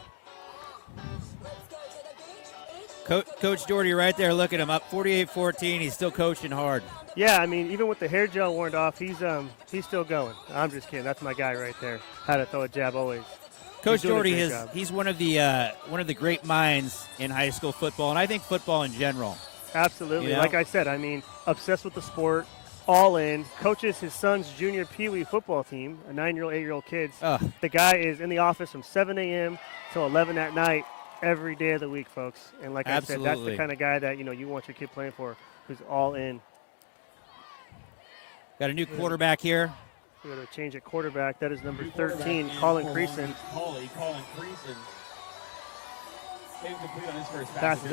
Coach Doherty right there. Look at him up 48-14. He's still coaching hard. Yeah, I mean, even with the hair gel worn off, he's still going. I'm just kidding. That's my guy right there. How to throw a jab always. Coach Doherty he's one of the great minds in high school football, and I think football in general. Absolutely. Like I said, I mean, obsessed with the sport, all in. Coaches his son's junior Pee Wee football team, a 9-year-old, 8-year-old kids. The guy is in the office from 7 a.m. till 11 at night every day of the week, folks. And like I said, that's the kind of guy that, you want your kid playing for, who's all in. Got a new quarterback here. We're going to change at quarterback. That is number 13, Colin Creason. Colin Creason. Incomplete on his first Pass pass. is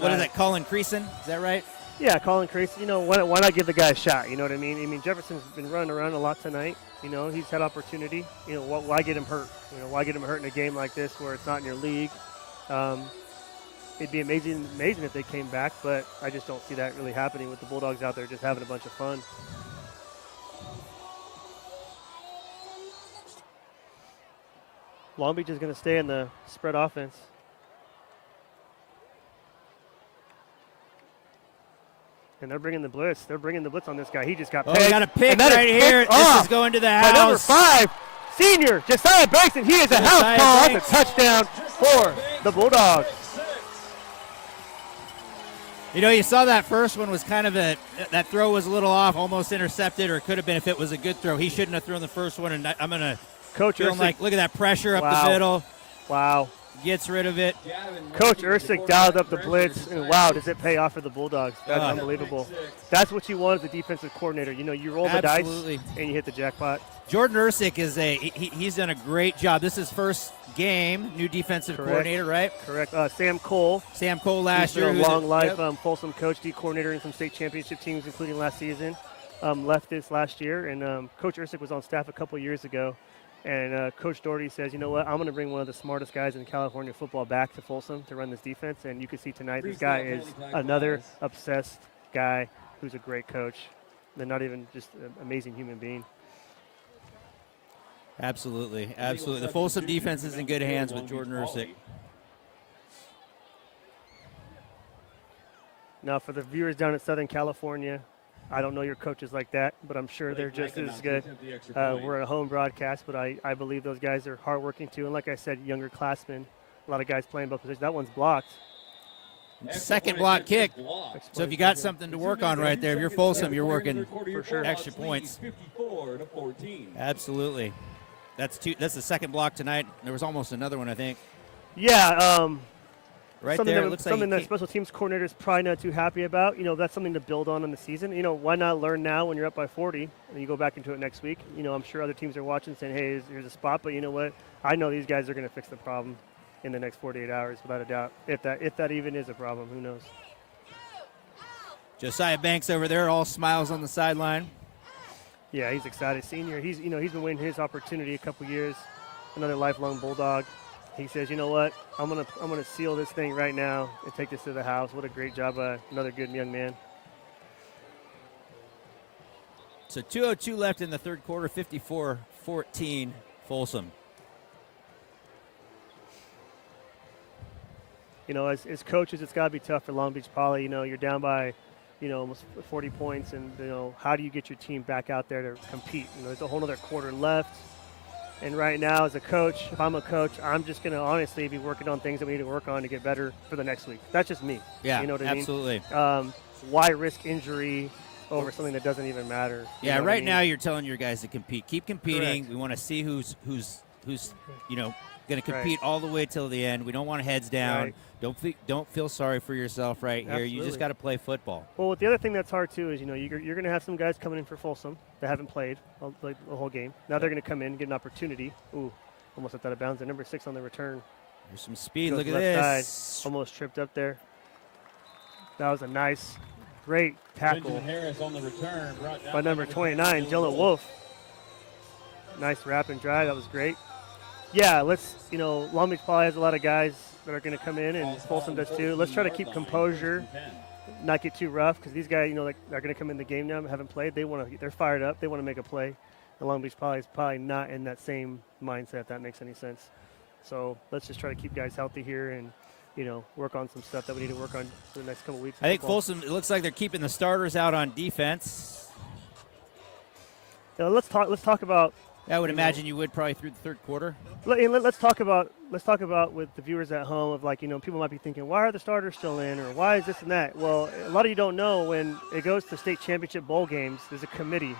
What is that, Colin Creason? Is that right? Yeah, Colin Creason. Why not give the guy a shot? You know what I mean? I mean, Jefferson's been running around a lot tonight. He's had opportunity. Why get him hurt? Why get him hurt in a game like this where it's not in your league? It'd be amazing if they came back, but I just don't see that really happening with the Bulldogs out there just having a bunch of fun. Long Beach is going to stay in the spread offense. And they're bringing the blitz. They're bringing the blitz on this guy. He just got picked. We got a pick right here. This is going to the house. By number 5, senior Josiah Banks, and he is a house call. That's a touchdown for the Bulldogs. You saw that first one was kind of that throw was a little off, almost intercepted, or it could have been if it was a good throw. He shouldn't have thrown the first one, and I'm going to Coach feel Ersick, like, look at that pressure up the middle. Wow. Gets rid of it. Coach Ersick dialed up the blitz, and wow, does it pay off for the Bulldogs. That's unbelievable. That's what you want as a defensive coordinator. You roll the dice, and you hit the jackpot. Jordan Ersick he's done a great job. This is his first game, new defensive coordinator, right? Correct. Sam Cole last year. A long life Folsom coach, D coordinator in some state championship teams, including last season. Left this last year, and Coach Ersick was on staff a couple years ago. And Coach Doherty says, you know what, I'm going to bring one of the smartest guys in California football back to Folsom to run this defense. And you can see tonight this guy is another obsessed guy who's a great coach. They're not even just an amazing human being. Absolutely. The Folsom defense is in good hands with Jordan Ersick. Now, for the viewers down in Southern California, I don't know your coaches like that, but I'm sure they're just as good. We're a home broadcast, but I believe those guys are hardworking too. And like I said, younger classmen, a lot of guys playing both positions. That one's blocked. Second block kick. So if you got something to work on right there, if you're Folsom, you're working for sure. Extra points. 54-14. Absolutely. That's the second block tonight. There was almost another one, I think. Yeah. Right something there. that, It looks something like that special teams coordinator's probably not too happy about. You know, that's something to build on in the season. You know, why not learn now when you're up by 40 and you go back into it next week? You know, I'm sure other teams are watching saying, hey, here's a spot. But you know what? I know these guys are going to fix the problem in the next 48 hours without a doubt. If that even is a problem, who knows? Josiah Banks over there, all smiles on the sideline. Yeah, he's excited. Senior, he's been waiting his opportunity a couple years. Another lifelong Bulldog. He says, you know what? I'm gonna seal this thing right now and take this to the house. What a great job, another good young man. So 2:02 left in the third quarter, 54-14 Folsom. You know, as coaches, it's got to be tough for Long Beach Poly. You know, you're down by, you know, almost 40 points, and, you know, how do you get your team back out there to compete? You know, there's a whole other quarter left. And right now, as a coach, if I'm a coach, I'm just going to honestly be working on things that we need to work on to get better for the next week. That's just me. Yeah, you know what absolutely. I mean? Why risk injury over something that doesn't even matter? Yeah, right now you're telling your guys to compete. Keep competing. Correct. We want to see who's you know, going to compete all the way till the end. We don't want heads down. Right. Don't feel sorry for yourself right here. Absolutely. You just got to play football. Well, the other thing that's hard too is, you know, you're going to have some guys coming in for Folsom that haven't played like the whole game. Now they're going to come in and get an opportunity. Ooh, almost left out of bounds. At number 6 on the return. There's some speed. Goes Look at left this. side, almost tripped up there. That was a nice, great tackle Benjamin Harris on the return. Brought down by number 29, Dylan Wolf. Nice wrap and drive. That was great. Yeah, you know, Long Beach Poly has a lot of guys that are going to come in, and Folsom does too. Let's try to keep composure, not get too rough, because these guys, you know, like, they're going to come in the game now, haven't played. They're fired up. They want to make a play. And Long Beach Poly is probably not in that same mindset, if that makes any sense. So let's just try to keep guys healthy here and, you know, work on some stuff that we need to work on for the next couple weeks. I think Folsom, it looks like they're keeping the starters out on defense. Let's talk about. I would imagine you would probably through the third quarter. Let's talk about with the viewers at home of, like, you know, people might be thinking, why are the starters still in, or why is this and that? Well, a lot of you don't know, when it goes to state championship bowl games, there's a committee.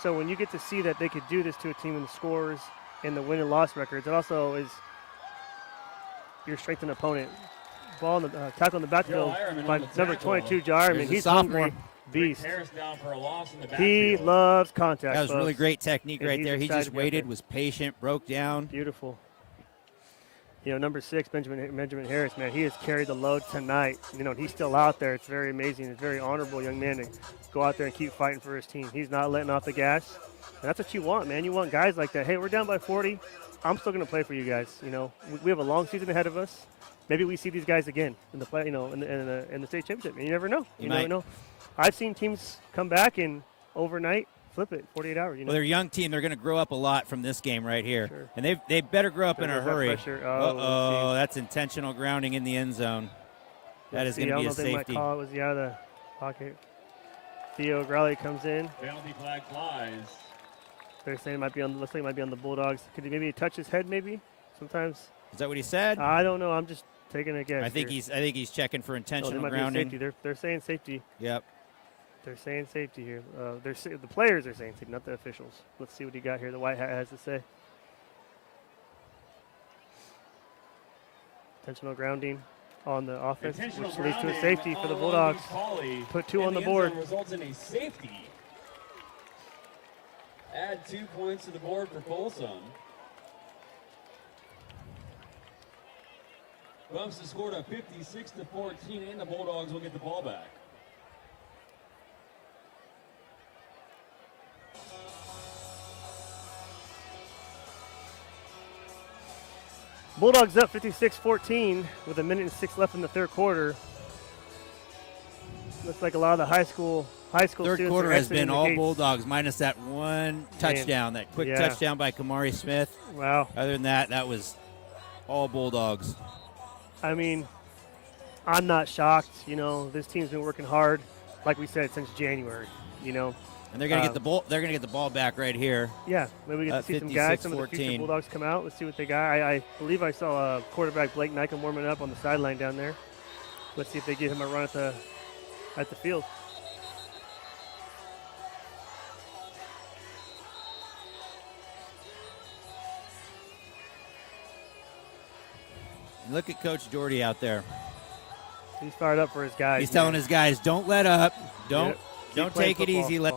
So when you get to see that they could do this to a team in the scores and the win and loss records, it also is your strength and opponent. Ball in the tackle in the backfield by number 22, Joe Ironman. He's hungry. Beast. Harris down for a loss in the He backfield. loves contact. That was folks. really great technique And right he's there. He excited just to be out waited, there. was patient, broke down. Beautiful. You know, number 6, Benjamin Harris, man, he has carried the load tonight. You know, and he's still out there. It's very amazing. It's a very honorable young man to go out there and keep fighting for his team. He's not letting off the gas. And that's what you want, man. You want guys like that. Hey, we're down by 40. I'm still going to play for you guys. You know, we have a long season ahead of us. Maybe we see these guys again in the play, you know, in the state championship. You never know. You never know. I've seen teams come back and overnight flip it, 48 hours. You know? Well, they're a young team. They're going to grow up a lot from this game right here. Sure. And they better grow up in a hurry. Oh, that's intentional grounding in the end zone. That is going to be a safety. They might call it. Was he out of the pocket? Theo Growley comes in. Penalty flag flies. They're saying looks like it might be on the Bulldogs. Could he maybe touch his head maybe? Sometimes. Is that what he said? I don't know. I'm just taking a guess. I think he's checking for intentional grounding. Safety. They're saying safety. Yep. They're saying safety here. The players are saying safety, not the officials. Let's see what he got here. The white hat has to say. Intentional grounding on the offense, which leads to a safety for the Bulldogs. Put 2 on the board. Results in a safety. Add 2 points to the board for Folsom. Bumps the score to 56-14, and the Bulldogs will get the ball back. Bulldogs up 56-14 with 1:06 left in the third quarter. Looks like a lot of the high school third quarter has been all Bulldogs minus that one touchdown, that quick Yeah. touchdown by Kamari Smith. Wow. Other than that, that was all Bulldogs. I mean, I'm not shocked. You know, this team's been working hard, like we said, since January. You know, And they're gonna get the ball. They're gonna get the ball back right here. yeah, maybe we get to see some guys, some of the future 56-14. Bulldogs come out. Let's see what they got. I believe I saw quarterback Blake Nykum warming up on the sideline down there. Let's see if they give him a run at the field. Look at Coach Doherty out there. He's fired up for his guys. He's telling his guys, "Don't let up. Don't Yep. don't Keep playing take it football. easy. Let."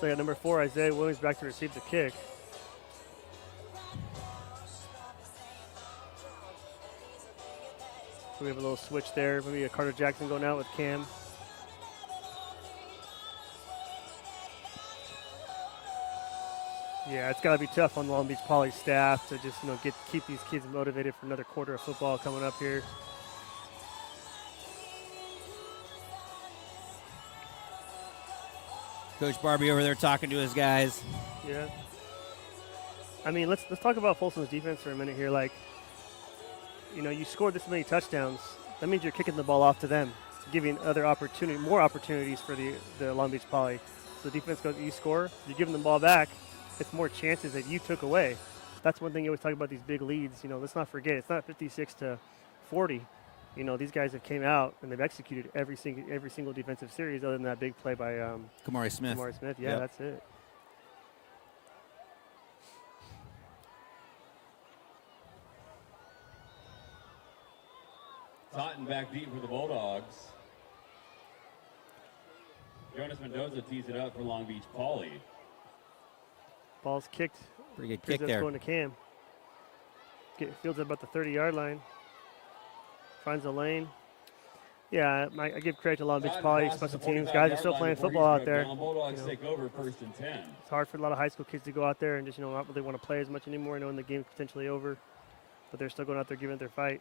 So I got number 4, Isaiah Williams, back to receive the kick. So we have a little switch there. Maybe a Carter Jackson going out with Cam. Yeah, it's got to be tough on Long Beach Poly staff to just keep these kids motivated for another quarter of football coming up here. Coach Barbie over there talking to his guys. Yeah. I mean, let's talk about Folsom's defense for a minute here. Like, you know, you scored this many touchdowns. That means you're kicking the ball off to them, giving more opportunities for the Long Beach Poly. So the defense goes, you score, you're giving the ball back. It's more chances that you took away. That's one thing you always talk about, these big leads. You know, let's not forget, it's not 56-40. You know, these guys have came out and they've executed every single defensive series other than that big play by Kamari Smith. Kamari Smith. Yeah, Yep. That's it. Totten back deep for the Bulldogs. Jonas Mendoza tees it up for Long Beach Poly. Ball's kicked. Pretty good Appears kick that's there. going to Cam. Fields at about the 30-yard line. Finds a lane. Yeah, I give credit to Long Beach Poly special teams. Guys are still playing football out there. Bulldogs take over 1st and 10. It's hard for a lot of high school kids to go out there and just not really want to play as much anymore, knowing the game's potentially over. But they're still going out there giving it their fight.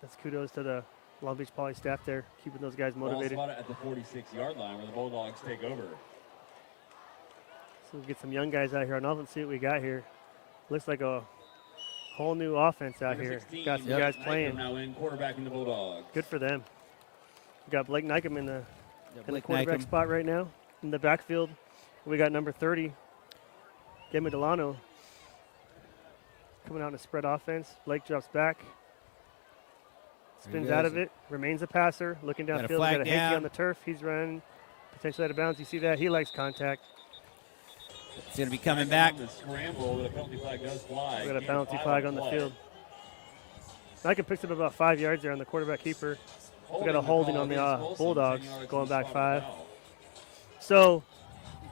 That's kudos to the Long Beach Poly staff there, keeping those guys motivated. Ball spotted at the 46-yard line where the Bulldogs take over. So we'll get some young guys out here. And let's see what we got here. Looks like a whole new offense out Number here. 16, Got some Blake guys Nykum playing. now in quarterbacking the Bulldogs. Good for them. We got Blake Nykum in the Blake quarterback Nykum. spot right now. In the backfield, we got number 30, Gemi Delano, coming out in a spread offense. Blake drops back, spins out of it, remains a passer, looking Got a downfield. flag Got a Hanky down. on the turf. He's running, potentially out of bounds. You see that? He likes contact. It's going to be coming back. The scramble, the penalty flag does fly. We got a Gain penalty 5 flag on the play. field. Nykum picks up about 5 yards there on the quarterback keeper. We got a holding on the Bulldogs, going back 5. So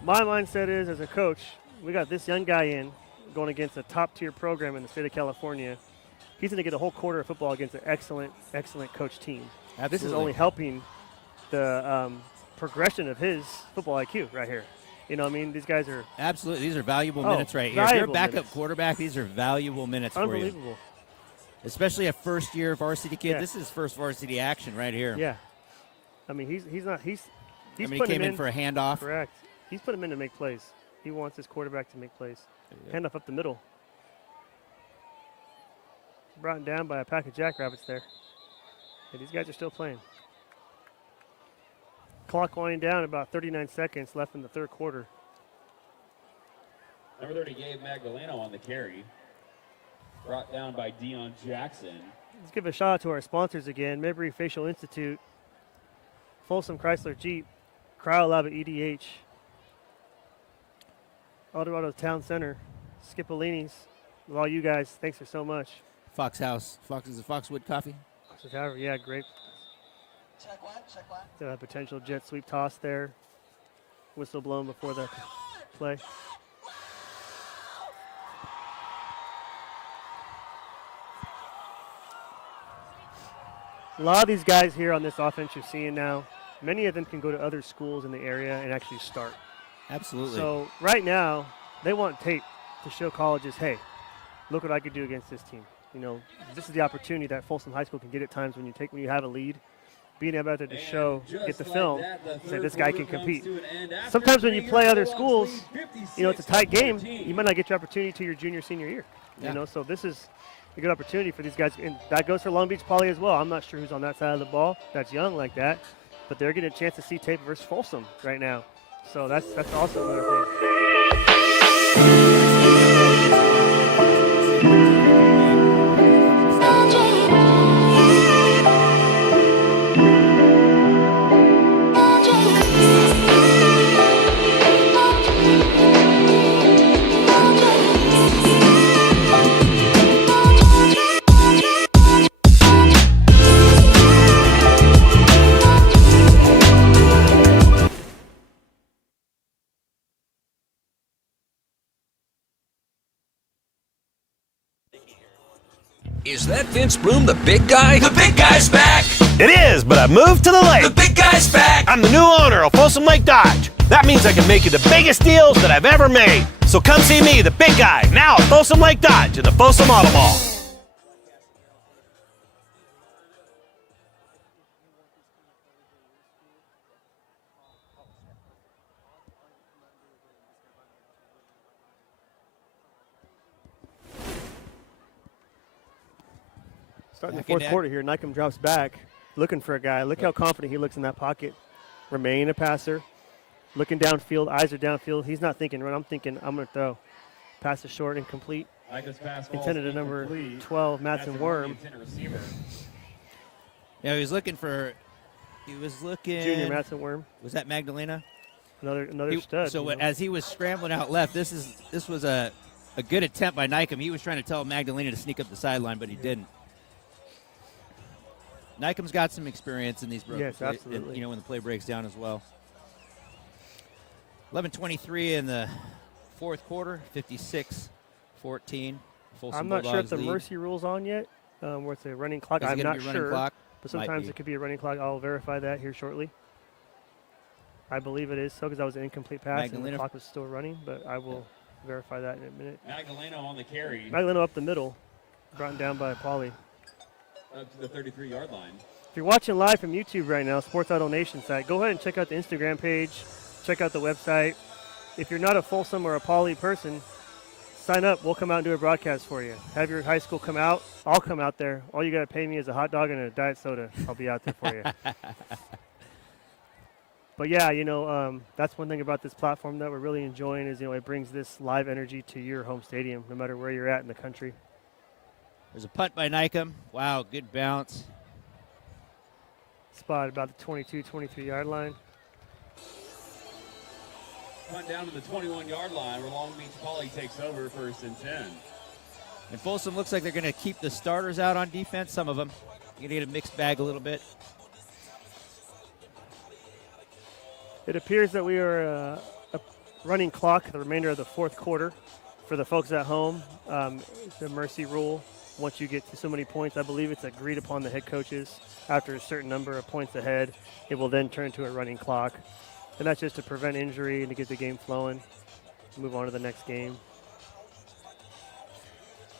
my mindset is, as a coach, we got this young guy in going against a top-tier program in the state of California. He's going to get a whole quarter of football against an excellent, excellent coach team. This is Absolutely. only helping the progression of his football IQ right here. You know what I mean? These guys are Absolutely. These are valuable minutes right here. If you're a valuable backup minutes. quarterback, these are valuable minutes for you. unbelievable. Especially a first-year varsity kid. Yeah. This is first varsity action right here. Yeah. I mean, he's I mean, he putting came him in for a handoff. Correct. He's putting him in to make plays. He wants his quarterback to make plays. Handoff up the middle. Brought down by a pack of jackrabbits there. Yeah, these guys are still playing. Clock winding down, about 39 seconds left in the third quarter. Number 30, Gabe Magdaleno on the carry. Brought down by Deion Jackson. Let's give a shout out to our sponsors again. Mabry Facial Institute, Folsom Chrysler Jeep, Cryolab at EDH, Eldorado Town Center, Skipolini's. With all you guys, thanks for so much. Fox House. Fox's Foxwood Coffee. Yeah, great. Got a potential jet sweep toss there. Whistle blown before the play. A lot of these guys here on this offense you're seeing now, many of them can go to other schools in the area and actually start. Absolutely. So right now, they want tape to show colleges, hey, look what I could do against this team. You know, this is the opportunity that Folsom High School can get at times when you have a lead being able to show, get the film, say this guy can compete. Sometimes when you play other schools, it's a tight game. You might not get your opportunity to your junior, senior year. So this is a good opportunity for these guys, and that goes for Long Beach Poly as well. I'm not sure who's on that side of the ball that's young like that, but they're getting a chance to see tape versus Folsom right now. So that's also another thing. Is that Vince Bloom, the big guy? The big guy's back! It is, but I moved to the lake. The big guy's back! I'm the new owner of Folsom Lake Dodge. That means I can make you the biggest deals that I've ever made. So come see me, the big guy, now at Folsom Lake Dodge in the Folsom Auto Mall. Starting the fourth quarter here, Nycom drops back, looking for a guy. Look how confident he looks in that pocket. Remaining a passer, looking downfield, eyes are downfield. He's not thinking run. I'm thinking I'm going to throw. Pass is short and complete. Intended to number 12, Madsen Worm. Yeah, he was looking. Junior Madsen Worm. Was that Magdalena? Another stud. So as he was scrambling out left, this was a good attempt by Nycom. He was trying to tell Magdalena to sneak up the sideline, but he didn't. Nycom's got some experience in these broken plays, absolutely. And, when the play breaks down as well. 11:23 in the fourth quarter, 56-14. I'm not sure if the mercy rule's on yet, where it's a running clock. I'm not sure, but sometimes it could be a running clock. I'll verify that here shortly. I believe it is so because that was an incomplete pass and the clock was still running, but I will verify that in a minute. Magdalena on the carry. Magdalena up the middle, brought down by Pauly. Up to the 33-yard line. If you're watching live from YouTube right now, Sports Idol Nation site, go ahead and check out the Instagram page, check out the website. If you're not a Folsom or a Poly person, sign up. We'll come out and do a broadcast for you. Have your high school come out. I'll come out there. All you got to pay me is a hot dog and a diet soda. I'll be out there for you. But yeah, that's one thing about this platform that we're really enjoying is, it brings this live energy to your home stadium, no matter where you're at in the country. There's a punt by Nycom. Wow, good bounce. Spot about the 22, 23-yard line. Punt down to the 21-yard line where Long Beach Poly takes over 1st and 10. And Folsom looks like they're going to keep the starters out on defense, some of them. You're going to get a mixed bag a little bit. It appears that we are a running clock the remainder of the fourth quarter. For the folks at home, the mercy rule. Once you get to so many points, I believe it's agreed upon the head coaches. After a certain number of points ahead, it will then turn to a running clock. And that's just to prevent injury and to get the game flowing. Move on to the next game.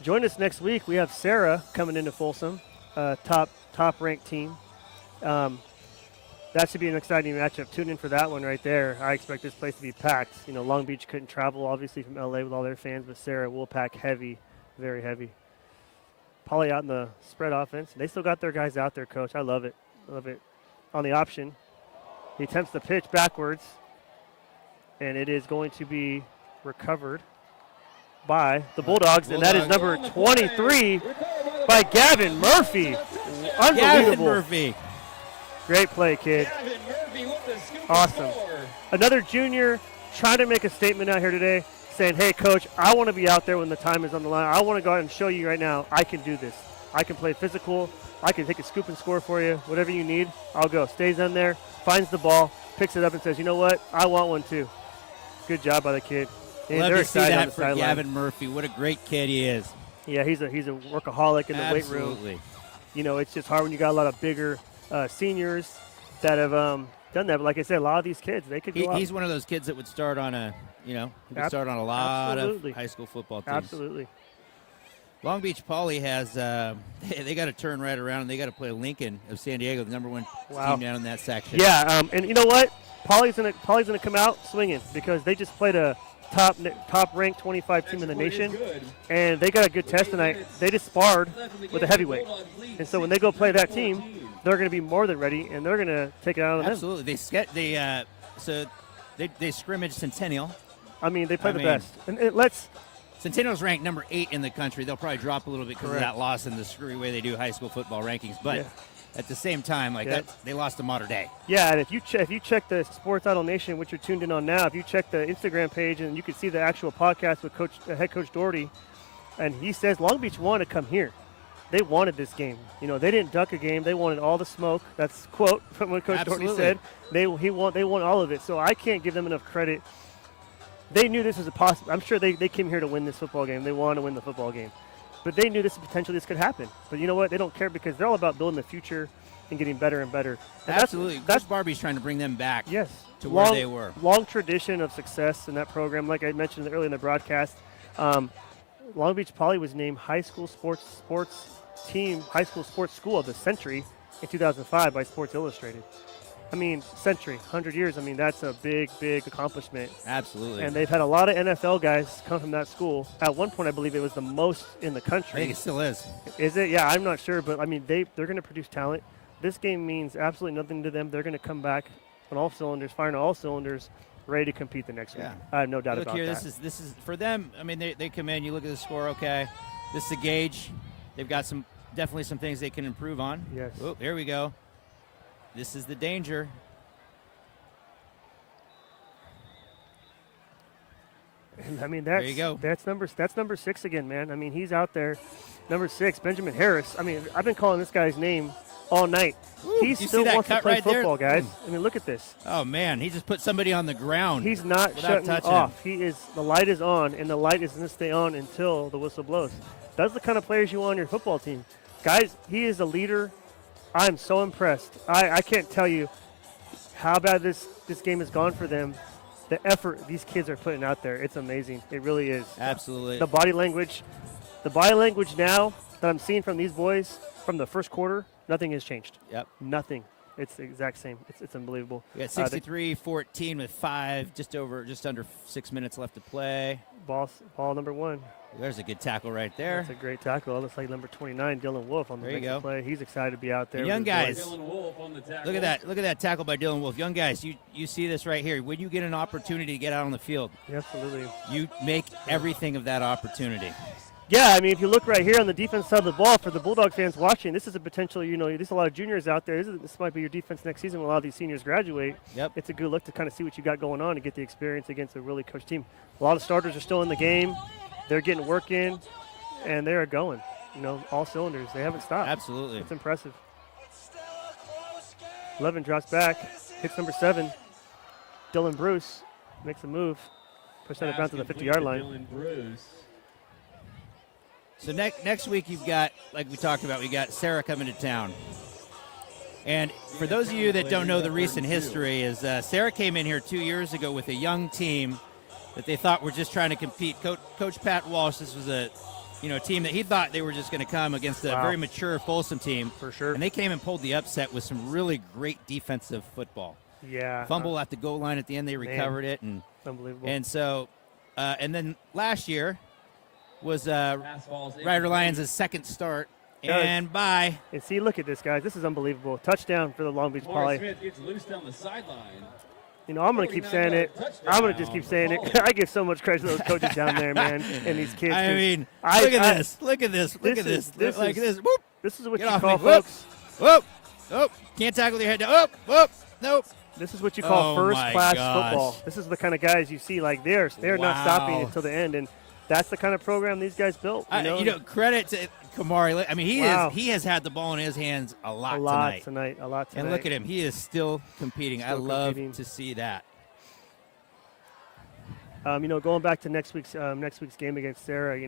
Join us next week. We have Sarah coming into Folsom, top-ranked team. That should be an exciting matchup. Tune in for that one right there. I expect this place to be packed. Long Beach couldn't travel, obviously, from LA with all their fans, but Sarah will pack heavy, very heavy. Poly out in the spread offense. They still got their guys out there, Coach. I love it. On the option, he attempts the pitch backwards, and it is going to be recovered by the Bulldogs, and that is number 23 by Gavin Murphy. Unbelievable. Gavin Murphy. Great play, kid. Awesome. Another junior trying to make a statement out here today, saying, hey, Coach, I want to be out there when the time is on the line. I want to go out and show you right now I can do this. I can play physical. I can take a scoop and score for you. Whatever you need, I'll go. Stays in there, finds the ball, picks it up and says, you know what? I want one too. Good job by the kid. And love to see that for sideline. Gavin Murphy. What a great kid he is. Yeah, he's a workaholic in the weight room. It's just hard when you got a lot of bigger seniors that have done that. But like I said, a lot of these kids, they could go out. He's one of those kids that would start on a lot of high school football teams. Absolutely. Long Beach Poly has they got to turn right around and they got to play Lincoln of San Diego, the #1 team down in that section. Yeah, and you know what? Poly's gonna come out swinging because they just played a top ranked 25 team in the nation, and they got a good test tonight. They just sparred with a heavyweight, and so when they go play that team, they're going to be more than ready, and they're going to take it out on them. Absolutely, they scrimmage Centennial. I mean, they play the best, and let's. Centennial's ranked number 8 in the country. They'll probably drop a little bit because of that loss in the screwy way they do high school football rankings. But at the same time, they lost to Mater Dei. Yeah, and if you check the Sports Idol Nation, which you're tuned in on now, if you check the Instagram page and you can see the actual podcast with head coach Doherty, and he says Long Beach wanted to come here. They wanted this game. You know, they didn't duck a game. They wanted all the smoke. That's a quote from what Coach Doherty said. They want all of it. So I can't give them enough credit. They knew this was a possible. I'm sure they came here to win this football game. They wanted to win the football game. But they knew this could happen. But you know what? They don't care because they're all about building the future and getting better and better. And absolutely. Coach Barbie's trying to bring them back to where they were. Long tradition of success in that program. Like I mentioned earlier in the broadcast, Long Beach Poly was named high school sports school of the century in 2005 by Sports Illustrated. I mean, century, 100 years. I mean, that's a big, big accomplishment. Absolutely. And they've had a lot of NFL guys come from that school. At one point, I believe it was the most in the country. I think it still is. Is it? Yeah, I'm not sure. But, I mean, they're going to produce talent. This game means absolutely nothing to them. They're going to come back on all cylinders, firing on all cylinders, ready to compete the next week. I have no doubt about that. This is for them. I mean, they come in, you look at the score, okay. This is a gauge. They've got definitely some things they can improve on. Yes. Oh, here we go. This is the danger. And I mean, there you go. That's number 6 again, man. I mean, he's out there. Number 6, Benjamin Harris. I mean, I've been calling this guy's name all night. He still wants to play football, guys. I mean, look at this. Oh man, he just put somebody on the ground. He's not shutting off. The light is on, and the light is going to stay on until the whistle blows. That's the kind of players you want on your football team. Guys, he is a leader. I'm so impressed. I can't tell you how bad this game has gone for them. The effort these kids are putting out there, it's amazing. It really is. Absolutely. The body language now that I'm seeing from these boys from the first quarter, nothing has changed. Yep. Nothing. It's the exact same. It's unbelievable. We got 63-14 with just under 6 minutes left to play. Ball number 1. There's a good tackle right there. That's a great tackle. It looks like number 29, Dylan Wolf on the next play. He's excited to be out there. And young guys, look at that. Look at that tackle by Dylan Wolf. Young guys, you see this right here. When you get an opportunity to get out on the field, absolutely, you make everything of that opportunity. Yeah, I mean, if you look right here on the defense side of the ball, for the Bulldog fans watching, this is a potential, there's a lot of juniors out there. This might be your defense next season when a lot of these seniors graduate. Yep. It's a good look to kind of see what you got going on and get the experience against a really coached team. A lot of starters are still in the game. They're getting work in, and they are going, all cylinders. They haven't stopped. Absolutely. It's impressive. 11 drops back, hits number 7. Dylan Bruce makes a move, push that down to the 50-yard line. Dylan Bruce. So next week you've got, like we talked about, we got Sarah coming to town. And for those of you that don't know the recent history, is Sarah came in here 2 years ago with a young team that they thought were just trying to compete. Coach Pat Walsh, this was a team that he thought they were just going to come against a very mature Folsom team. For sure. And they came and pulled the upset with some really great defensive football. Yeah. Fumble at the goal line at the end, they recovered it. And unbelievable. And so, and then last year was Rider Lions' second start. And bye. And see, look at this, guys. This is unbelievable. Touchdown for the Long Beach Poly. Smith gets loose down the sideline. I'm going to keep saying it. I'm going to just keep saying it. I give so much credit to those coaches down there, man, and these kids. I mean, look at this. Look at this. Look at this. This Whoop. This is what Get you call, me. folks. Whoop. Oh, can't tackle your head down. Whoop. Whoop. Nope. This is what you call first-class football. This is the kind of guys you see, like, they're not stopping until the end, and that's the kind of program these guys built. Credit to Kamari. I mean, he has had the ball in his hands a lot tonight. And look at him. He is still competing. I love to see that. Going back to next week's game against Sarah,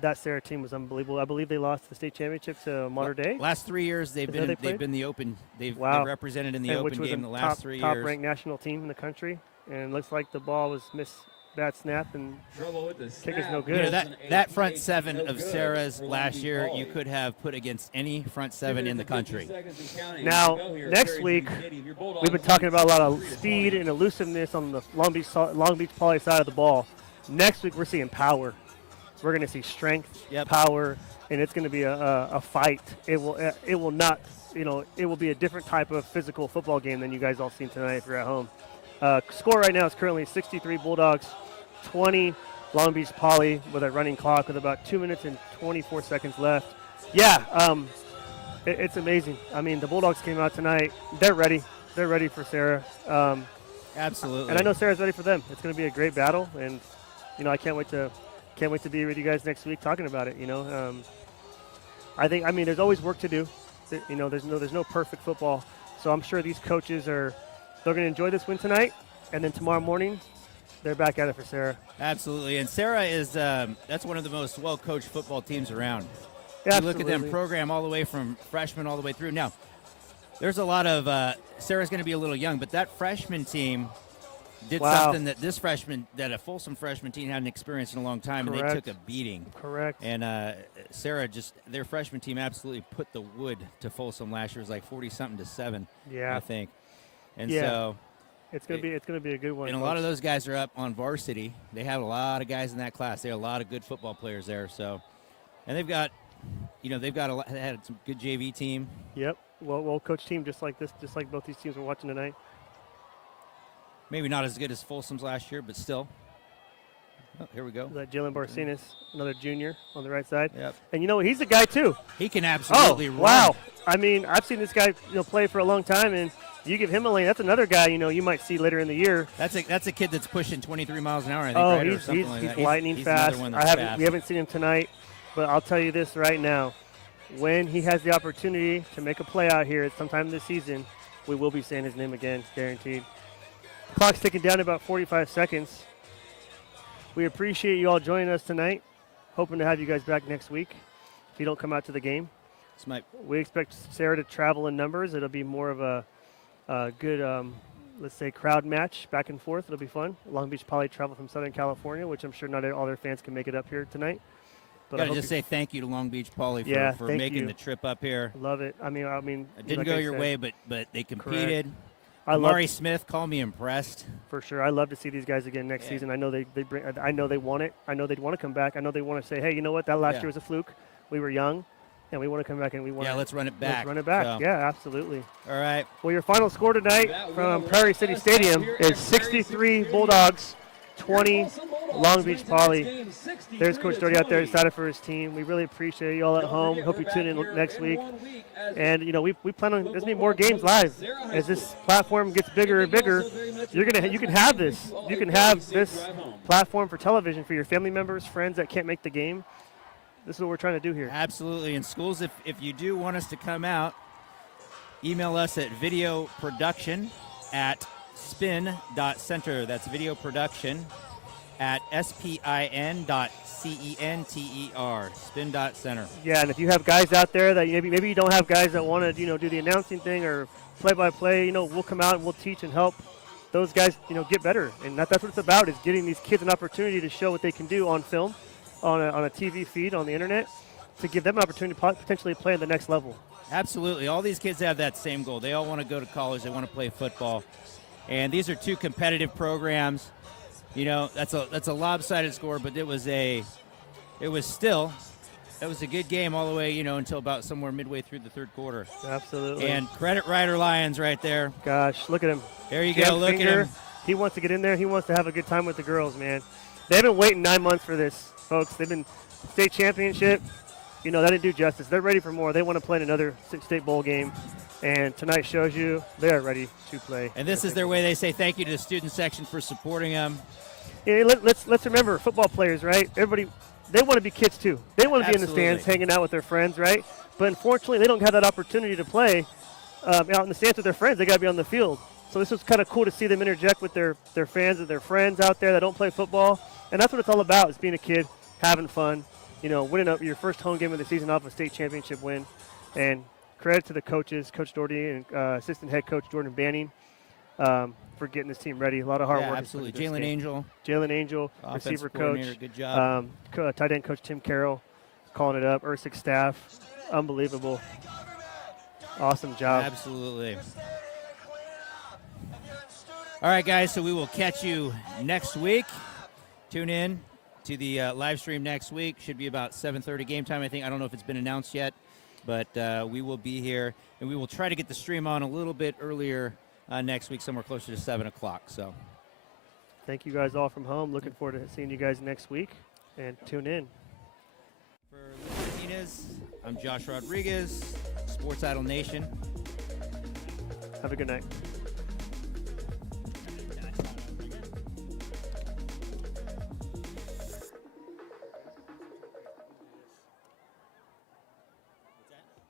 that Sarah team was unbelievable. I believe they lost the state championship to Mater Dei. Last 3 years they've been the open. They've represented in the open game the last 3 years. Top ranked national team in the country, and it looks like the ball was bad snap, and Trouble with the kick is snap. no You good. know, that front seven of Sarah's last year, you could have put against any front seven in the country. Now, next week, we've been talking about a lot of speed and elusiveness on the Long Beach Poly side of the ball. Next week, we're seeing power. We're going to see strength, power, and it's going to be a fight. It will not, it will be a different type of physical football game than you guys all seen tonight if you're at home. Score right now is currently 63 Bulldogs, 20 Long Beach Poly with a running clock with about 2 minutes and 24 seconds left. Yeah, it's amazing. I mean, the Bulldogs came out tonight. They're ready. They're ready for Sarah. Absolutely. And I know Sarah's ready for them. It's going to be a great battle, and I can't wait to be with you guys next week talking about it. I mean, there's always work to do. There's no perfect football. So I'm sure these coaches they're going to enjoy this win tonight, and then tomorrow morning they're back at it for Sarah. Absolutely, and Sarah is that's one of the most well-coached football teams around. Yeah, you look at them program all the way from freshman all the way through. Now, there's a lot of Sarah's going to be a little young, but that freshman team did something that a Folsom freshman team hadn't experienced in a long time, and they took a beating. Correct. And Sarah their freshman team absolutely put the wood to Folsom last year. It was like 40-something to 7, I think. And so it's gonna be a good one. And a lot of those guys are up on varsity. They have a lot of guys in that class. They have a lot of good football players there. So, and they've got they had some good JV team. Yep. Well coached team just like both these teams we're watching tonight. Maybe not as good as Folsom's last year, but still. Oh, here we go. That Jalen Barcinas, another junior on the right side. Yep. And he's a guy too. He can absolutely run. Wow. I mean, I've seen this guy play for a long time, and you give him a lane. That's another guy you might see later in the year. That's a kid that's pushing 23 miles an hour. I think. Oh, right? he's lightning fast. We haven't seen him tonight, but I'll tell you this right now: when he has the opportunity to make a play out here at sometime this season, we will be saying his name again, guaranteed. Clock's ticking down to about 45 seconds. We appreciate you all joining us tonight. Hoping to have you guys back next week. If you don't come out to the game, we expect Sarah to travel in numbers. It'll be more of a good, let's say, crowd match back and forth. It'll be fun. Long Beach Poly travel from Southern California, which I'm sure not all their fans can make it up here tonight. But I gotta just say thank you to Long Beach Poly for making the trip up here. Love it. I mean, it didn't go your way, but they competed. Correct. Maury Smith, call me impressed. For sure. I love to see these guys again next season. I know I know they want it. I know they'd want to come back. I know they want to say, hey, you know what? That last year was a fluke. We were young, and we want to come back, and we want let's run it back. Let's run it back. So. Yeah, absolutely. All right. Well, your final score tonight from Prairie City Stadium is 63 Bulldogs, 20 Long Beach Poly. There's Coach Doherty out there excited for his team. We really appreciate you all at home. Hope you tune in next week. And we plan on there's gonna be more games live as this platform gets bigger and bigger. You can have this platform for television for your family members, friends that can't make the game. This is what we're trying to do here. Absolutely. And schools, if you do want us to come out, email us at videoproduction@spin.center. That's videoproduction@spin.center. Spin.center. Yeah, and if you have guys out there that maybe you don't have guys that want to do the announcing thing or play-by-play, we'll come out and we'll teach and help those guys get better. And that's what it's about, is getting these kids an opportunity to show what they can do on film, on a TV feed, on the internet, to give them an opportunity to potentially play at the next level. Absolutely. All these kids have that same goal. They all want to go to college. They want to play football. And these are two competitive programs. That's a lopsided score, but it was a good game all the way, until about somewhere midway through the third quarter. Absolutely. And credit Ryder Lyons right there. Gosh, look at him. There you go. Look at him. He wants to get in there. He wants to have a good time with the girls, man. They've been waiting 9 months for this, folks. They've been state championship. That didn't do justice. They're ready for more. They want to play in another state bowl game. And tonight shows you they are ready to play. And this is their way. They say thank you to the student section for supporting them. Yeah, let's remember, football players, right? Everybody, they want to be kids too. They want to be in the stands, hanging out with their friends, right? But unfortunately, they don't have that opportunity to play out in the stands with their friends. They got to be on the field. So this was kind of cool to see them interject with their fans and their friends out there that don't play football. And that's what it's all about, is being a kid, having fun, winning up your first home game of the season off a state championship win. And credit to the coaches, Coach Doherty and assistant head coach Jordan Banning. for getting this team ready. A lot of hard Yeah, work. absolutely. Jalen Angel, Jalen Angel, offensive receiver coordinator, coach. good job. Tight end coach Tim Carroll calling it up. Ursic staff, unbelievable. Awesome job. Absolutely. All right, guys, so we will catch you next week. Tune in to the live stream next week. Should be about 7:30 game time, I think. I don't know if it's been announced yet, but we will be here, and we will try to get the stream on a little bit earlier next week, somewhere closer to 7 o'clock. So, Thank you guys all from home. Looking forward to seeing you guys next week, and tune in. for Lou Martinez, I'm Josh Rodriguez, Sports Idol Nation. Have a good night.